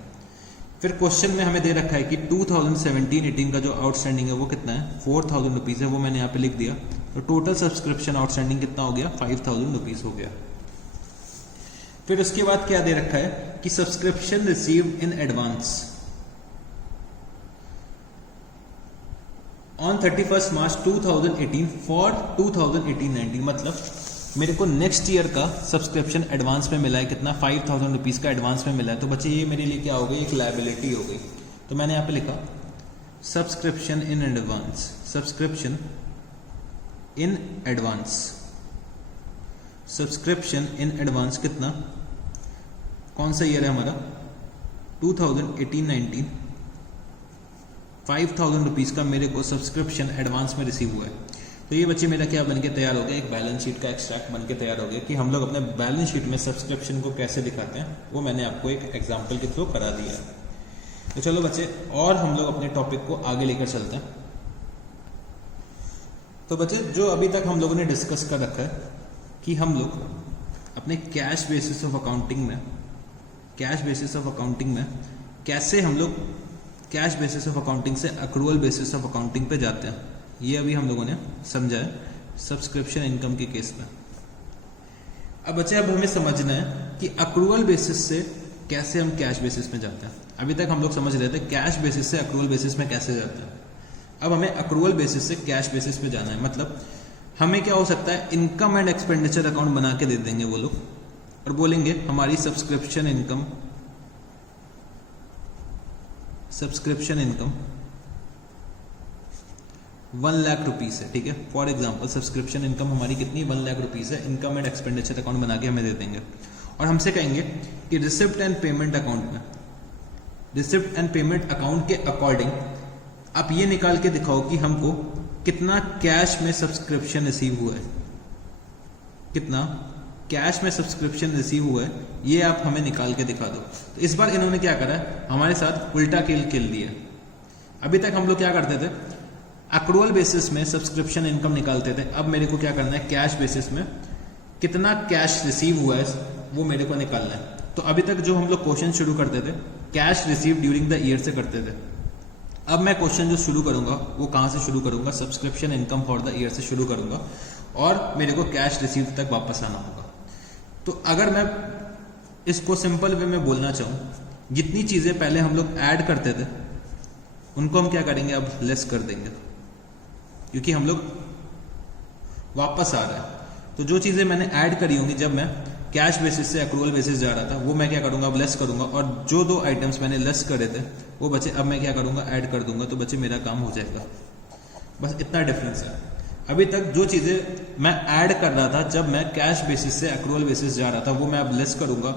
फिर क्वेश्चन में हमें दे रखा है कि 2017-18 का जो आउटस्टैंडिंग है वो कितना है, 4,000 रुपीज़ है, वो मैंने यहाँ पे लिख दिया। तो टोटल सब्सक्रिप्शन आउटस्टैंडिंग कितना हो गया, 5,000 रुपीज़ हो गया। फिर उसके बाद क्या दे रखा है कि subscription received in advance on 31 March 2018 for 2018-19, मतलब मेरे को नेक्स्ट ईयर का सब्सक्रिप्शन एडवांस में मिला है, कितना, 5,000 रुपीज़ का एडवांस में मिला है। तो बच्चे ये मेरे लिए क्या हो गई, एक लायबिलिटी हो गई। तो मैंने यहाँ पे लिखा सब्सक्रिप्शन इन एडवांस कितना, कौन सा ईयर है हमारा, 2018-19, 5,000 रुपीज़ का मेरे को सब्सक्रिप्शन एडवांस में रिसीव हुआ है। तो ये बच्चे मेरा क्या बन के तैयार हो गया, एक बैलेंस शीट का एक्सट्रैक्ट बन के तैयार हो गया कि हम लोग अपने बैलेंस शीट में सब्सक्रिप्शन को कैसे दिखाते हैं, वो मैंने आपको एक एग्जांपल के थ्रू करा दिया है। तो चलो बच्चे, और हम लोग अपने टॉपिक को आगे लेकर चलते हैं। तो बच्चे जो अभी तक हम लोगों ने डिस्कस कर रखा है कि हम लोग अपने कैश बेसिस ऑफ अकाउंटिंग में कैसे हम लोग कैश बेसिस ऑफ अकाउंटिंग से अक्रूवल बेसिस ऑफ अकाउंटिंग पे जाते हैं, ये अभी हम लोगों ने समझा है सब्सक्रिप्शन इनकम के केस में। अब बच्चे अब हमें समझना है कि अक्रूवल बेसिस से कैसे हम कैश बेसिस में जाते हैं। अभी तक हम लोग समझ रहे थे कैश बेसिस से अक्रूवल बेसिस में कैसे जाते हैं। अब हमें अक्रूवल बेसिस से कैश बेसिस पे जाना है। मतलब हमें क्या हो सकता है, इनकम एंड एक्सपेंडिचर अकाउंट बना के दे देंगे वो लोग और बोलेंगे हमारी सब्सक्रिप्शन इनकम 1 लाख रुपीज़ है, ठीक है। फॉर एग्जांपल सब्सक्रिप्शन इनकम हमारी कितनी, 1 लाख रुपीज़ है। इनकम एंड एक्सपेंडिचर अकाउंट बना के हमें दे देंगे और हमसे कहेंगे कि रिसिप्ट एंड पेमेंट अकाउंट के अकॉर्डिंग आप ये निकाल के दिखाओ कि हमको कितना कैश में सब्सक्रिप्शन रिसीव हुआ है, कितना कैश में सब्सक्रिप्शन रिसीव हुआ है, ये आप हमें निकाल के दिखा दो। तो इस बार इन्होंने क्या करा है, हमारे साथ उल्टा खेल दिया। अभी तक हम लोग क्या करते थे, एक्रूअल बेसिस में सब्सक्रिप्शन इनकम निकालते थे। अब मेरे को क्या करना है, कैश बेसिस में कितना कैश रिसीव हुआ है वो मेरे को निकालना है। तो अभी तक जो हम लोग क्वेश्चन शुरू करते थे cash receive during the year से करते थे। अब मैं क्वेश्चन जो शुरू करूंगा वो कहाँ से शुरू करूंगा, subscription income for the year से शुरू करूंगा और मेरे को कैश रिसीव तक वापस आना होगा। तो अगर मैं इसको सिंपल वे में बोलना चाहूँ, जितनी चीज़ें पहले हम लोग ऐड करते थे उनको हम क्या करेंगे, अब लेस कर देंगे, क्योंकि हम लोग वापस आ रहे हैं। तो जो चीज़ें मैंने ऐड करी होंगी जब मैं कैश बेसिस से एक्रूअल बेसिस जा रहा था, वो मैं क्या करूंगा, अब लेस करूंगा। और जो 2 आइटम्स मैंने लेस करे थे वो बचे, अब मैं क्या करूंगा, ऐड कर दूंगा, तो बचे मेरा काम हो जाएगा। बस इतना डिफरेंस है। अभी तक जो चीज़ें मैं ऐड कर रहा था जब मैं कैश बेसिस से एक्रूअल बेसिस जा रहा था वो मैं अब लेस करूंगा,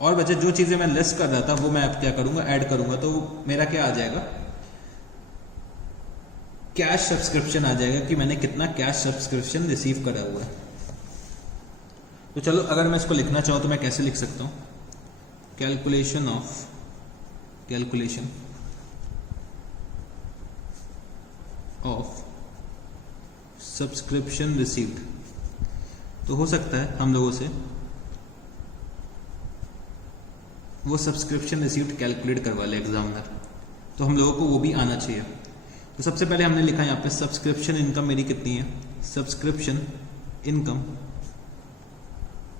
और बचे जो चीज़ें मैं लेस कर रहा था वो मैं अब क्या करूंगा, ऐड करूंगा। तो मेरा क्या आ जाएगा, कैश सब्सक्रिप्शन आ जाएगा कि मैंने कितना कैश सब्सक्रिप्शन रिसीव करा हुआ है। तो चलो अगर मैं इसको लिखना चाहूँ तो मैं कैसे लिख सकता हूँ, कैलकुलेशन ऑफ सब्सक्रिप्शन रिसीव्ड। तो हो सकता है हम लोगों से वो सब्सक्रिप्शन रिसीव्ड कैलकुलेट करवा ले एग्जामिनर, तो हम लोगों को वो भी आना चाहिए। तो सबसे पहले हमने लिखा यहाँ पे सब्सक्रिप्शन इनकम मेरी कितनी है, सब्सक्रिप्शन इनकम।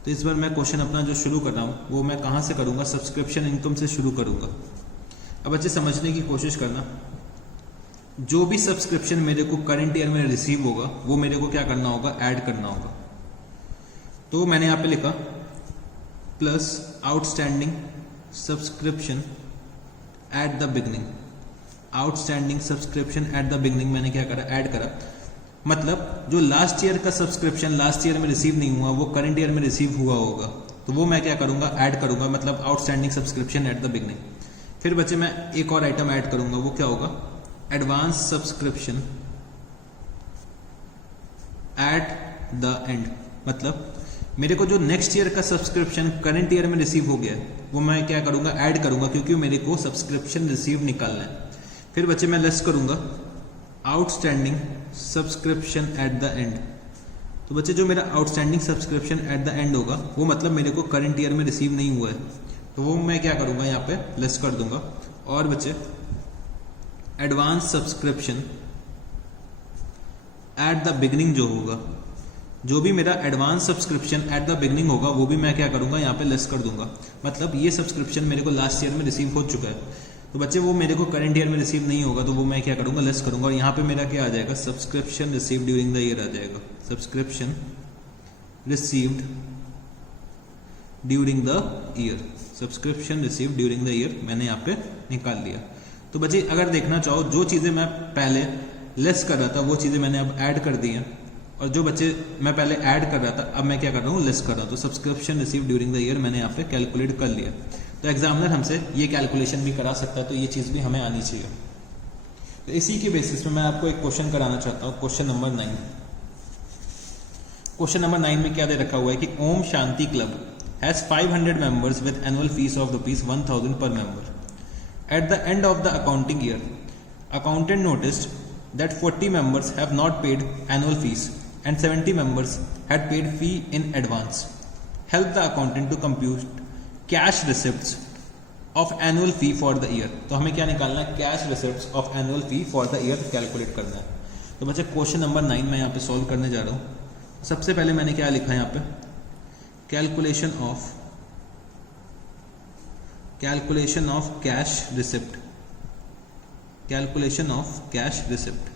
तो इस बार मैं क्वेश्चन अपना जो शुरू कर रहा हूँ वो मैं कहाँ से करूँगा, सब्सक्रिप्शन इनकम से शुरू करूँगा। अब अच्छे समझने की कोशिश करना, जो भी सब्सक्रिप्शन मेरे को करंट ईयर में रिसीव होगा वो मेरे को क्या करना होगा, ऐड करना होगा। तो मैंने यहाँ पे लिखा plus outstanding subscription eight the beginning. Outstanding subscription eight the beginning मैंने क्या करा, ऐड करा। मतलब जो लास्ट ईयर का सब्सक्रिप्शन लास्ट ईयर में रिसीव नहीं हुआ वो करंट ईयर में रिसीव हुआ होगा, तो वो मैं क्या करूंगा, ऐड करूंगा। मतलब outstanding subscription eight the beginning. फिर बच्चे मैं एक और आइटम ऐड करूंगा, वो क्या होगा, advance subscription eight the and. मतलब मेरे को जो नेक्स्ट ईयर का सब्सक्रिप्शन करंट ईयर में रिसीव हो गया वो मैं क्या करूंगा, ऐड करूंगा, क्योंकि मेरे को सब्सक्रिप्शन रिसीव निकालना है। फिर बच्चे मैं लेस करूंगा outstanding subscription eight the end. तो बच्चे जो मेरा outstanding subscription eight the and होगा वो मतलब मेरे को करंट ईयर में रिसीव नहीं हुआ है, तो वो मैं क्या करूंगा, यहाँ पे लेस कर दूंगा। और बच्चे advance subscription eight the beginning जो होगा, जो भी मेरा advance subscription eight the beginning होगा वो भी मैं क्या करूंगा, यहाँ पे लेस कर दूंगा। मतलब ये सब्सक्रिप्शन मेरे को लास्ट ईयर में रिसीव हो चुका है, तो बच्चे वो मेरे को करंट ईयर में रिसीव नहीं होगा, तो वो मैं क्या करूंगा, लेस करूंगा। और यहाँ पे मेरा क्या आ जाएगा, subscription receive during the year आ जाएगा। Subscription received during the year, subscription received during the year मैंने यहाँ पे निकाल लिया। तो बच्चे अगर देखना चाहो, जो चीज़ें मैं पहले लेस कर रहा था वो चीज़ें मैंने अब ऐड कर दी हैं, और जो बच्चे मैं पहले ऐड कर रहा था अब मैं क्या कर रहा हूँ, लेस कर रहा हूँ। तो subscription receive during the year मैंने यहाँ पे कैलकुलेट कर लिया। तो एग्जामिनर हमसे ये कैलकुलेशन भी करा सकता है, तो ये चीज़ भी हमें आनी चाहिए। तो इसी के बेसिस में मैं आपको एक क्वेश्चन कराना चाहता हूँ, क्वेश्चन नंबर 9। क्वेश्चन नंबर 9 में क्या दे रखा हुआ है कि Om Shanti club has 500 members with annual fee of ₹1000 per member. At the end of the accounting year, accountant noticed that 40 members have not paid annual fees and 70 members had paid fee in advance. Help the accountant to compute cash receipts of annual fee for the year. तो हमें क्या निकालना है, cash receipts of annual fee for the year calculate करना है। तो बच्चे question number 9 मैं यहाँ पे सॉल्व करने जा रहा हूँ। सबसे पहले मैंने क्या लिखा है यहाँ पे, calculation of cash receipt, calculation of cash receipt.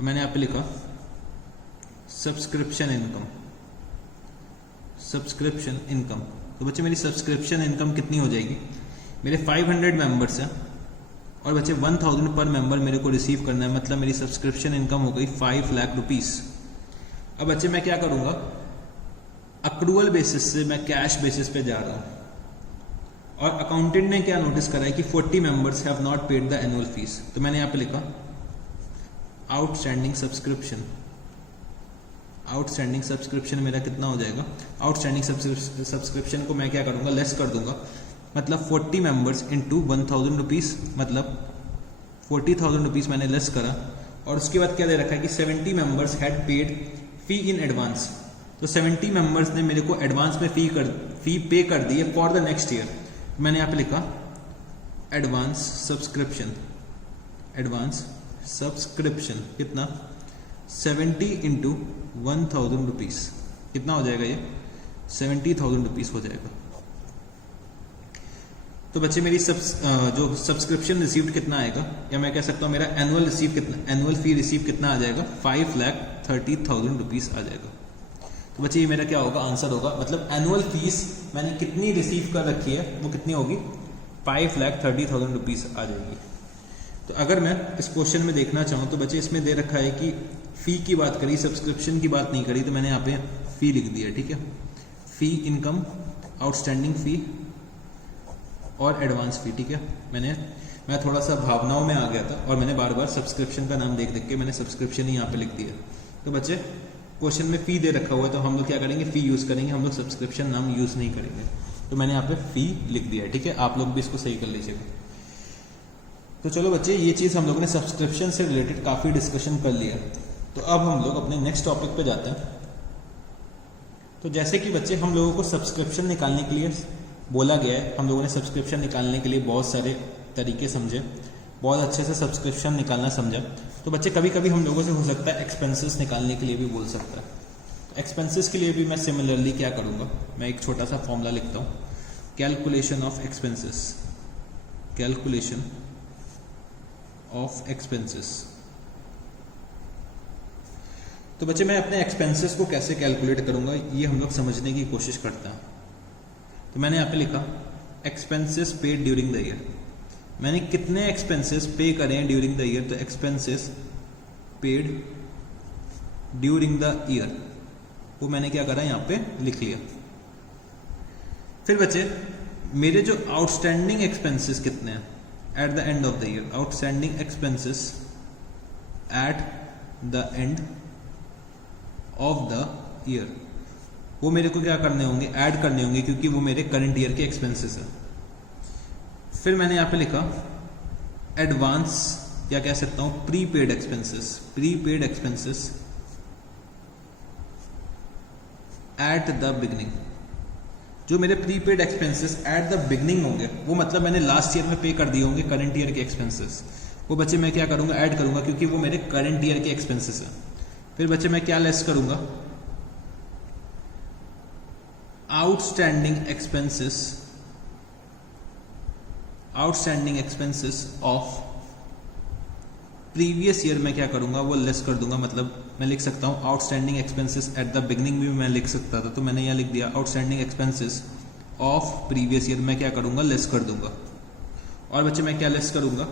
मैंने यहाँ पे लिखा सब्सक्रिप्शन इनकम। तो बच्चे मेरी सब्सक्रिप्शन इनकम कितनी हो जाएगी, मेरे 500 मेंबर्स हैं और बच्चे 1000 पर मेंबर मेरे को रिसीव करना है, मतलब मेरी सब्सक्रिप्शन इनकम हो गई 5 लाख रुपीस। अब बच्चे मैं क्या करूंगा, अक्रूअल बेसिस से मैं कैश बेसिस पे जा रहा हूं, और अकाउंटेंट ने क्या नोटिस करा है कि 40 members have not paid the annual fees. तो मैंने यहाँ पे लिखा आउटस्टैंडिंग आउटस्टैंडिंग सब्सक्रिप्शन मेरा कितना हो जाएगा, आउटस्टैंडिंग सब्सक्रिप्शन को मैं क्या करूँगा, लेस कर दूंगा, मतलब 40 मेंबर्स इंटू 1000 रुपीज़, मतलब 40,000 रुपीज़ मैंने लेस करा। और उसके बाद क्या दे रखा है कि 70 members had paid fee in advance, तो 70 मेंबर्स ने मेरे को एडवांस में फी पे कर दी है फॉर द नेक्स्ट ईयर। मैंने यहाँ पे लिखा एडवांस सब्सक्रिप्शन कितना, 70 इंटू 1000 रुपीज़, कितना हो जाएगा ये, 70,000 रुपीज़ हो जाएगा। तो बच्चे मेरी जो सब्सक्रिप्शन रिसीव्ड कितना आएगा, या मैं कह सकता हूँ मेरा एनुअल फी रिसीव कितना आ जाएगा, 5,30,000 रुपीज़ आ जाएगा। तो बच्चे ये मेरा क्या होगा, आंसर होगा, मतलब एनुअल फीस मैंने कितनी रिसीव कर रखी है वो कितनी होगी, 5,30,000 रुपीज़ आ जाएगी। तो अगर मैं इस क्वेश्चन में देखना चाहूँ तो बच्चे इसमें दे रखा है कि फ़ी की बात करी, सब्सक्रिप्शन की बात नहीं करी, तो मैंने यहाँ पे फ़ी लिख दिया, ठीक है। फ़ी इनकम, आउटस्टैंडिंग फ़ी और एडवांस फ़ी, ठीक है। मैं थोड़ा सा भावनाओं में आ गया था और मैंने बार बार सब्सक्रिप्शन का नाम देख के मैंने सब्सक्रिप्शन ही यहाँ पे लिख दिया। तो बच्चे क्वेश्चन में फ़ी दे रखा हुआ है तो हम लोग क्या करेंगे, फ़ी यूज़ करेंगे, हम लोग सब्सक्रिप्शन नाम यूज़ नहीं करेंगे। तो मैंने यहाँ पे फ़ी लिख दिया है, ठीक है। आप लोग भी इसको सही कर लीजिएगा। तो चलो बच्चे, ये चीज़ हम लोगों ने सब्सक्रिप्शन से रिलेटेड काफ़ी डिस्कशन कर लिया। तो अब हम लोग अपने नेक्स्ट टॉपिक पे जाते हैं। तो जैसे कि बच्चे हम लोगों को सब्सक्रिप्शन निकालने के लिए बोला गया है, हम लोगों ने सब्सक्रिप्शन निकालने के लिए बहुत सारे तरीके समझे, बहुत अच्छे से सब्सक्रिप्शन निकालना समझा। तो बच्चे कभी कभी हम लोगों से हो सकता है एक्सपेंसेस निकालने के लिए भी बोल सकता है। तो एक्सपेंसेस के लिए भी मैं सिमिलरली क्या करूँगा, मैं एक छोटा सा फॉर्मूला लिखता हूँ, कैलकुलेशन ऑफ एक्सपेंसेस। तो बच्चे मैं अपने एक्सपेंसेस को कैसे कैलकुलेट करूँगा, ये हम लोग समझने की कोशिश करते हैं। तो मैंने यहाँ पे लिखा expenses paid during the year, मैंने कितने एक्सपेंसेस पे करें ड्यूरिंग द ईयर, तो expenses paid during the year वो मैंने क्या करा, यहाँ पे लिख लिया। फिर बच्चे मेरे जो आउटस्टैंडिंग एक्सपेंसेस कितने हैं eight the end of the year, outstanding expenses eight the end of the year, वो मेरे को क्या करने होंगे, ऐड करने होंगे, क्योंकि वो मेरे करंट ईयर के एक्सपेंसेस है। फिर मैंने यहाँ पे लिखा एडवांस, या कह सकता हूँ prepaid expenses eight the beginning. जो मेरे prepaid expenses eight the beginning होंगे, वो मतलब मैंने लास्ट ईयर में पे कर दिए होंगे करंट ईयर के एक्सपेंसेस, वो बच्चे मैं क्या करूँगा, ऐड करूँगा, क्योंकि वो मेरे करंट ईयर के एक्सपेंसेस है। फिर बच्चे मैं क्या लेस करूँगा, outstanding expenses of previous year में क्या करूंगा, वो लेस कर दूंगा। मतलब मैं लिख सकता हूं outstanding expenses eight the beginning भी मैं लिख सकता था, तो मैंने यहाँ लिख दिया outstanding expenses of previous year, मैं क्या करूंगा, लेस कर दूंगा। और बच्चे मैं क्या लेस करूंगा,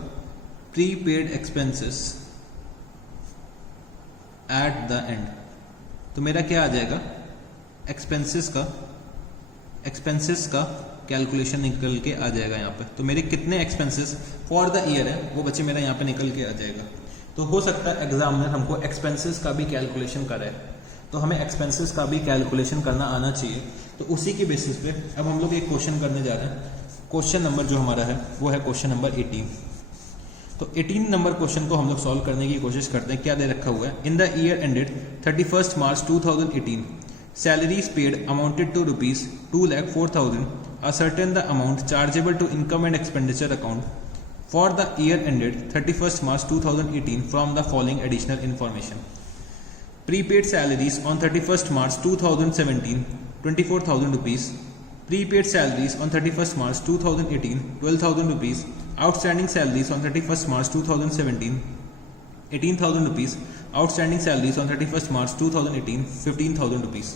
prepaid expenses eight the end. तो मेरा क्या आ जाएगा, एक्सपेंसेस का कैलकुलेशन निकल के आ जाएगा यहाँ पे। तो मेरे कितने एक्सपेंसेस फॉर द ईयर है वो बच्चे मेरा यहाँ पे निकल के आ जाएगा। तो हो सकता है एग्जामिनर हमको एक्सपेंसेस का भी कैलकुलेशन करे, तो हमें एक्सपेंसेस का भी कैलकुलेशन करना आना चाहिए। तो उसी के बेसिस पे अब हम लोग एक क्वेश्चन करने जा रहे हैं। क्वेश्चन नंबर जो हमारा है वो है क्वेश्चन नंबर 18। तो 18 नंबर क्वेश्चन को हम लोग सॉल्व करने की कोशिश करते हैं। क्या दे रखा हुआ है, इन the year ended 31 March 2018 salaries paid amounted to rupees 2,04,000, ascertain the amount chargeable to income and expenditure account for the year ended 31st March 2018 from the following additional information. Prepaid salaries on 31st March 2017 24,000 rupees, prepaid salaries on 31st March 2018 12,000 rupees, outstanding salaries on 31st March 2017 18,000 rupees, outstanding salaries on 31 March 2018 15,000 rupees.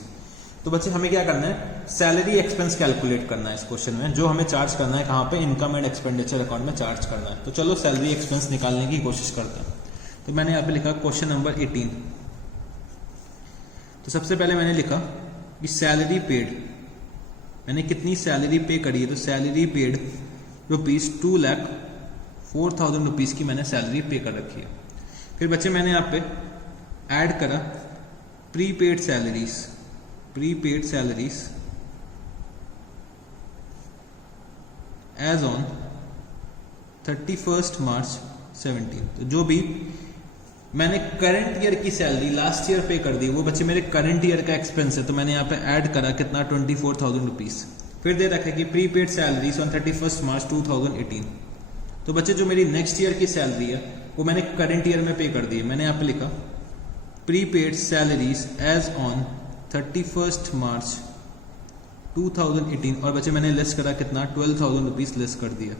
तो बच्चे हमें क्या करना है, salary expense calculate करना है इस question में, जो हमें चार्ज करना है कहाँ पे, इनकम एंड एक्सपेंडिचर अकाउंट में चार्ज करना है। तो चलो सैलरी एक्सपेंस निकालने की कोशिश करते हैं। तो मैंने यहाँ पे लिखा क्वेश्चन नंबर 18। तो सबसे पहले मैंने लिखा कि सैलरी पेड, मैंने कितनी सैलरी पे करी है, तो सैलरी पेड रुपीज 2,04,000 रुपीज की मैंने सैलरी पे कर रखी है। फिर बच्चे मैंने यहाँ पे ऐड करा प्रीपेड सैलरीज एज ऑन 31 मार्च 17। तो जो भी मैंने करंट ईयर की सैलरी लास्ट ईयर पे कर दी, वो बच्चे मेरे करंट ईयर का एक्सपेंस है, तो मैंने यहाँ पे ऐड करा कितना 24,000 रुपीज। फिर दे रखा है कि प्रीपेड सैलरीज ऑन 31 मार्च 2018। तो बच्चे जो मेरी नेक्स्ट ईयर की सैलरी है वो मैंने करंट ईयर में पे कर दी है। मैंने यहाँ पे लिखा प्रीपेड सैलरीज एज ऑन 31 मार्च 2018 और बच्चे मैंने लेस करा कितना 12,000 रुपीज लेस कर दिया।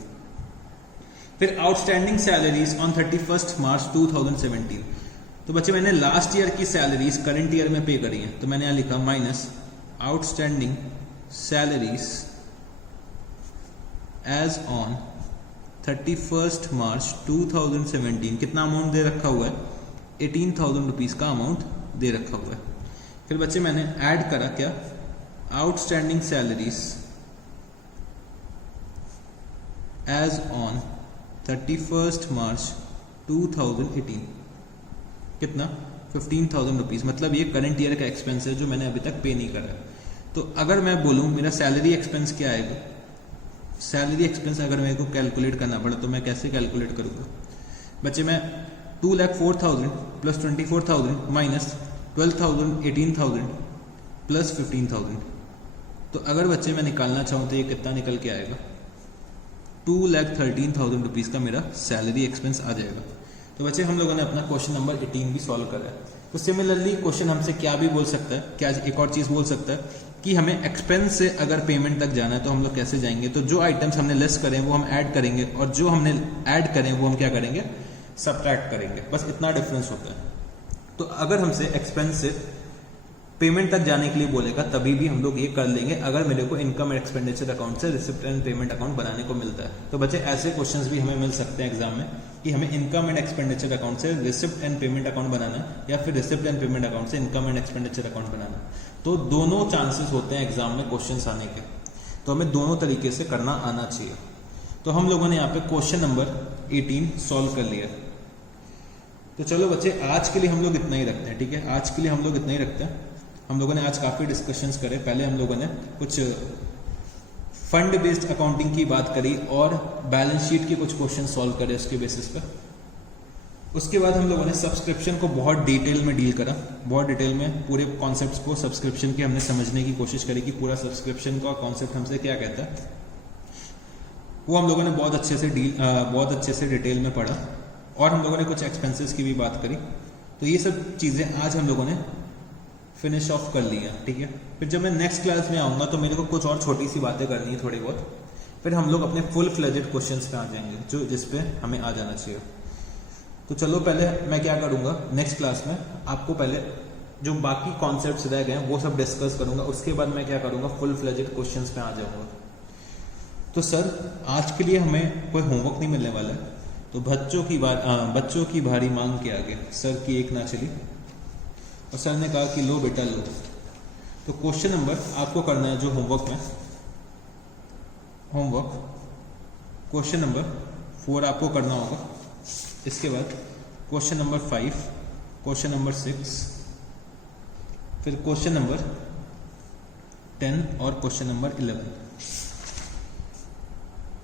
फिर आउटस्टैंडिंग सैलरीज ऑन 31 मार्च 2017। तो बच्चे मैंने लास्ट ईयर की सैलरीज करंट ईयर में पे करी है, तो मैंने यहाँ लिखा minus outstanding salaries as on 31 March 2017। कितना अमाउंट दे रखा हुआ है 18,000 रुपीज का अमाउंट दे रखा हुआ है। फिर बच्चे मैंने ऐड करा क्या आउटस्टैंडिंग सैलरीज एज ऑन 31 मार्च 2018। कितना 15,000 रुपीज, मतलब ये करंट ईयर का एक्सपेंस है जो मैंने अभी तक पे नहीं करा। तो अगर मैं बोलूं मेरा सैलरी एक्सपेंस क्या आएगा, सैलरी एक्सपेंस अगर मेरे को कैलकुलेट करना पड़ा तो मैं कैसे कैलकुलेट करूंगा बच्चे। मैं 2,04,000 प्लस 24,000 माइनस 12,000 18,000 प्लस 15,000। तो अगर बच्चे मैं निकालना चाहूँ तो ये कितना निकल के आएगा 2,13,000 रुपीज़ का मेरा सैलरी एक्सपेंस आ जाएगा। तो बच्चे हम लोगों ने अपना क्वेश्चन नंबर 18 भी सॉल्व करा है। तो सिमिलरली क्वेश्चन हमसे क्या भी बोल सकता है, क्या एक और चीज़ बोल सकता है कि हमें एक्सपेंस से अगर पेमेंट तक जाना है तो हम लोग कैसे जाएंगे। तो जो आइटम्स हमने लेस करें वो हम ऐड करेंगे और जो हमने ऐड करें वो हम क्या करेंगे सबट्रैक्ट करेंगे, बस इतना डिफरेंस होता है। तो अगर हमसे एक्सपेंस से पेमेंट तक जाने के लिए बोलेगा तभी भी हम लोग ये कर लेंगे अगर मेरे को इनकम एंड एक्सपेंडिचर अकाउंट से रिसिप्ट एंड पेमेंट अकाउंट बनाने को मिलता है। तो बच्चे ऐसे क्वेश्चंस भी हमें मिल सकते हैं एग्जाम में कि हमें इनकम एंड एक्सपेंडिचर अकाउंट से रिसिप्ट एंड पेमेंट अकाउंट बनाना या फिर रिसिप्ट एंड पेमेंट अकाउंट से इनकम एंड एक्सपेंडिचर अकाउंट बनाना। तो दोनों चांसेस होते हैं एग्जाम में क्वेश्चन आने के, तो हमें दोनों तरीके से करना आना चाहिए। तो हम लोगों ने यहाँ पे क्वेश्चन नंबर 18 सॉल्व कर लिया। तो चलो बच्चे आज के लिए हम लोग इतना ही रखते हैं, ठीक है। आज के लिए हम लोग इतना ही रखते हैं। हम लोगों ने आज काफ़ी डिस्कशंस करे। पहले हम लोगों ने कुछ फंड बेस्ड अकाउंटिंग की बात करी और बैलेंस शीट के कुछ क्वेश्चन सॉल्व करे उसके बेसिस पे। उसके बाद हम लोगों ने सब्सक्रिप्शन को बहुत डिटेल में डील करा, बहुत डिटेल में पूरे कॉन्सेप्ट्स को सब्सक्रिप्शन के हमने समझने की कोशिश करी कि पूरा सब्सक्रिप्शन का कॉन्सेप्ट हमसे क्या कहता है। वो हम लोगों ने बहुत अच्छे से डिटेल में पढ़ा और हम लोगों ने कुछ एक्सपेंसेस की भी बात करी। तो ये सब चीज़ें आज हम लोगों ने फिनिश ऑफ कर लिया, ठीक है। फिर जब मैं नेक्स्ट क्लास में आऊँगा तो मेरे को कुछ और छोटी सी बातें करनी है थोड़ी बहुत, फिर हम लोग अपने फुल फ्लेजेड क्वेश्चंस पे आ जाएंगे जो जिस पे हमें आ जाना चाहिए। तो चलो पहले मैं क्या करूँगा नेक्स्ट क्लास में आपको पहले जो बाकी कॉन्सेप्ट्स रह गए हैं वो सब डिस्कस करूँगा। उसके बाद मैं क्या करूँगा फुल फ्लेजेड क्वेश्चंस पे आ जाऊँगा। तो सर आज के लिए हमें कोई होमवर्क नहीं मिलने वाला है, तो बच्चों की भारी मांग के आगे सर की एक ना चली और सर ने कहा कि लो बेटा लो। तो क्वेश्चन नंबर आपको करना है जो होमवर्क में क्वेश्चन नंबर 4 आपको करना होगा। इसके बाद क्वेश्चन नंबर 5, क्वेश्चन नंबर 6, फिर क्वेश्चन नंबर 10 और क्वेश्चन नंबर 11।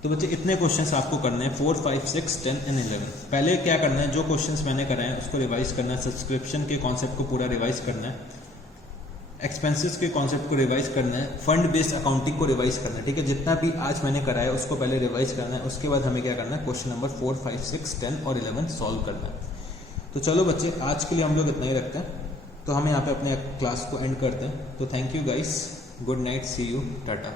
तो बच्चे इतने क्वेश्चंस आपको करने हैं 4, 5, 6, 10 एंड 11। पहले क्या करना है जो क्वेश्चंस मैंने कराए हैं उसको रिवाइज करना है, सब्सक्रिप्शन के कॉन्सेप्ट को पूरा रिवाइज करना है, एक्सपेंसेस के कॉन्सेप्ट को रिवाइज करना है, फंड बेस्ड अकाउंटिंग को रिवाइज करना है, ठीक है। जितना भी आज मैंने कराया उसको पहले रिवाइज करना है। उसके बाद हमें क्या करना है क्वेश्चन नंबर 4, 5, 6, 10 और 11 सॉल्व करना है। तो चलो बच्चे आज के लिए हम लोग इतना ही रखते हैं। तो हम यहाँ पे अपने क्लास को एंड करते हैं। तो thank you guys, good night, see you, Tata.